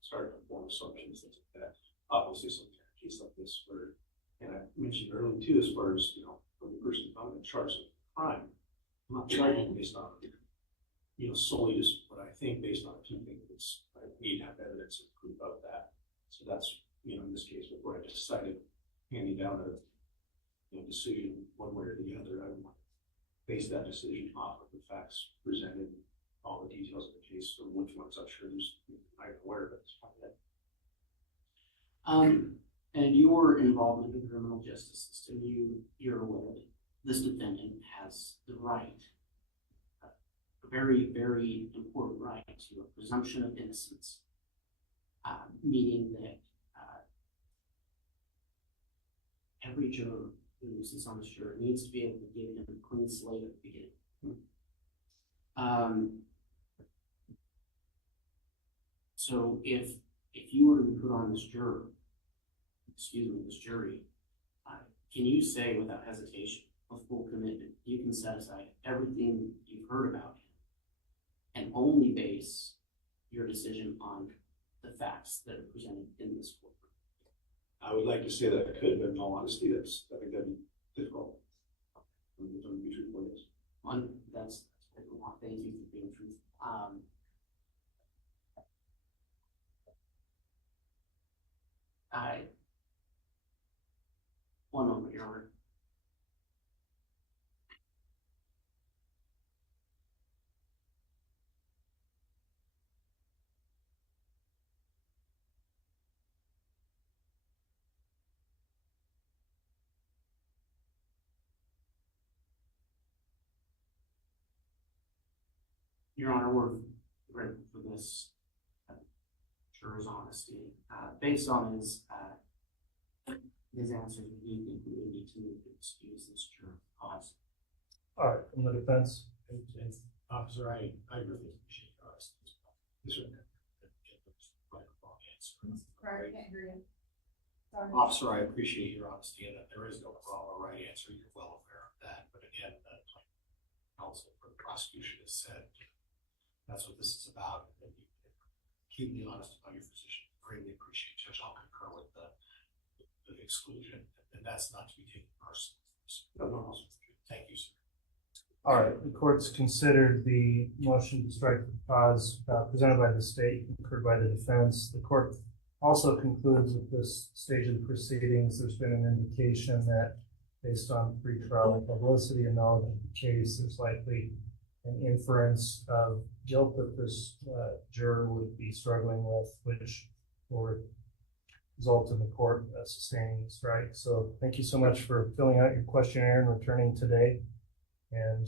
start to form assumptions, things like that. Obviously, some kind of case like this where, and I mentioned earlier too, as far as, when the person found in charge of crime, I'm not charging based on, solely just what I think based on a few things. I need to have evidence and proof of that. So that's, in this case, before I decided handing down a decision one way or the other, I want to base that decision off of the facts presented, all the details of the case, or which ones I'm sure I'm aware of at this point. And your involvement in the criminal justice system, you're aware that this defendant has the right, a very, very important right to a presumption of innocence, meaning that every juror who sits on the jury needs to be able to give him a clean slate at the beginning. So if you were to be put on this this jury, can you say without hesitation, with full commitment, you can set aside everything you've heard about him and only base your decision on the facts that are presented in this court? I would like to say that I could, but in all honesty, I think that'd be difficult. I'm going to be truthful with this. That's what we want. Thank you for being truthful. One moment, Your Honor. Your Honor, we're grateful for this juror's honesty. Based on his answers, we think we would need to excuse this juror cause. All right, from the defense. And officer, I really appreciate your honesty as well. This would quite a wrong answer. Sorry, I can't hear you. Sorry. Officer, I appreciate your honesty and that there is no wrong or right answer. You're well aware of that. But again, counsel for the prosecution has said that's what this is about. And you keep me honest about your position. Greatly appreciate, Judge. I'll concur with the exclusion, and that's not to be taken personally. Thank you, sir. All right, the court's considered the motion to strike the cause presented by the state, concurred by the defense. The court also concludes at this stage of the proceedings, there's been an indication that based on pretrial publicity and knowledge of the case, there's likely an inference of guilt that this juror would be struggling with, which will result in the court sustaining the strike. So thank you so much for filling out your questionnaire and returning today. And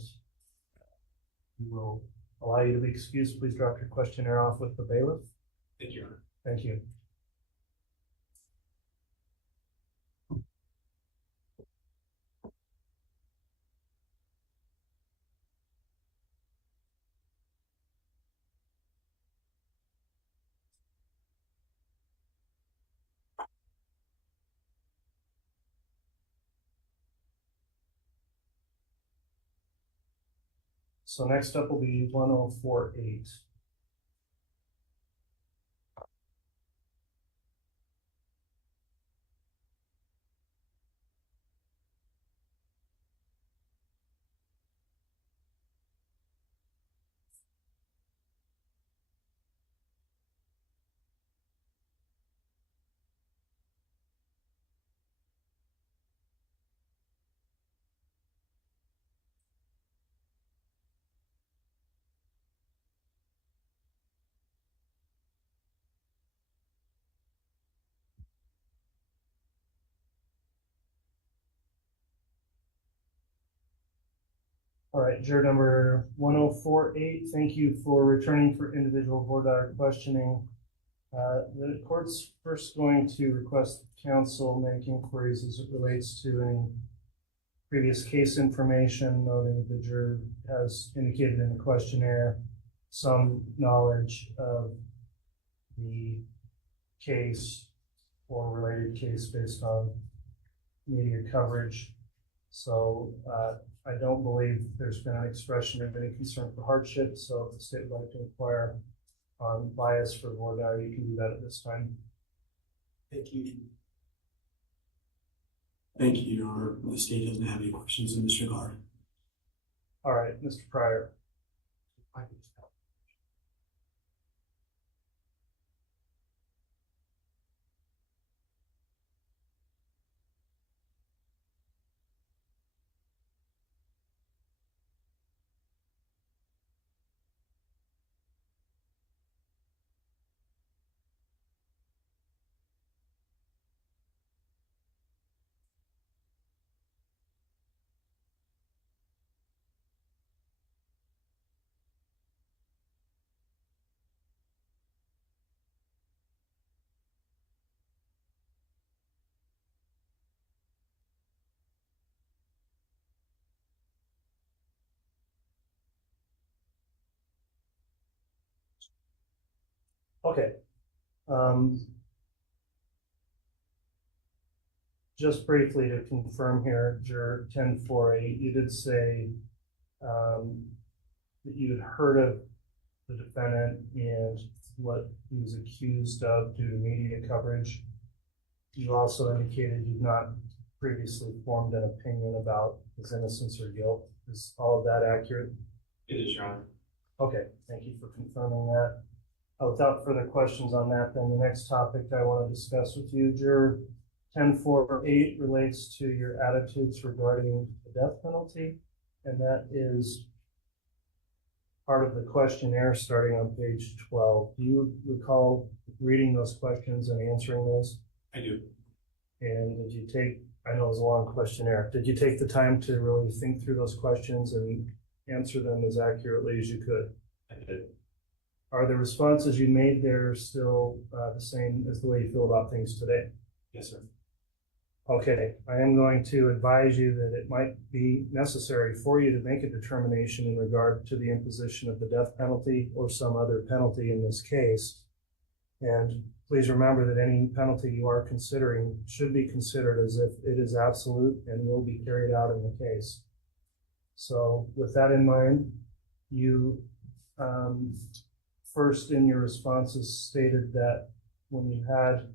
we will allow you to be excused. Please drop your questionnaire off with the bailiff. Thank you, Your Honor. Thank you. So next up will be 1048. All right, juror number 1048, thank you for returning for individual voir dire questioning. The court's first going to request counsel make inquiries as it relates to any previous case information, noting the juror has indicated in the questionnaire some knowledge of the case or related case based on media coverage. So I don't believe there's been an expression of any concern for hardship. So if the state would like to inquire on bias for voir dire, you can do that at this time. Thank you. Thank you, Your Honor. The state doesn't have any questions in this regard. All right, Mr. Pryor. Okay. Just briefly to confirm here, juror 1048, you did say that you had heard of the defendant and what he was accused of due to media coverage. You also indicated you've not previously formed an opinion about his innocence or guilt. Is all of that accurate? It is, Your Honor. Okay, thank you for confirming that. Without further questions on that, then the next topic I want to discuss with you, juror 1048, relates to your attitudes regarding the death penalty, and that is part of the questionnaire starting on page 12. Do you recall reading those questions and answering those? I do. And did you take, I know it was a long questionnaire, did you take the time to really think through those questions and answer them as accurately as you could? I did. Are the responses you made there still the same as the way you feel about things today? Yes, sir. Okay, I am going to advise you that it might be necessary for you to make a determination in regard to the imposition of the death penalty or some other penalty in this case. And please remember that any penalty you are considering should be considered as if it is absolute and will be carried out in the case. So with that in mind, you first in your responses stated that when you had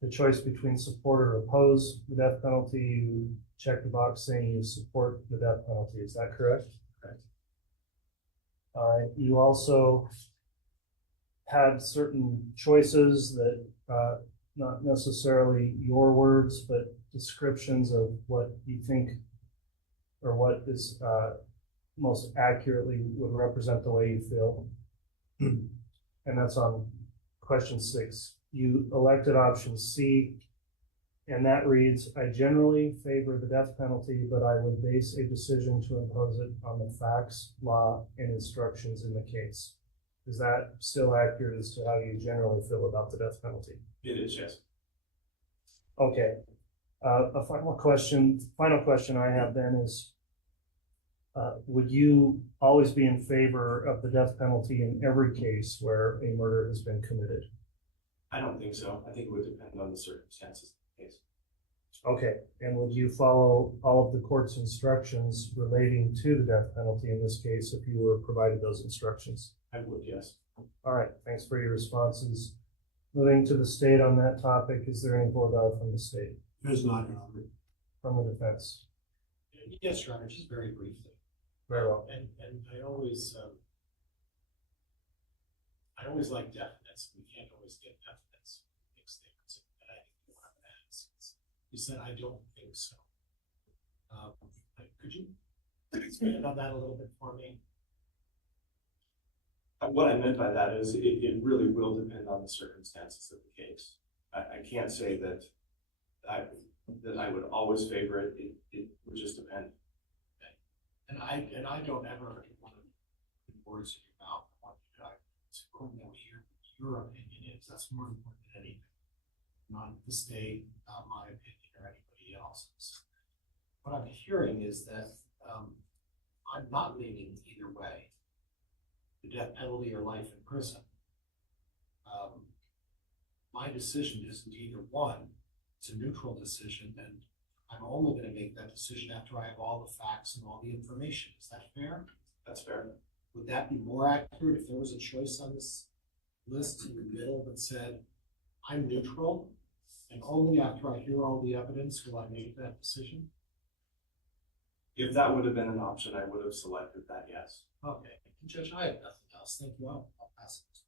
the choice between support or oppose the death penalty, you checked the box saying you support the death penalty. Is that correct? Correct. You also had certain choices that, not necessarily your words, but descriptions of what you think or what is most accurately would represent the way you feel. And that's on question 6. You elected option C, and that reads, I generally favor the death penalty, but I would base a decision to impose it on the facts, law, and instructions in the case. Is that still accurate as to how you generally feel about the death penalty? It is, yes. Okay. A final question I have then is, would you always be in favor of the death penalty in every case where a murder has been committed? I don't think so. I think it would depend on the circumstances of the case. Okay, and would you follow all of the court's instructions relating to the death penalty in this case if you were provided those instructions? I would, yes. All right, thanks for your responses. Moving to the state on that topic, is there any vote out from the state? There's not, Your Honor. From the defense? Yes, Your Honor, just very briefly. Very well. And I always like definites. We can't always get definites. Big statements. And I think you want to ask. You said, I don't think so. Could you expand on that a little bit for me? What I meant by that is it really will depend on the circumstances of the case. I can't say that I would always favor it. It would just depend. And I don't ever want to put words in your mouth. I want you to know your opinion is. That's more important than anything. Not the state, not my opinion or anybody else's. What I'm hearing is that I'm not leaning either way. The death penalty or life in prison. My decision isn't either one. It's a neutral decision, and I'm only going to make that decision after I have all the facts and all the information. Is that fair? That's fair. Would that be more accurate if there was a choice on this list in the middle that said, I'm neutral, and only after I hear all the evidence will I make that decision? If that would have been an option, I would have selected that, yes. Okay. Judge, I have nothing else. Thank you. I'll pass it.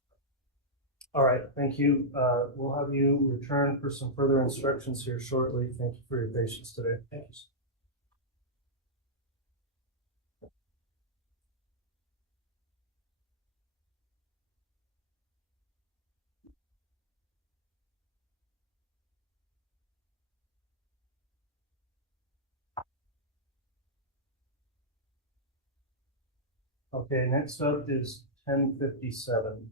All right, thank you. We'll have you return for some further instructions here shortly. Thank you for your patience today. Thank you. Okay, next up is 1057.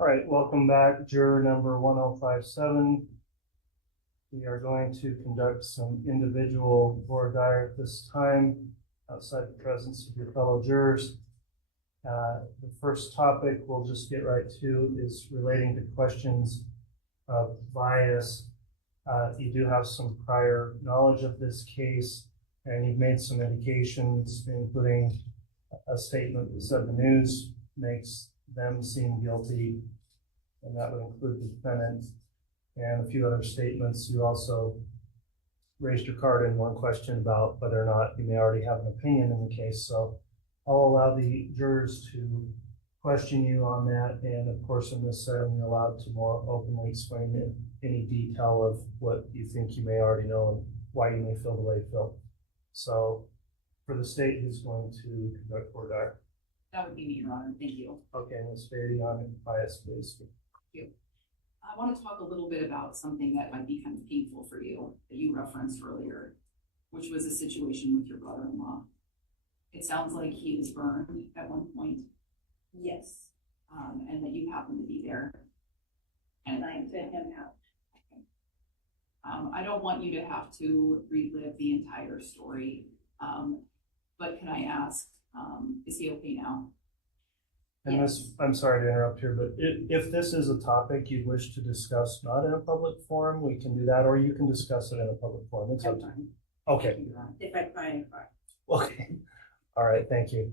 All right, welcome back, juror number 1057. We are going to conduct some individual voir dire at this time, outside the presence of your fellow jurors. The first topic we'll just get right to is relating to questions of bias. You do have some prior knowledge of this case, and you've made some indications, including a statement that said the news makes them seem guilty. and that would include the defendant and a few other statements. You also raised your card in one question about whether or not you may already have an opinion in the case. So I'll allow the jurors to question you on that. And of course, in this setting, you're allowed to more openly explain any detail of what you think you may already know and why you may feel the way you feel. So for the state, who's going to conduct voir dire? That would be me, Your Honor. Thank you. Okay, Ms. Beatty on bias, please. Thank you. I want to talk a little bit about something that might be kind of painful for you that you referenced earlier, which was a situation with your brother-in-law. It sounds like he was burned at one point. Yes. And that you happened to be there. And I took him out. I don't want you to have to relive the entire story, but can I ask, is he okay now? And yes. I'm sorry to interrupt here, but if this is a topic you wish to discuss not in a public forum, we can do that, or you can discuss it in a public forum. It's up to you. Okay. If I cry, I cry. Okay. All right. Thank you.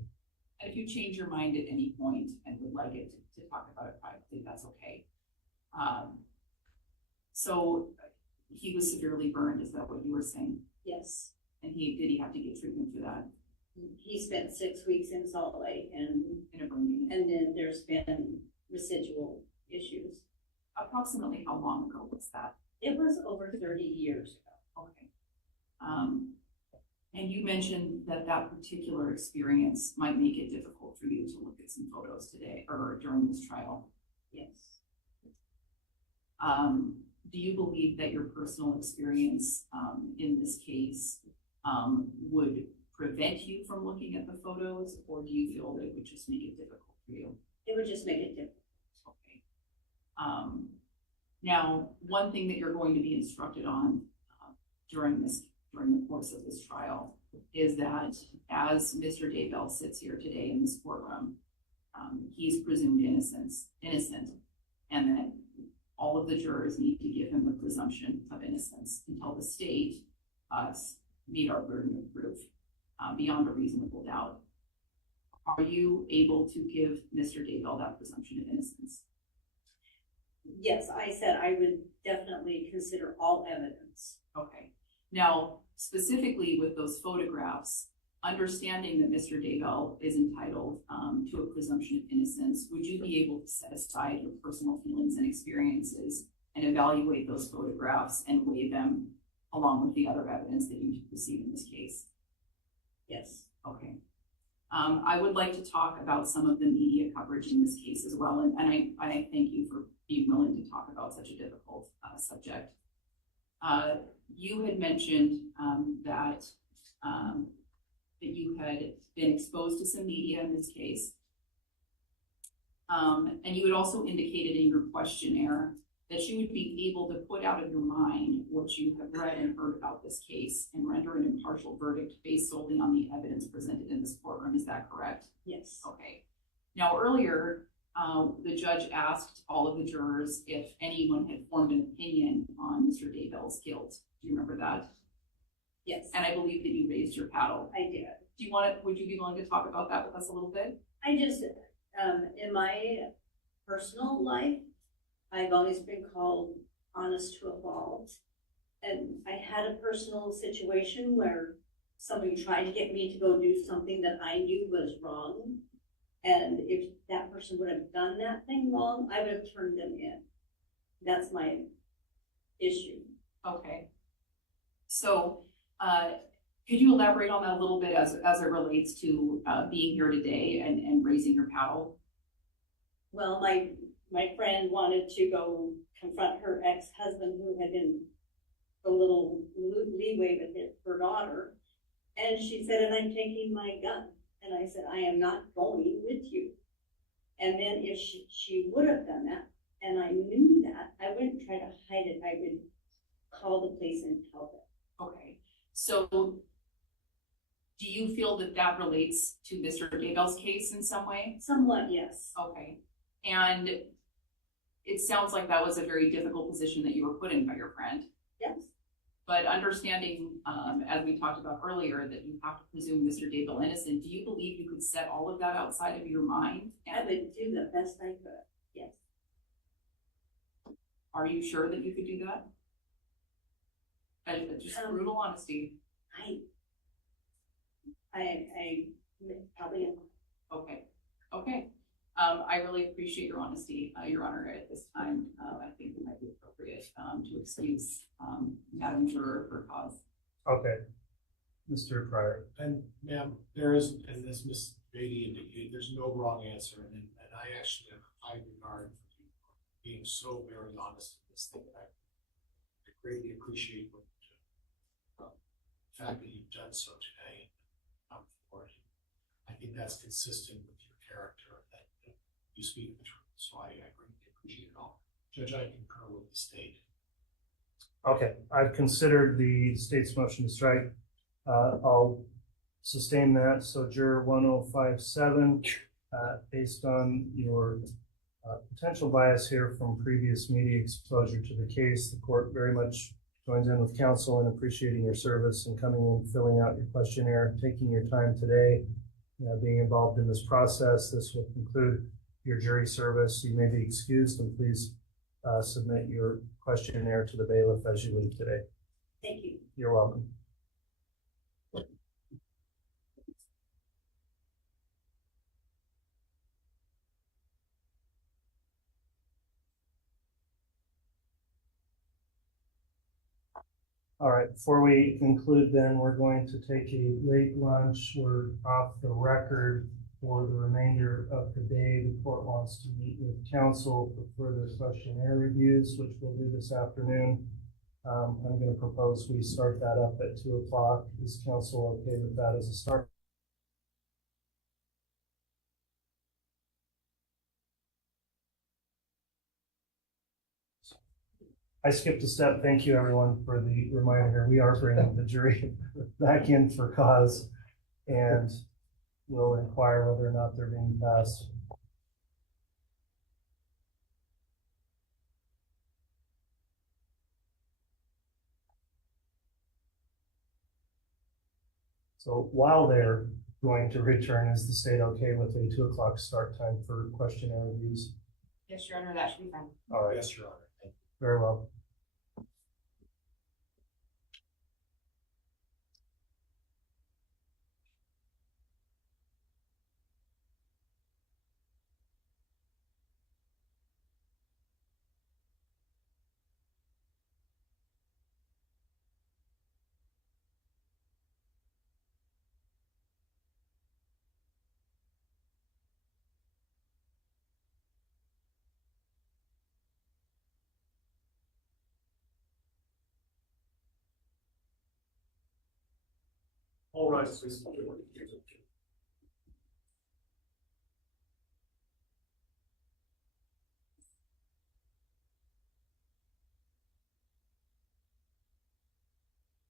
And if you change your mind at any point and would like it to talk about it privately, that's okay. So he was severely burned, is that what you were saying? Yes. And did he have to get treatment for that? He spent 6 weeks in Salt Lake and in a burn unit. And then there's been residual issues. Approximately how long ago was that? It was over 30 years ago. Okay. And you mentioned that that particular experience might make it difficult for you to look at some photos today or during this trial. Yes. Do you believe that your personal experience in this case would prevent you from looking at the photos, or do you feel that it would just make it difficult for you? It would just make it difficult. Okay. Now, one thing that you're going to be instructed on during the course of this trial is that as Mr. Daybell sits here today in this courtroom, he's presumed innocent, and that all of the jurors need to give him the presumption of innocence until the state meet our burden of proof beyond a reasonable doubt. Are you able to give Mr. Daybell that presumption of innocence? Yes, I said I would definitely consider all evidence. Okay. Now, specifically with those photographs, understanding that Mr. Daybell is entitled to a presumption of innocence, would you be able to set aside your personal feelings and experiences and evaluate those photographs and weigh them along with the other evidence that you received in this case? Yes. Okay. I would like to talk about some of the media coverage in this case as well, and I thank you for being willing to talk about such a difficult subject. You had mentioned that you had been exposed to some media in this case. And you had also indicated in your questionnaire that you would be able to put out of your mind what you have read and heard about this case and render an impartial verdict based solely on the evidence presented in this courtroom. Is that correct? Yes. Okay. Now, earlier, the judge asked all of the jurors if anyone had formed an opinion on Mr. Daybell's guilt. Do you remember that? Yes. And I believe that you raised your paddle. I did. Would you be willing to talk about that with us a little bit? I just, in my personal life, I've always been called honest to a fault. And I had a personal situation where somebody tried to get me to go do something that I knew was wrong. And if that person would have done that thing wrong, I would have turned them in. That's my issue. Okay. So, could you elaborate on that a little bit as it relates to being here today and raising your paddle? Well, my friend wanted to go confront her ex-husband who had been a little leeway with her daughter. And she said, and I'm taking my gun. And I said, I am not going with you. And then if she would have done that, and I knew that, I wouldn't try to hide it. I would call the police and tell them. Okay. So do you feel that that relates to Mr. Daybell's case in some way? Somewhat, yes. Okay. And it sounds like that was a very difficult position that you were put in by your friend. Yes. But understanding, as we talked about earlier, that you have to presume Mr. Daybell innocent, do you believe you could set all of that outside of your mind? I would do the best I could, yes. Are you sure that you could do that? And just brutal honesty. I probably am. Okay. I really appreciate your honesty, Your Honor, at this time. I think it might be appropriate, to excuse, Madam Juror for cause. Okay. Mr. Pryor. And ma'am, there is, and as Ms. Beatty indicated, there's no wrong answer, and I actually have high regard for you being so very honest in this thing. I greatly appreciate what the fact that you've done so today. For it. I think that's consistent with your character, that you speak the truth, so I greatly appreciate it all. Judge, I concur with the state. Okay, I've considered the state's motion to strike. I'll sustain that. So Juror 1057, based on your potential bias here from previous media exposure to the case, the court very much joins in with counsel in appreciating your service and coming in, filling out your questionnaire, taking your time today, being involved in this process. This will conclude your jury service. You may be excused, and please submit your questionnaire to the bailiff as you leave today. Thank you. You're welcome. All right, before we conclude then, we're going to take a late lunch. We're off the record for the remainder of the day. The court wants to meet with counsel for further questionnaire reviews, which we'll do this afternoon. I'm going to propose we start that up at 2 o'clock. Is counsel okay with that as a start? I skipped a step. Thank you, everyone, for the reminder. We are bringing the jury back in for cause, and we'll inquire whether or not they're being passed. So while they're going to return, is the state okay with a 2 o'clock start time for questionnaire reviews? Yes, Your Honor, that should be fine. All right. Yes, Your Honor. Thank you. Very well. All right, please.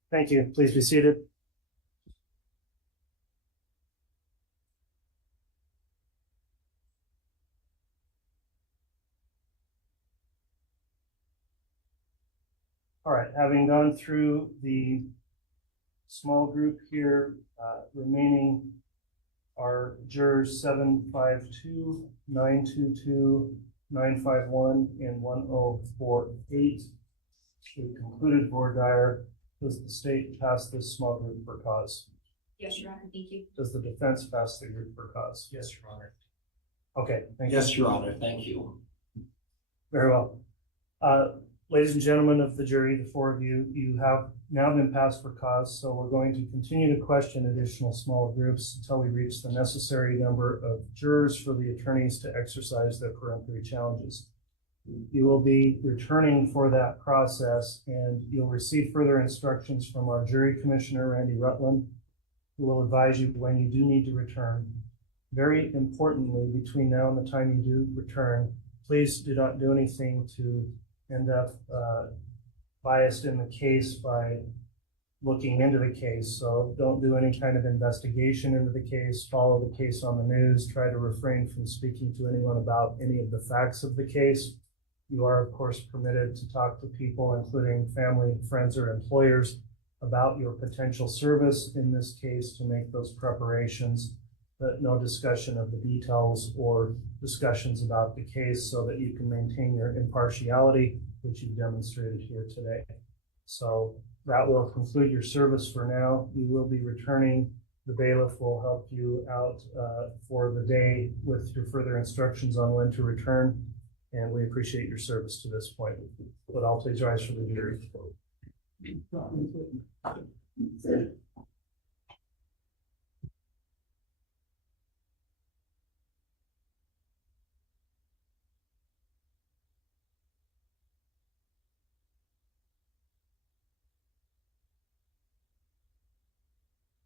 Thank you. Please be seated. All right, having gone through the small group here, remaining are jurors 752, 922, 951, and 1048. We've concluded voir dire. Does the state pass this small group for cause? Yes, Your Honor, thank you. Does the defense pass the group for cause? Yes, Your Honor. Okay, thank you. Yes, Your Honor, thank you. Very well. Ladies and gentlemen of the jury, the four of you, you have now been passed for cause, so we're going to continue to question additional small groups until we reach the necessary number of jurors for the attorneys to exercise their peremptory challenges. You will be returning for that process, and you'll receive further instructions from our jury commissioner, Randy Rutland, who will advise you when you do need to return. Very importantly, between now and the time you do return, please do not do anything to end up biased in the case by looking into the case. So don't do any kind of investigation into the case, follow the case on the news, try to refrain from speaking to anyone about any of the facts of the case. You are, of course, permitted to talk to people, including family, friends, or employers, about your potential service in this case to make those preparations, but no discussion of the details or discussions about the case so that you can maintain your impartiality which you've demonstrated here today. So that will conclude your service for now. You will be returning. The bailiff will help you out for the day with your further instructions on when to return. And we appreciate your service to this point. But I'll please rise for the jury.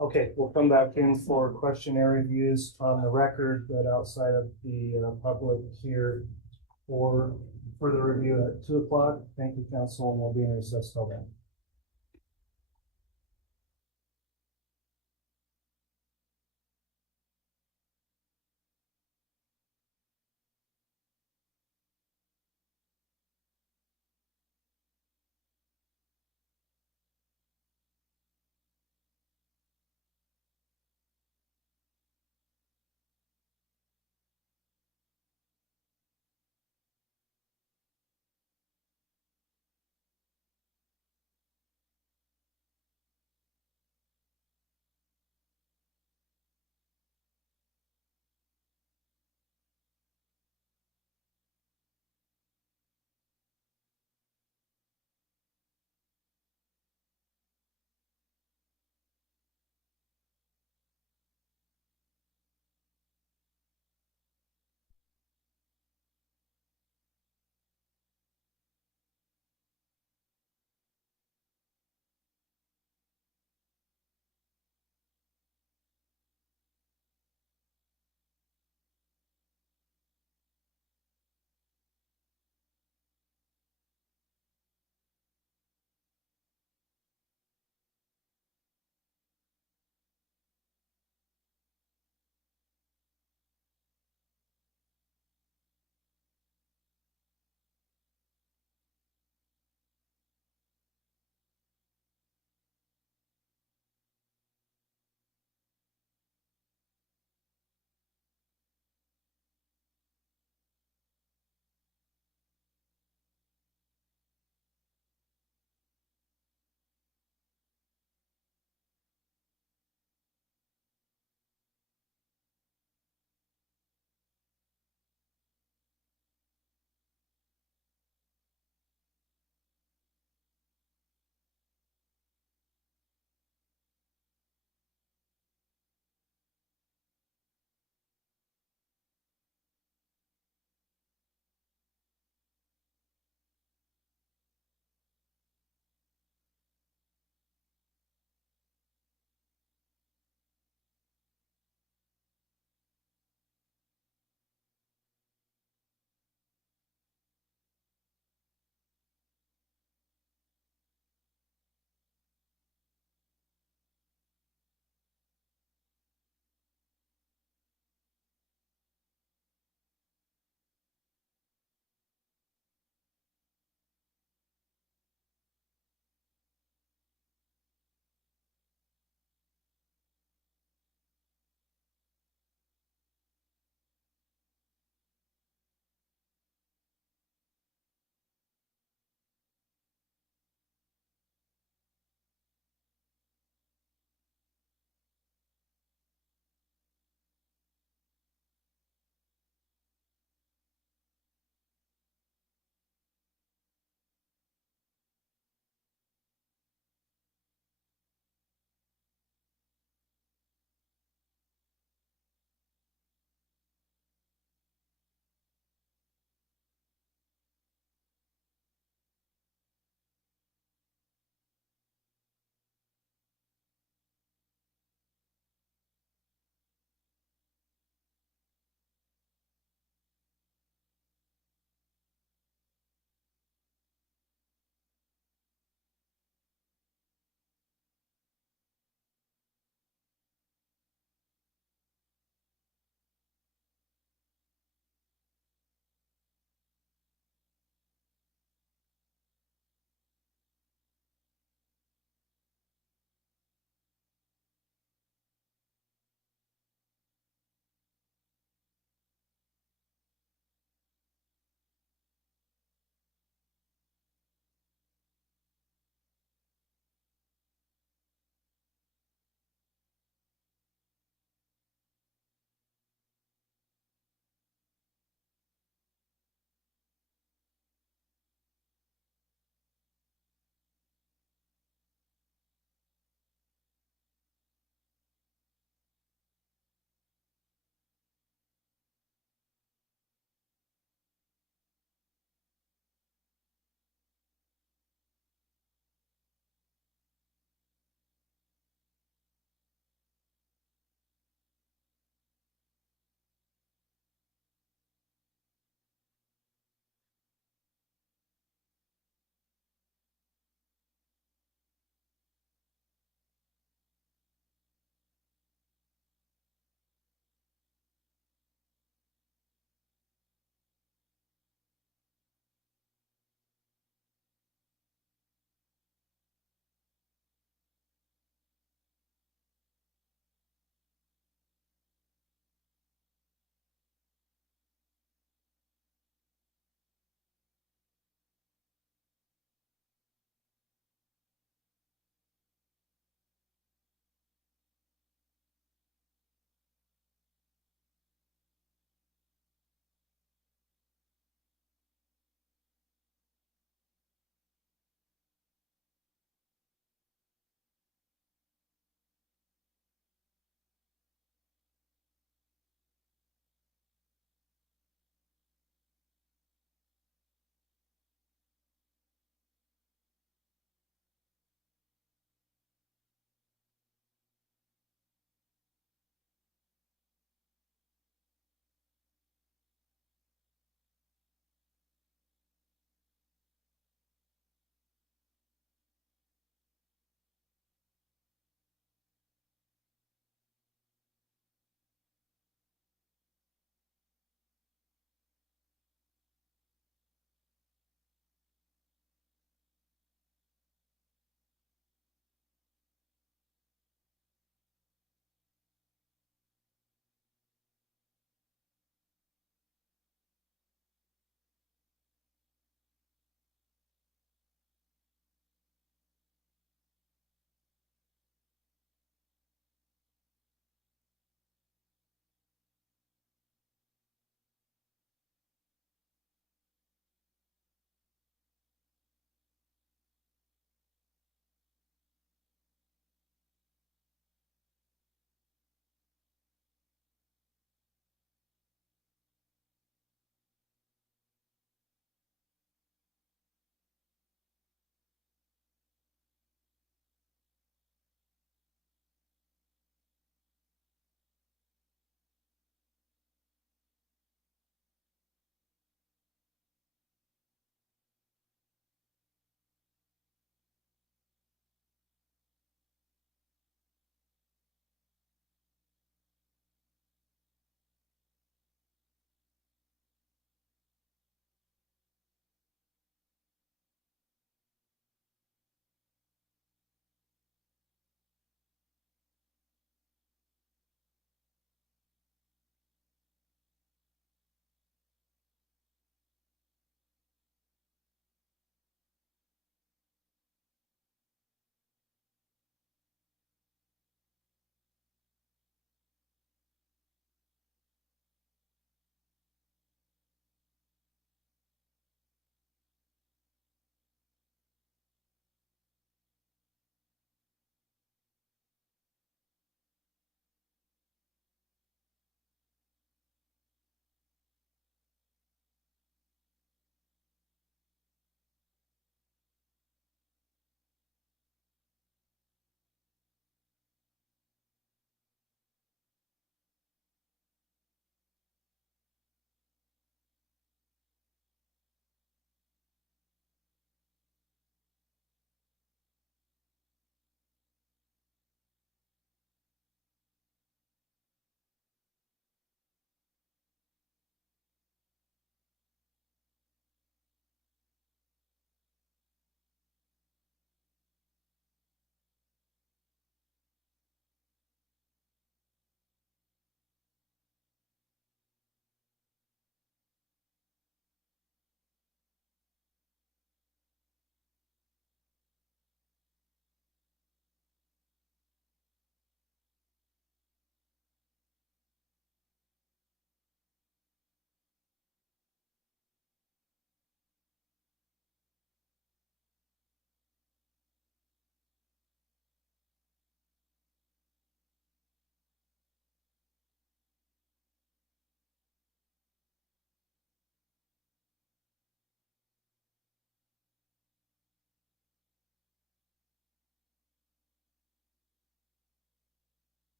Okay, we'll come back in for questionnaire reviews on the record, but outside of the public here for further review at 2 o'clock. Thank you, counsel, and we'll be in recess till then.